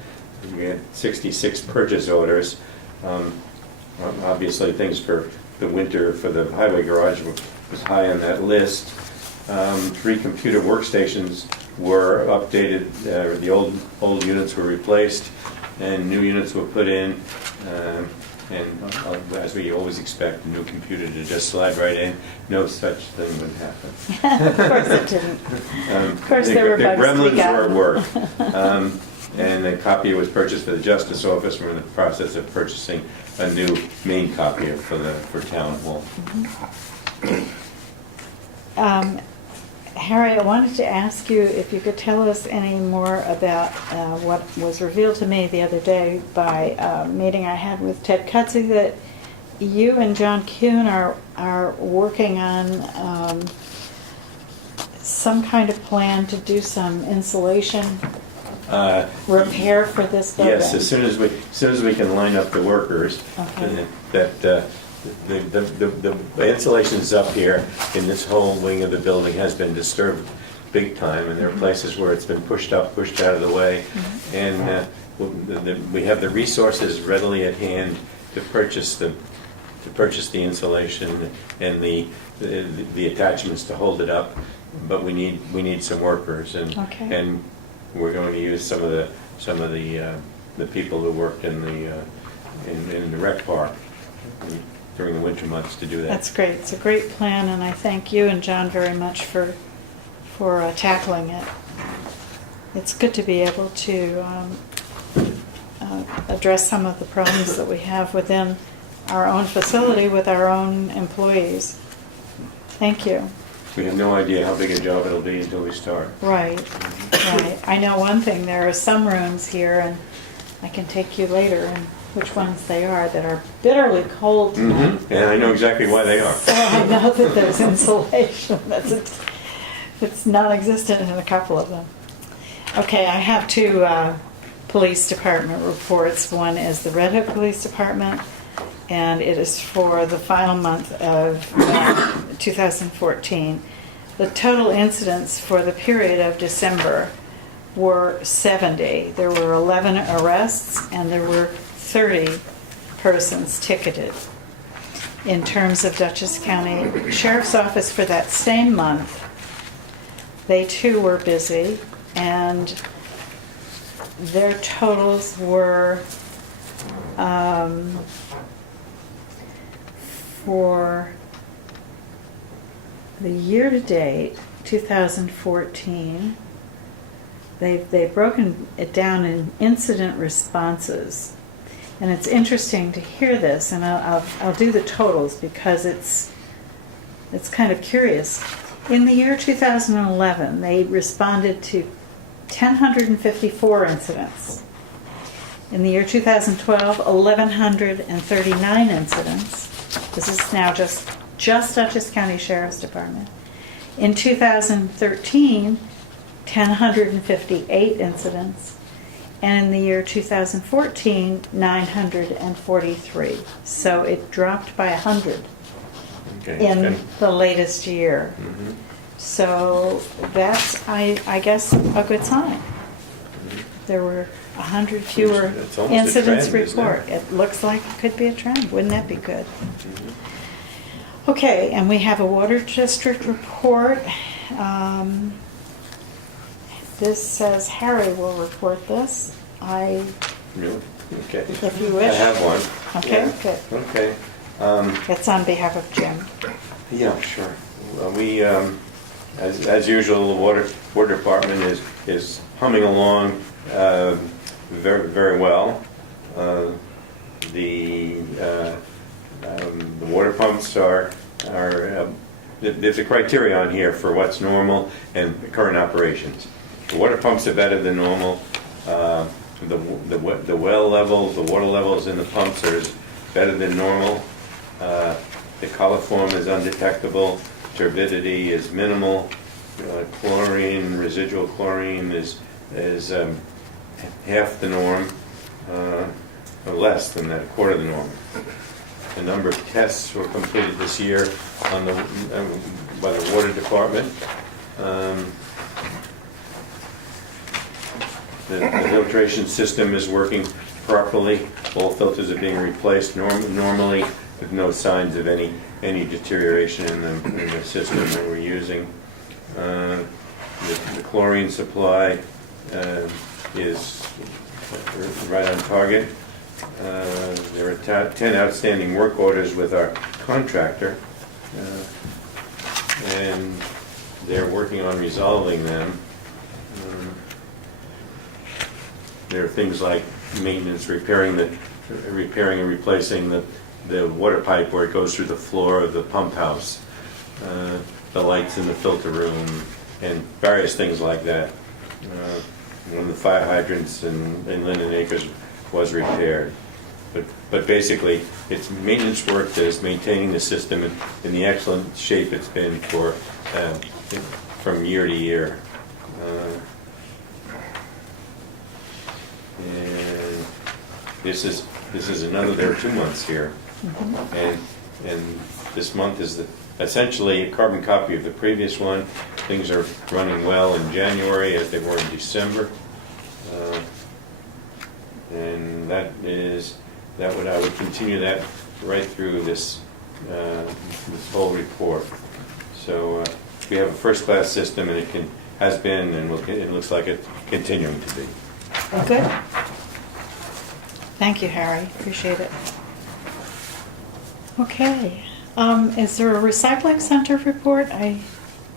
We had 66 purchase orders. Obviously, things for the winter for the highway garage was high on that list. 3 computer workstations were updated, the old units were replaced, and new units were put in. And as we always expect, a new computer to just slide right in. No such thing would happen. Of course it didn't. Of course there were bugs to be The gremlins were at gotten. work. And a copier was purchased for the Justice Office. We're in the process of purchasing a new main copier for Town Hall. Harry, I wanted to ask you if you could tell us any more about what was revealed to me the other day by a meeting I had with Ted Cutsey, that you and John Kuhn are working on some kind of plan to do some insulation repair for this building. Yes, as soon as we can line up the workers, Okay. that the insulation's up here in this whole wing of the building has been disturbed big time, and there are places where it's been pushed up, pushed out of the way, and we have the resources readily at hand to purchase the insulation and the attachments to hold it up, but we need some workers, Okay. and we're going to use some of the people who worked in the rec park during the winter months to do that. That's great. It's a great plan, and I thank you and John very much for tackling it. It's good to be able to address some of the problems that we have within our own facility with our own employees. Thank you. We have no idea how big a job it'll be until we start. Right, right. I know one thing, there are some rooms here, and I can take you later and which ones they are, that are bitterly cold tonight. And I know exactly why they are. So I know that there's insulation it's non-existent in a couple of them. Okay, I have 2 police department reports. One is the Red Hook Police Department, and it is for the final month of 2014. The total incidents for the period of December were 70. There were 11 arrests, and there were 30 persons ticketed. In terms of Dutchess County Sheriff's Office for that same month, they too were busy, and their totals were for the year-to-date 2014, they've broken it down in incident responses. And it's interesting to hear this, and I'll do the totals because it's kind of curious. In the year 2011, they responded to 1,054 incidents. In the year 2012, 1,139 incidents. This is now just Dutchess County Sheriff's Department. In 2013, 1,058 incidents. And in the year 2014, 943. So it dropped by 100 in the latest year. Mm-hmm. So that's, I guess, a good sign. There were 100 fewer It's almost a incidents trend, isn't it? report. It looks like it could be a trend. Wouldn't that be good? Okay, and we have a water district report. This says Harry will report this. Really? Okay. If you wish. I have one. Okay, Yeah. good. Okay. It's on behalf of Jim. Yeah, sure. Well, we, as usual, the water department is humming along very well. The water pumps are there's a criteria on here for what's normal and current operations. The water pumps are better than normal. The well levels, the water levels in the pumps are better than normal. The coliform is undetectable. Turbidity is minimal. Chlorine, residual chlorine is half the norm, or less than that, a quarter of the norm. A number of tests were completed this year on by the water department. The filtration system is working properly. All filters are being replaced normally with no signs of any deterioration in the system that we're using. The chlorine supply is right on target. There are 10 outstanding work orders with our contractor, and they're working on resolving them. There are things like maintenance, repairing and replacing the water pipe where it goes through the floor of the pump house, the lights in the filter room, and various things like that. One of the fire hydrants in Linden Acres was repaired. But basically, it's maintenance work that is maintaining the system in the excellent shape it's been from year to year. And this is another. There are 2 months here, and this month is essentially a carbon copy of the previous one. Things are running well in January as they were in December, and I would continue that right through this whole report. So we have a first-class system, and has been, and it looks like it's continuing to be. Good. Thank you, Harry. Appreciate it. Okay. Is there a recycling center report? I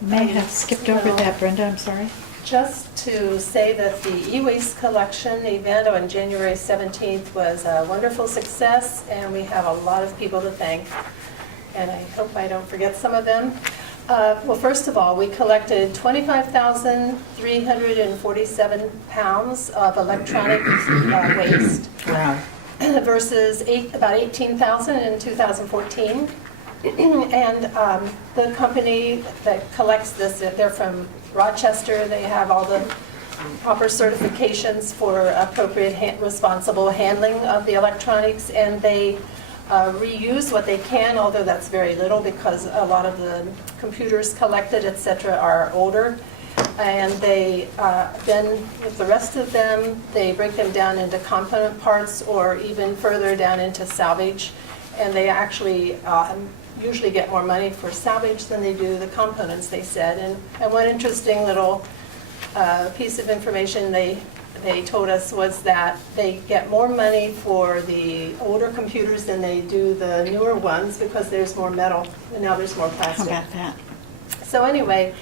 may have skipped over that, Brenda. I'm sorry. Just to say that the e-waste collection event on January 17th was a wonderful success, and we have a lot of people to thank, and I hope I don't forget some of them. Well, first of all, we collected 25,347 pounds of electronic waste. Wow. Versus about 18,000 in 2014. And the company that collects this, they're from Rochester. They have all the proper certifications for appropriate responsible handling of the electronics, and they reuse what they can, although that's very little because a lot of the computers collected, etc., are older. And they then, with the rest of them, they break them down into component parts or even further down into salvage. And they actually usually get more money for salvage than they do the components, they said. And one interesting little piece of information they told us was that they get more money for the older computers than they do the newer ones because there's more metal and now there's more plastic. How about that? So anyway,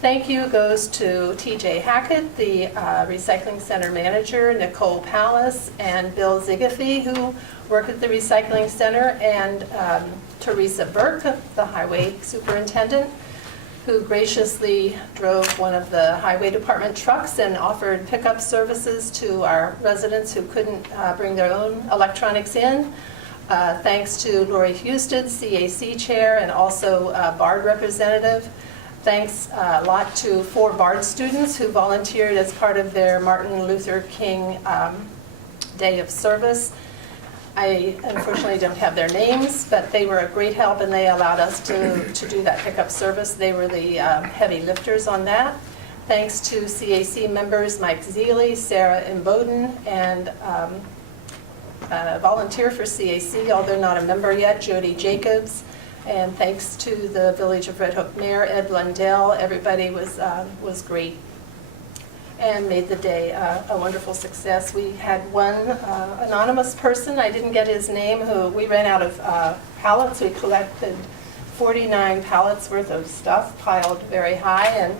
thank you goes to TJ Hackett, the recycling center manager, Nicole Pallas, and Bill Zigafy, who work at the recycling center, and Teresa Burke, the highway superintendent, who graciously drove one of the highway department trucks and offered pickup services to our residents who couldn't bring their own electronics in. Thanks to Lori Husted, CAC chair, and also BARD representative. Thanks a lot to 4 BARD students who volunteered as part of their Martin Luther King Day of Service. I unfortunately don't have their names, but they were a great help and they allowed us to do that pickup service. They were the heavy lifters on that. Thanks to CAC members Mike Zeely, Sarah Imboden, and a volunteer for CAC, although not a member yet, Jody Jacobs. And thanks to the Village of Red Hook Mayor, Ed Lundell. Everybody was great and made the day a wonderful success. We had one anonymous person, I didn't get his name, who we ran out of pallets. We collected 49 pallets worth of stuff piled very high, and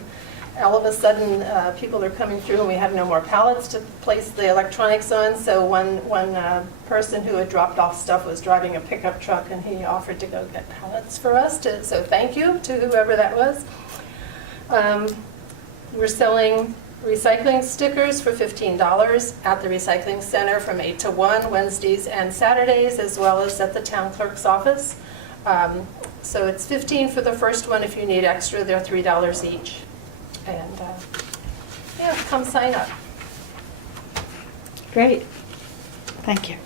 all of a sudden, people are coming through and we have no more pallets to place the electronics on. So one person who had dropped off stuff was driving a pickup truck, and he offered to go get pallets for us. So thank you to whoever that was. We're selling recycling stickers for $15 at the recycling center from 8 to 1, Wednesdays and Saturdays, as well as at the town clerk's office. So it's $15 for the first one. If you need extra, they're $3 each. And yeah, come sign up. Great. Thank you.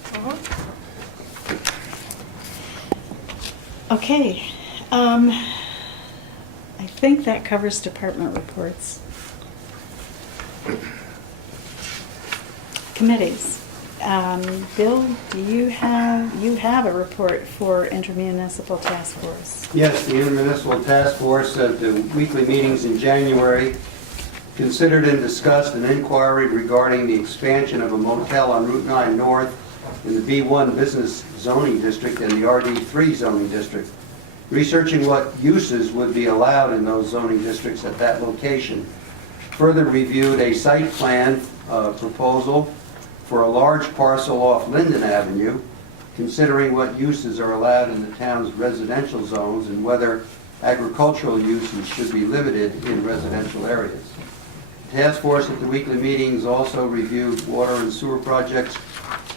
Okay. I think that covers department reports. Committees. Bill, do you have a report for intermunicipal task force? Yes, the intermunicipal task force at the weekly meetings in January considered and discussed an inquiry regarding the expansion of a motel on Route 9 North in the B1 Business Zoning District and the RD3 Zoning District, researching what uses would be allowed in those zoning districts at that location. Further reviewed a site plan proposal for a large parcel off Linden Avenue, considering what uses are allowed in the town's residential zones and whether agricultural uses should be limited in residential areas. The task force at the weekly meetings also reviewed water and sewer projects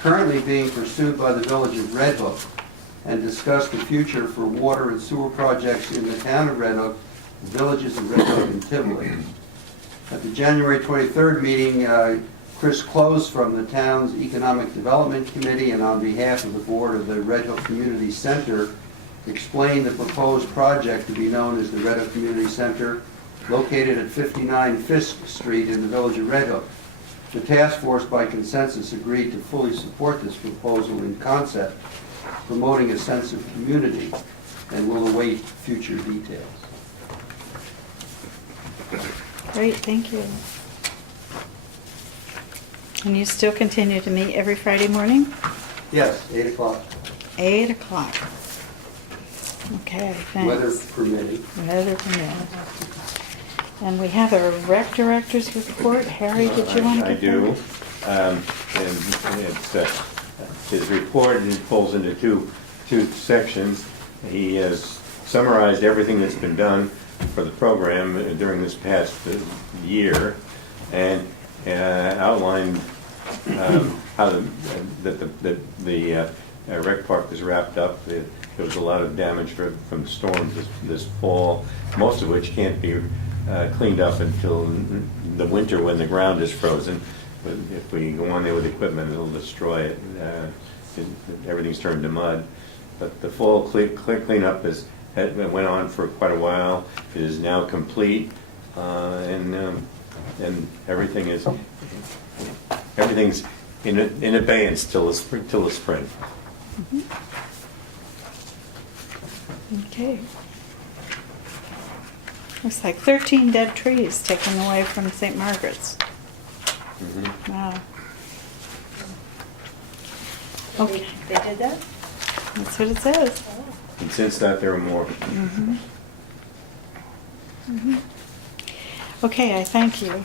currently being pursued by the village of Red Hook and discussed the future for water and sewer projects in the town of Red Hook, the villages of Red Hook and Tivoli. At the January 23rd meeting, Chris Close from the town's Economic Development Committee and on behalf of the board of the Red Hook Community Center explained the proposed project to be known as the Red Hook Community Center, located at 59 Fisk Street in the village of Red Hook. The task force by consensus agreed to fully support this proposal in concept, promoting a sense of community, and will await future details. Great, thank you. And you still continue to meet every Friday morning? Yes, 8 o'clock, 8 o'clock. Okay, thanks. weather permitting. Weather permitting. And we have a rec director's report. Harry, did you want to? I do. And it's his report, and it falls into two sections. He has summarized everything that's been done for the program during this past year, and outlined how the rec park is wrapped up. There was a lot of damage from storms this fall, most of which can't be cleaned up until the winter when the ground is frozen. But if we go on there with equipment, it'll destroy it. Everything's turned to mud. But the fall cleanup went on for quite a while. It is now complete, and everything's in abeyance till the spring. Mm-hmm. Okay. Looks like 13 dead trees taken away from St. Margaret's. Mm-hmm. Wow. Okay. They did that? That's what it says. And since that, there are more. Mm-hmm. Mm-hmm. Okay, I thank you.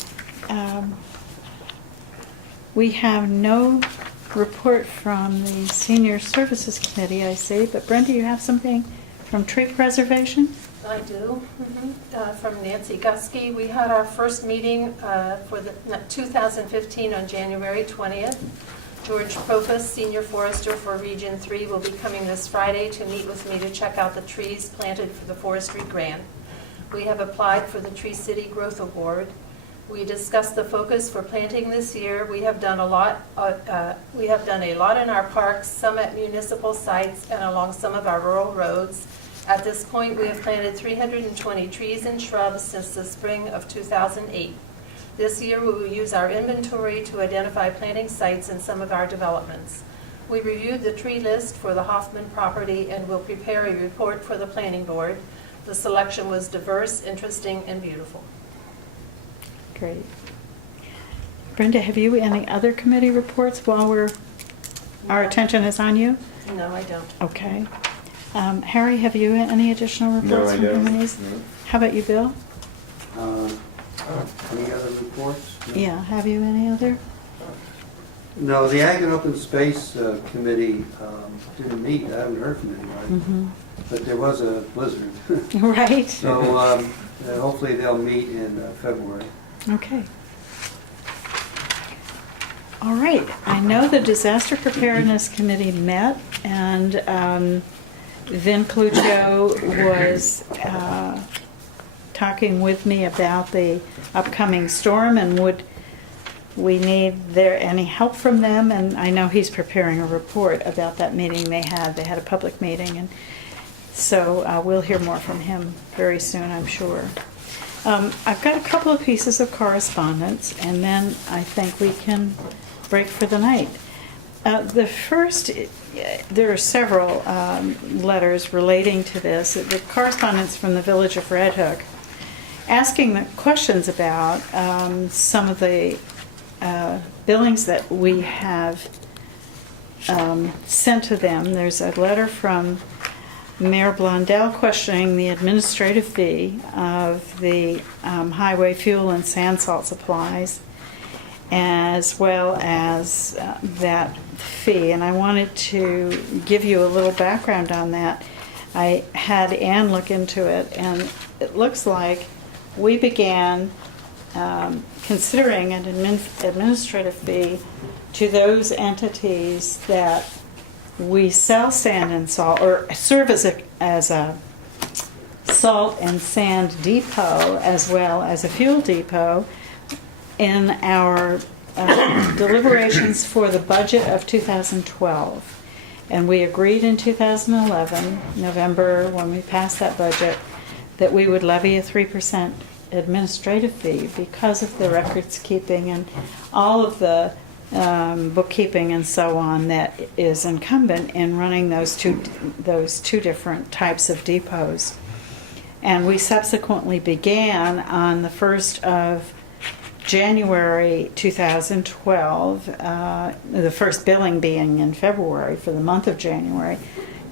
We have no report from the Senior Services Committee, I see, but Brenda, you have something from tree preservation? I do. From Nancy Gusky. We had our first meeting for the 2015 on January 20th. George Profus, Senior Forester for Region 3, will be coming this Friday to meet with me to check out the trees planted for the forestry grant. We have applied for the Tree City Growth Award. We discussed the focus for planting this year. We have done a lot in our parks, some at municipal sites and along some of our rural roads. At this point, we have planted 320 trees and shrubs since the spring of 2008. This year, we will use our inventory to identify planting sites in some of our developments. We reviewed the tree list for the Hoffman property and will prepare a report for the planning board. The selection was diverse, interesting, and beautiful. Great. Brenda, have you any other committee reports while our attention is on you? No, I don't. Okay. Harry, have you any additional No, reports I from don't. committees? No. How about you, Bill? Any other reports? No? Yeah, have you any other? No, the Ag and Open Space Committee didn't meet. I haven't heard from anybody. Mhm. But there was a blizzard. Right. So hopefully they'll meet in February. Okay. All right. I know the Disaster Preparedness Committee met, and Vin Cluccio was talking with me about the upcoming storm and would we need any help from them. And I know he's preparing a report about that meeting they had. They had a public meeting, and so we'll hear more from him very soon, I'm sure. I've got a couple of pieces of correspondence, and then I think we can break for the night. The first, there are several letters relating to this. The correspondence from the Village of Red Hook, asking the questions about some of the billings that we have sent to them. There's a letter from Mayor Blondell questioning the administrative fee of the highway fuel and sand salt supplies, as well as that fee. And I wanted to give you a little background on that. I had Ann look into it, and it looks like we began considering an administrative fee to those entities that we sell sand and salt, or serve as a salt and sand depot as well as a fuel depot, in our deliberations for the budget of 2012. And we agreed in 2011, November, when we passed that budget, that we would levy a 3% administrative fee because of the records keeping and all of the bookkeeping and so on that is incumbent in running those two different types of depots. And we subsequently began on the 1st of January 2012, the first billing being in February for the month of January,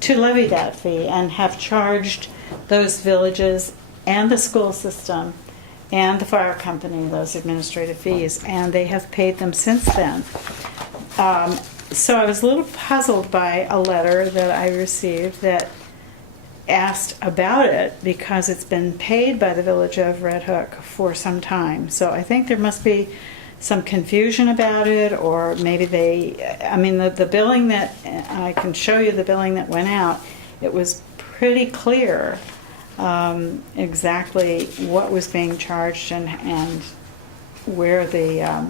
to levy that fee and have charged those villages and the school system and the fire company those administrative fees, and they have paid them since then. So I was a little puzzled by a letter that I received that asked about it because it's been paid by the Village of Red Hook for some time. So I think there must be some confusion about it, or maybe the billing that, I can show you the billing that went out, it was pretty clear exactly what was being charged and where the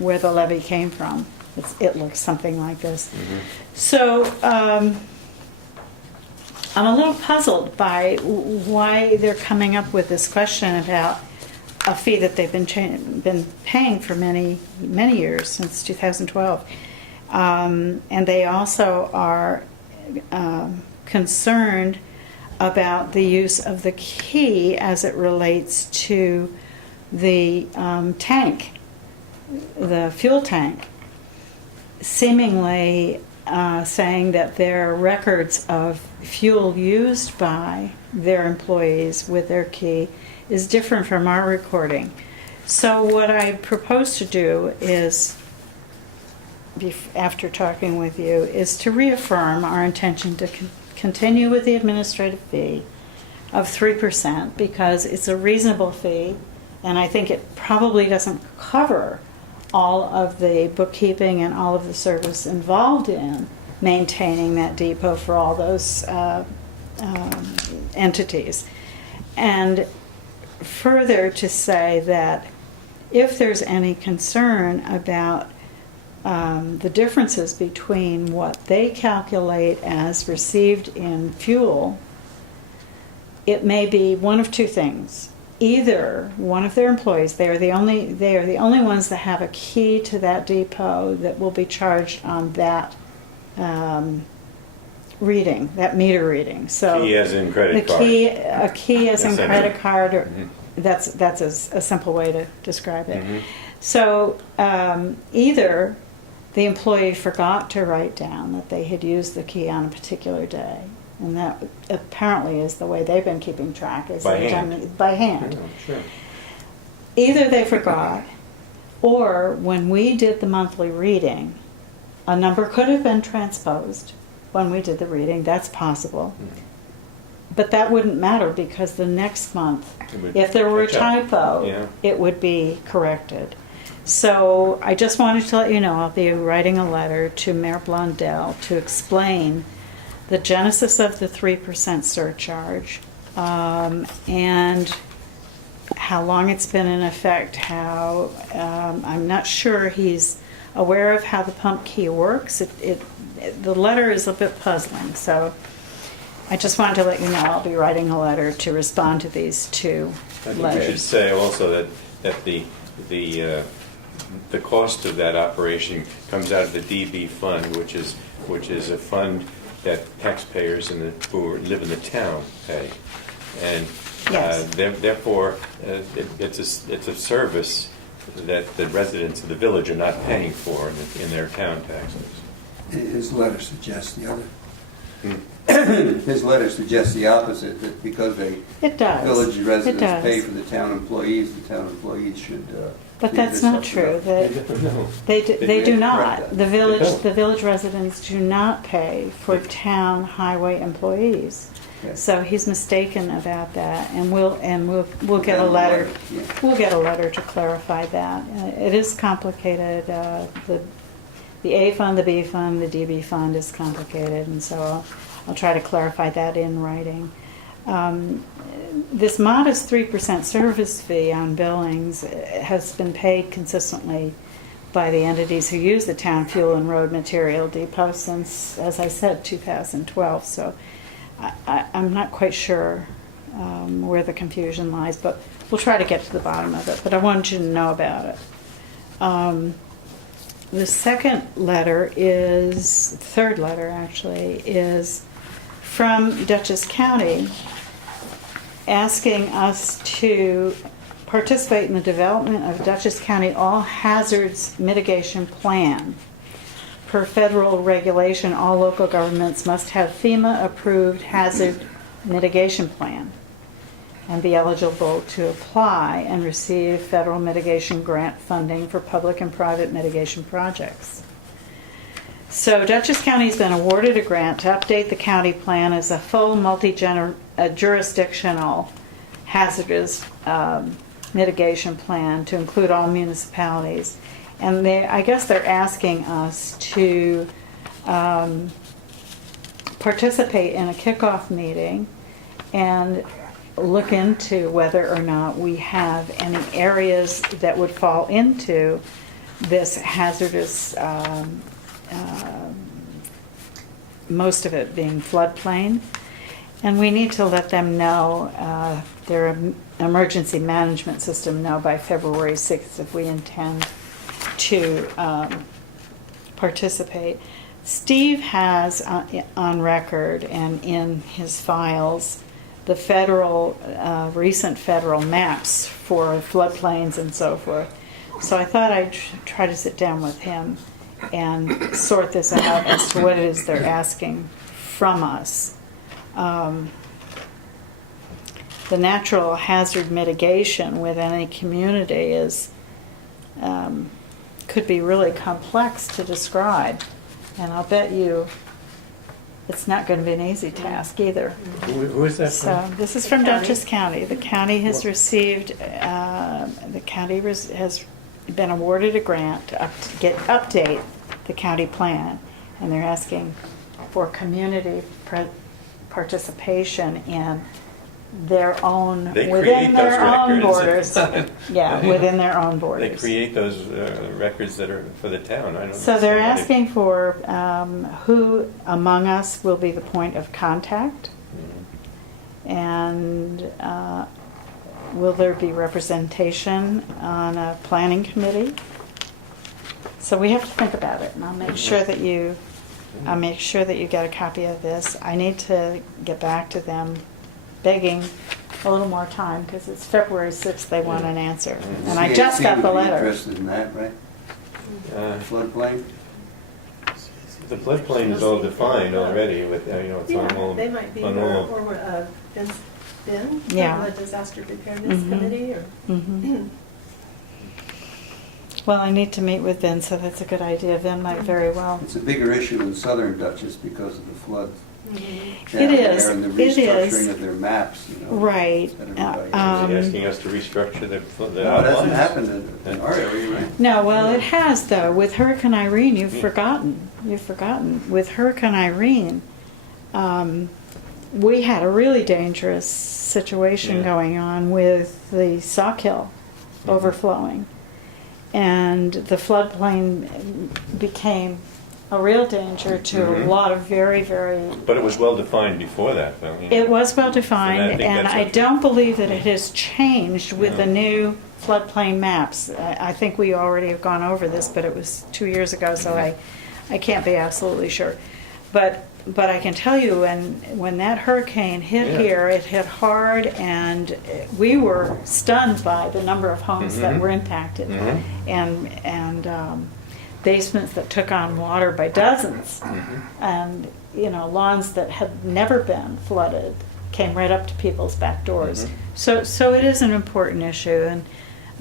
levy came from. It looks something like this. Mm-hmm. So I'm a little puzzled by why they're coming up with this question about a fee that they've been paying for many years, since 2012. And they also are concerned about the use of the key as it relates to the tank, the fuel tank, seemingly saying that their records of fuel used by their employees with their key is different from our recording. So what I propose to do is, after talking with you, is to reaffirm our intention to continue with the administrative fee of 3%, because it's a reasonable fee, and I think it probably doesn't cover all of the bookkeeping and all of the service involved in maintaining that depot for all those entities. And further, to say that if there's any concern about the differences between what they calculate as received in fuel, it may be one of two things. Either one of their employees, they are the only ones that have a key to that depot that will be charged on that reading, that meter reading. So Key as in credit card. A key as in Essentially. credit card, or Mhm. that's a simple way to describe it. Mhm. So either the employee forgot to write down that they had used the key on a particular day, And that apparently is the way they've been keeping track. Is By they've hand. done it by hand. Sure. Either they forgot, or when we did the monthly reading, a number could have been transposed when we did the reading. That's possible. But that wouldn't matter because the next month, It would if there were a catch up. typo, Yeah. it would be corrected. So I just wanted to let you know I'll be writing a letter to Mayor Blondell to explain the genesis of the 3% surcharge, and how long it's been in effect, how, I'm not sure he's aware of how the pump key works. The letter is a bit puzzling, so I just wanted to let you know I'll be writing a letter to respond to these two I think we letters. should say also that the cost of that operation comes out of the DB fund, which is a fund that taxpayers who live in the town pay. And Yes. therefore, it's a service that the residents of the village are not paying for in their town taxes. His letter suggests the other. Hmm. His letter suggests the opposite, that because they It does. village It residents does. pay for the town employees should. But be that's not subsidized. true. No. They do Correct not. that. The don't. village residents do not pay for town highway employees. Okay. So he's mistaken about that, and we'll get a letter. Yeah. We'll get a letter to clarify that. It is complicated. The A fund, the B fund, the DB fund is complicated, and so I'll try to clarify that in writing. This modest 3% service fee on billings has been paid consistently by the entities who use the town fuel and road material depot since, as I said, 2012. So I'm not quite sure where the confusion lies, but we'll try to get to the bottom of it. But I wanted you to know about it. The second letter is, third letter actually, is from Dutchess County asking us to participate in the development of Dutchess County All Hazards Mitigation Plan. Per federal regulation, all local governments must have FEMA-approved hazard mitigation plan and be eligible to apply and receive federal mitigation grant funding for public and private mitigation projects. So Dutchess County's been awarded a grant to update the county plan as a full multi-jurisdictional hazardous mitigation plan to include all municipalities. And I guess they're asking us to participate in a kickoff meeting and look into whether or not we have any areas that would fall into this hazardous, most of it being floodplain. And we need to let them know, their emergency management system know by February 6th if we intend to participate. Steve has on record and in his files the federal, recent federal maps for floodplains and so forth. So I thought I'd try to sit down with him and sort this out as to what it is they're asking from us. The natural hazard mitigation within a community is could be really complex to describe, and I'll bet you it's not going to be an easy task either. Who is that So from? this is from Dutchess County. The county has received, has been awarded a grant to update the county plan, and they're asking for community participation in their own, They within create those their own records. borders. Yeah, within their own They borders. create those records that are for the town. I don't So they're know. asking for who among us will be the point of contact, and will there be representation on a planning committee? So we have to think about it, and I'll make sure that you get a copy of this. I need to get back to them begging a little more time because it's February 6th. They want an answer, and I just got the CAC would be letter. interested in that, right? Floodplain? The floodplain is all defined already with, it's on all. Yeah, they might be, on or, all- Vince, Ben, Yeah. from the Disaster Preparedness Mhm. Committee, or. Mhm. Well, I need to meet with Vin, so that's a good idea. Vin might very well. It's a bigger issue in southern Dutchess because of the flood. Mhm. down It is, there And the it is. restructuring of their maps, Right. that everybody- Is Um, he asking us to restructure the No, it hasn't outlines? happened in our area, right? No, well, it has though. With Hurricane Irene, you've forgotten. You've forgotten. With Hurricane Irene, we had a really dangerous situation Yeah. going on with the Sawkill overflowing. And the floodplain became a real danger to a Mhm. lot of very, very. But it was well defined before that, though. It was well And I defined, think and that's I a- don't believe that it has changed with the No. new floodplain maps. I think we already have gone over this, but it was 2 years ago, so I can't be absolutely sure. But I can tell you, when that hurricane hit Yeah. here, it hit hard, and we were stunned by the number of homes that Mhm. were impacted. Mhm. And basements that took on water by dozens. Mhm. And, lawns that had never been flooded came right up to people's back doors. So it is an important issue. And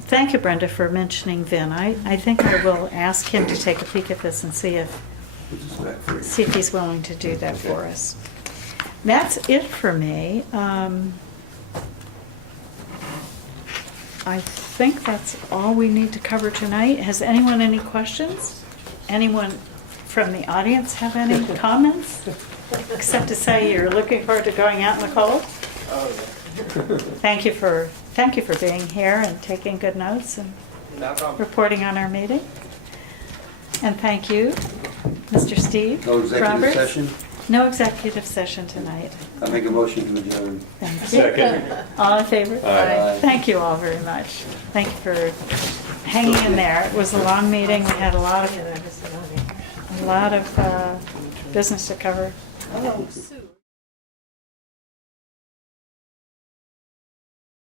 thank you, Brenda, for mentioning Vin. I think I will ask him to take a peek at this and see if he's willing to do that for us. That's it for me. I think that's all we need to cover tonight. Has anyone any questions? Anyone from the audience have any comments? Except to say you're looking forward to going out in the cold? Thank you for being here and taking good notes and reporting on our meeting. And thank you, Mr. Steve No executive Roberts. session? No executive session tonight. I make a motion to adjourn. Thank you. Second. All in favor? Aye. Thank you all very much. Thank you for hanging in there. It was a long meeting. We had a lot of business to cover. Oh, Sue.